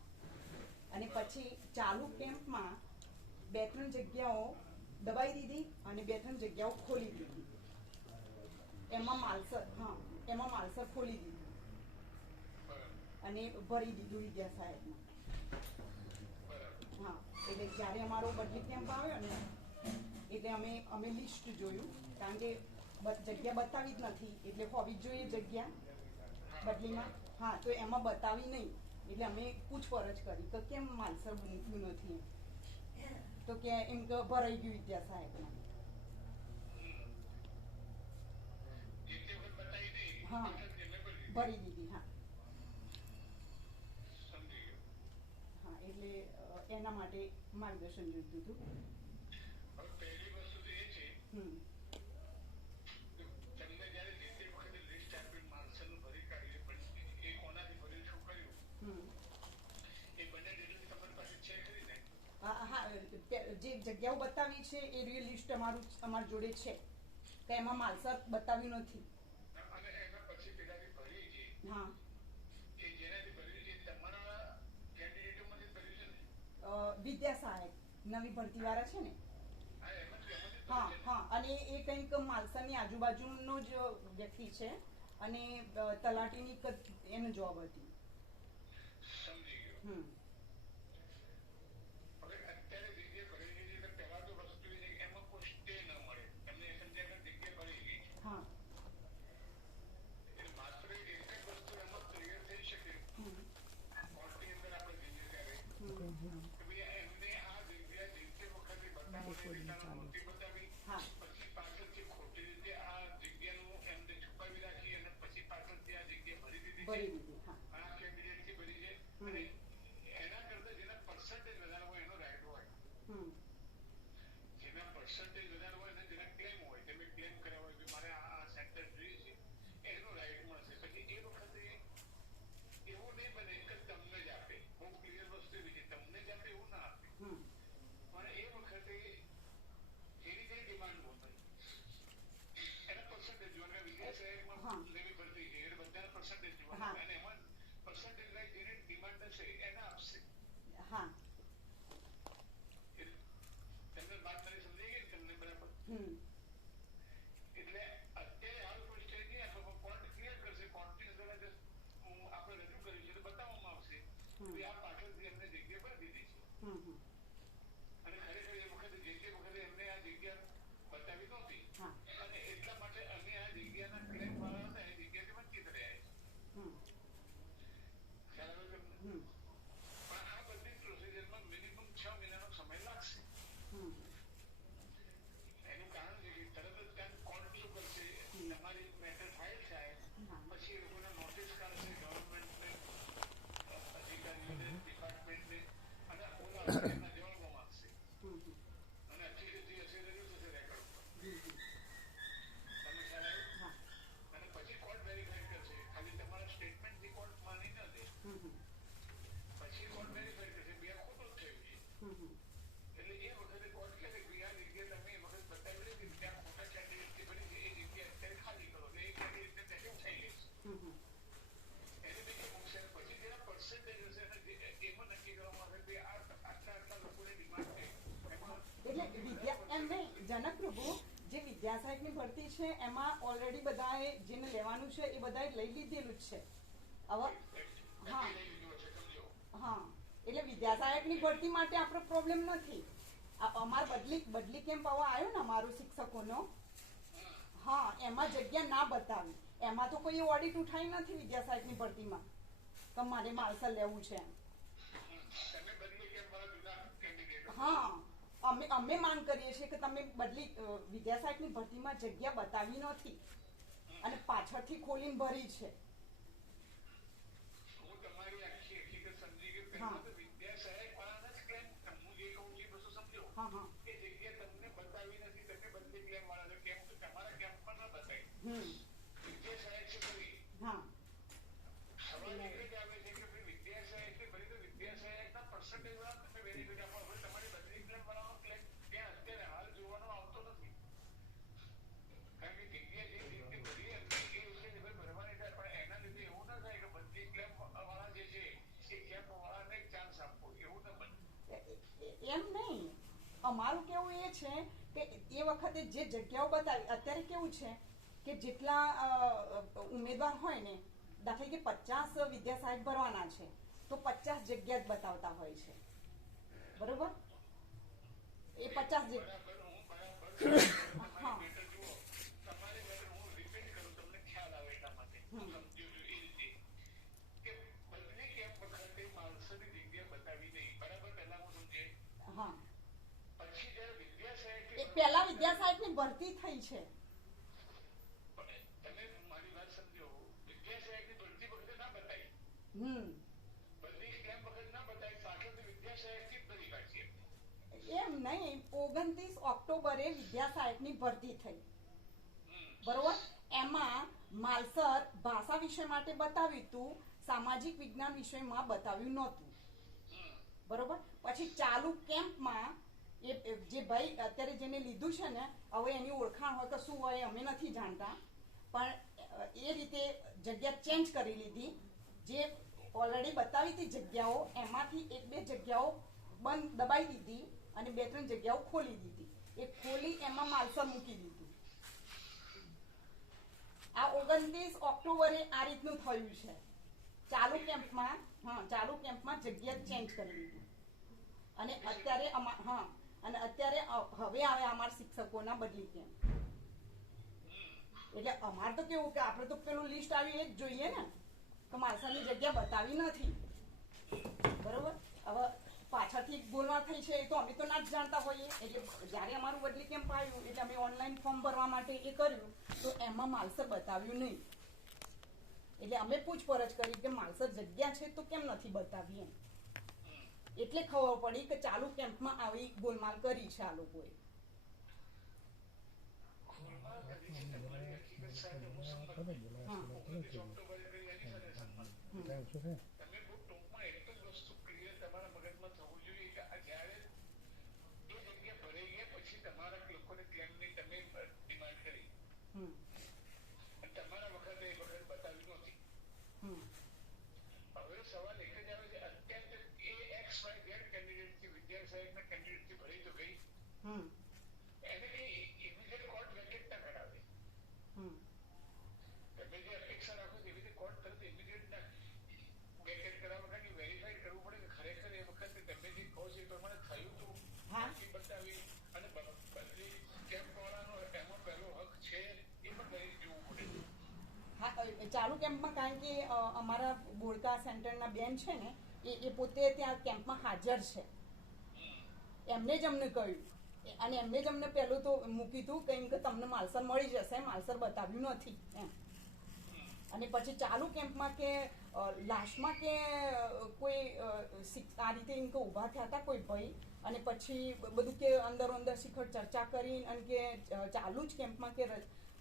અને પછી ચાલુ કેમ્પમાં 2-3 જગ્યાઓ દબાઈ દીધી અને 2-3 જગ્યાઓ ખોલી દીધી. એમાં માલસર ખોલી દીધું અને ભરી દીધું વિદ્યાસાગરમાં. હા, એટલે જ્યારે અમારો બદલી કેમ્પ આવ્યો ને, એટલે અમે લિસ્ટ જોયું, કારણ કે જગ્યા બતાવી જ નથી, એટલે હોવી જોઈએ જગ્યા બદલીમાં. હા, તો એમાં બતાવી નહીં, એટલે અમે પૂછપરછ કરી તો કેમ માલસર મૂક્યું નથી, તો કે એમ કે ભરાઈ ગયું વિદ્યાસાગરમાં. હા, ભરી દીધી. હા હા, એટલે એના માટે માર્ગદર્શન જોઈતું હતું. હા, જે જગ્યાઓ બતાવી છે એ લિસ્ટ અમારી જોડે છે, કે એમાં માલસર બતાવ્યું નથી. હા, વિદ્યાસહાયક નવી ભરતી વાળા છે ને. હા હા, અને એ કંઈક માલસરની આજુબાજુનો જ વ્યક્તિ છે, અને તલાટીની એનો જોબ હતી. હા. ભરી દીધી. હા. હા. એટલે અત્યારે હાલ કોઈ સ્ટેજ નહીં આપે, કોર્ટ ક્લિયર કરશે, કોર્ટની દ્વારા આપણે રજૂ કર્યું છે તો બતાવવામાં આવશે કે આ પાછળથી એમને જગ્યા ભરી દીધી છે. અને ખરેખર એ વખતે જે તે વખતે એમને આ જગ્યા બતાવી નહોતી, અને એટલા માટે અમે આ જગ્યાના ક્લેમ વાળા હતા એ જગ્યાથી વંચિત રહ્યા છે. ખ્યાલ આવે તમને? પણ આ બધી પ્રોસિજરમાં મિનિમમ 6 મહિનાનો સમય લાગશે. એનું કારણ છે કે તરત જ કાંઈ કોર્ટ શું કરશે, તમારી મેટર ફાઇલ થાય પછી એ લોકોને નોટિસ કાઢશે, ગવર્મેન્ટને, અધિકારીઓને, ડિપાર્ટમેન્ટને, અને ઓલા એના જવાબો માંગશે. અને અધિકૃતિ હશે રજૂ થશે રેકોર્ડ પર. તમને ખ્યાલ આવ્યો? અને પછી કોર્ટ વેરીફાઈ કરશે. ખાલી તમારા સ્ટેટમેન્ટથી કોર્ટ માની ન દે, પછી કોર્ટ વેરીફાઈ કરશે બે ખોટું જ થયું છે. એટલે એ વખતે કોર્ટ કહે કે આ જગ્યા તમે એ વખત બતાવી લીધી, ત્યાં ખોટા કેન્ડિડેટથી ભરી છે, એ જગ્યા અત્યારે ખાલી કરો, એટલે એ કેન્ડિડેટને ત્યાં થઈ લેશે. એને બીજી મૂકશે. પછી જેના પર્સન્ટેજ હશે એમાં નક્કી કરવામાં આવશે કે આટલા લોકોની ડિમાન્ડ છે. એમને જનક પ્રભુ, જે વિદ્યાસાગરની ભરતી છે એમાં ઓલરેડી બધાએ જેને લેવાનું છે એ બધાએ લઈ લીધેલું જ છે. હવે હા હા, એટલે વિદ્યાસાગરની ભરતી માટે આપણો પ્રોબ્લેમ નથી. અમાર બદલી કેમ્પ હવે આવ્યો ને અમારો શિક્ષકોનો, હા, એમાં જગ્યા ના બતાવી. એમાં તો કોઈ ઓડિટ ઉઠાઈ નથી વિદ્યા સાહેબની ભરતીમાં કે મારે માલસર લેવું છે એમ. હા, અમે માંગ કરીએ છીએ કે તમે બદલી વિદ્યા સાહેબની ભરતીમાં જગ્યા બતાવી નથી અને પાછળથી ખોલીને ભરી છે. હા હા હા હા એમ નહીં, અમારું કેવું એ છે કે એ વખતે જે જગ્યાઓ બતાવી, અત્યારે કેવું છે કે જેટલા ઉમેદવાર હોય ને, દાખલા કે 50 વિદ્યા સહાયક ભરવાના છે તો 50 જગ્યા જ બતાવતા હોય છે, બરોબર? એ 50 જગ્યા હા હા, એ પહેલા વિદ્યા સહાયકની ભરતી થઈ છે. એમ નહીં, 29 ઓક્ટોબરે વિદ્યા સહાયકની ભરતી થઈ, બરોબર? એમાં માલસર ભાષા વિષય માટે બતાવ્યું હતું, સામાજિક વિજ્ઞાન વિષયમાં બતાવ્યું નહોતું, બરોબર? પછી ચાલુ કેમ્પમાં એ જે ભાઈ અત્યારે જેને લીધું છે ને, હવે એની ઓળખાણ હોય કે શું હોય અમે નથી જાણતા, પણ એ રીતે જગ્યા ચેન્જ કરી લીધી. જે ઓલરેડી બતાવી હતી જગ્યાઓ, એમાંથી 1-2 જગ્યાઓ બંધ દબાઈ દીધી અને 2-3 જગ્યાઓ ખોલી દીધી. એ ખોલી એમાં માલસર મૂકી દીધું. આ 29 ઓક્ટોબરે આ રીતનું થયું છે. ચાલુ કેમ્પમાં, હા, ચાલુ કેમ્પમાં જગ્યા ચેન્જ કરી દીધી અને અત્યારે હા, અને અત્યારે હવે આવે અમારા શિક્ષકોના બદલી કેમ્પ. એટલે અમારે તો કેવું કે આપણે તો પેલું લિસ્ટ આવ્યું એ જ જોઈએ ને કે માલસરની જગ્યા બતાવી નથી, બરોબર? હવે પાછળથી ગોલમાલ થઈ છે એ તો અમે તો ના જ જાણતા હોઈએ. એટલે જ્યારે અમારું બદલી કેમ્પ આવ્યું એટલે અમે ઓનલાઈન ફોર્મ ભરવા માટે એ કર્યું તો એમાં માલસર બતાવ્યું નહીં. એટલે અમે પૂછપરછ કરી કે માલસર જગ્યા છે તો કેમ નથી બતાવી એમ. એટલે ખબર પડી કે ચાલુ કેમ્પમાં આવી ગોલમાલ કરી છે આ લોકોએ. ચાલુ કેમ્પમાં કારણ કે અમારા બોળકા સેન્ટરના બેન છે ને એ પોતે ત્યાં કેમ્પમાં હાજર છે, એમને જ અમને કહ્યું અને એમને જ અમને પહેલું તો મૂકી હતું કંઈ કે તમને માલસર મળી જશે, માલસર બતાવ્યું નથી એમ. અને પછી ચાલુ કેમ્પમાં કે લાસ્ટમાં કે કોઈ આ રીતે એમ કે ઊભા થયા હતા કોઈ ભાઈ અને પછી બધું કે અંદરો અંદર શિખર ચર્ચા કરી અને કે ચાલુ જ કેમ્પમાં કે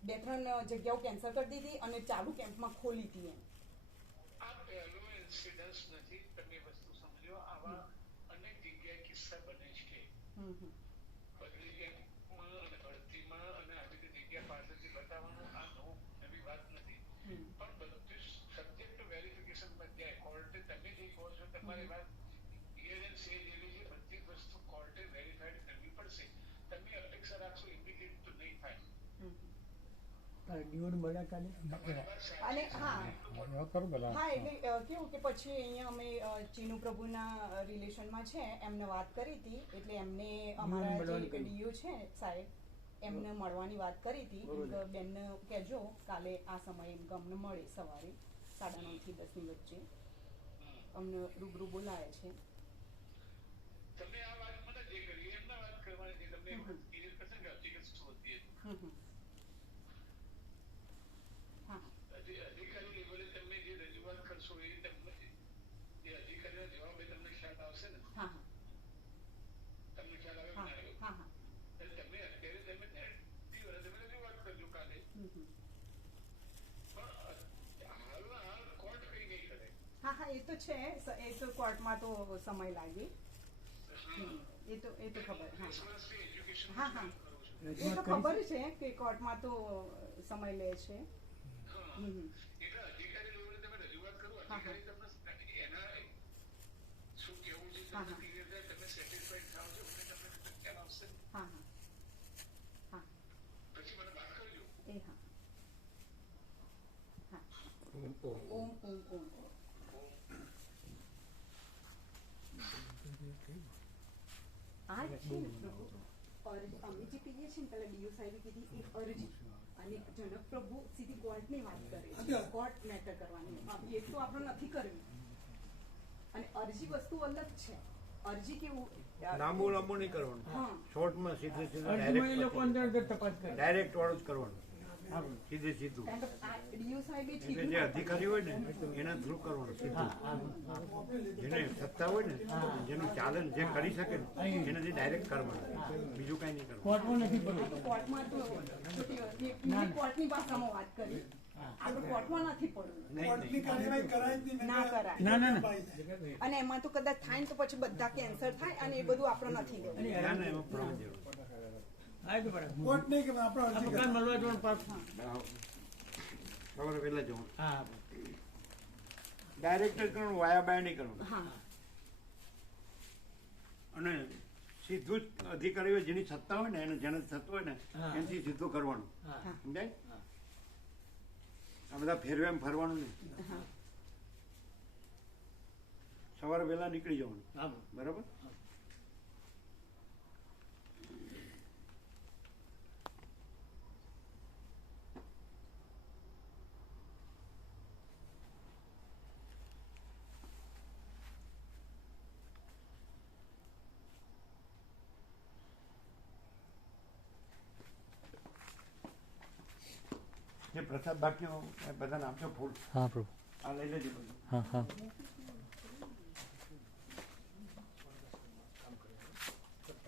2-3 જગ્યાઓ કેન્સલ કરી દીધી અને ચાલુ કેમ્પમાં ખોલી હતી એમ. આ પહેલો ઇન્સિડન્સ નથી, તમે વસ્તુ સમજો. આવા અનેક જગ્યાએ કિસ્સા બને છે બદલી કેમ્પમાં અને ભરતીમાં અને આવી રીતે જગ્યા પાછળથી બતાવવાનું. આ નવી વાત નથી, પણ બધું સબ્જેક્ટ વેરિફિકેશનમાં જાય. કોર્ટે તમે જે કહો છો તમારી વાત ક્લિયરન્સ એ જેવી છે, બધી વસ્તુ કોર્ટે વેરીફાઈડ કરવી પડશે. તમે અપેક્ષા રાખશો ઇમિડિયેટ તો નહીં થાય. અને હા, એટલે કેવું કે પછી અહીંયા અમે ચીનુ પ્રભુના રિલેશનમાં છે એમને વાત કરી હતી. એટલે એમને અમારા જે ડીયુ છે સાહેબ એમને મળવાની વાત કરી હતી કે બેનને કહેજો કાલે આ સમયે અમને મળે સવારે 9:30 થી 10 ની વચ્ચે અમને રૂબરૂ બોલાવે છે. તમે આ વાત મને જે કરી એમને વાત કરવાની છે. તમને ક્લિયર કરશે કે હકીકત શું હતી? હા અધિકારી લેવલે તમે જે રજૂઆત કરશો એ તમને જે અધિકારીના જવાબ એ તમને ખ્યાલ આવશે ને? હા તમને ખ્યાલ આવે હા ને આવ્યો? હા હા તમે અત્યારે તમે રજૂઆત કરજો કાલે. પણ હાલ કોર્ટ કઈ નહીં કરે. હા એ તો છે. એ તો કોર્ટમાં તો સમય લાગે. એ તો ખબર. હા હા એ તો ખબર છે કે કોર્ટમાં તો સમય લે છે. એટલે અધિકારી લેવલે તમે રજૂઆત કરો. અધિકારી તમને એના શું કેવું છે તમને ક્લિયર થાય. તમે સેટિસ્ફાઈડ થાવ છો એટલે તમને ખ્યાલ આવશે. હા હા પછી મને વાત કરજો. એ હા હા ઓમ ઓમ ઓમ આ છે ને પ્રભુ અમે જે કહીએ છીએ ને પેલા ડીઓ સાહેબે કીધી એ અરજી અને જનક પ્રભુ સીધી કોર્ટની વાત કરે છે. કોર્ટ મેટર કરવાની એ તો આપણે નથી કરવી. અને અરજી વસ્તુ અલગ છે. અરજી કેવું લાંબુ નહીં કરવાનું, હા શોર્ટમાં સીધે સીધું અરજીમાં એ લોકો અંદર અંદર તપાસ કરે. ડાયરેક્ટ વાળું જ કરવાનું, સીધે સીધું. કારણ કે આ ડીઓ સાહેબે એટલે જે અધિકારી હોય ને એના થ્રુ કરવાનું સીધું. જેને સત્તા હોય ને, જેનું ચાલન જે કરી શકે ને એનાથી ડાયરેક્ટ કરવાનું, બીજું કઈ નહીં કરવાનું. કોર્ટમાં નથી પડવું. કોર્ટમાં તો કોર્ટની ભાષામાં વાત કરી. આપણે કોર્ટમાં નથી પડવું. કોર્ટની કાર્યવાહી કરાય જ નહીં. ના કરાય. ના ના ના અને એમાં તો કદાચ થાય ને તો પછી બધા કેન્સર થાય અને એ બધું આપણે નથી લેવું. ના ના એમાં પ્રમાણ જરૂર. હા એ તો બરાબર. કોર્ટ નહીં કે આપણે આ અરજી મકાન મળવા જવાનું પાક. સવારે વહેલા જવાનું, હા ડાયરેક્ટ જ કરવાનું, વાયા બાય નહીં કરવાનું. હા અને સીધું જ અધિકારી હોય જેની સત્તા હોય ને એને જેને થતું હોય ને એનાથી સીધું કરવાનું. હા સમજાય? આ બધા ફેરવે એમ ફરવાનું નહીં. સવારે વહેલા નીકળી જવાનું, હા બરાબર? જે પ્રસાદ બાકી બધાને આપજો ફૂલ. હા પ્રભુ. આ લઈ લેજો બધું. હા હા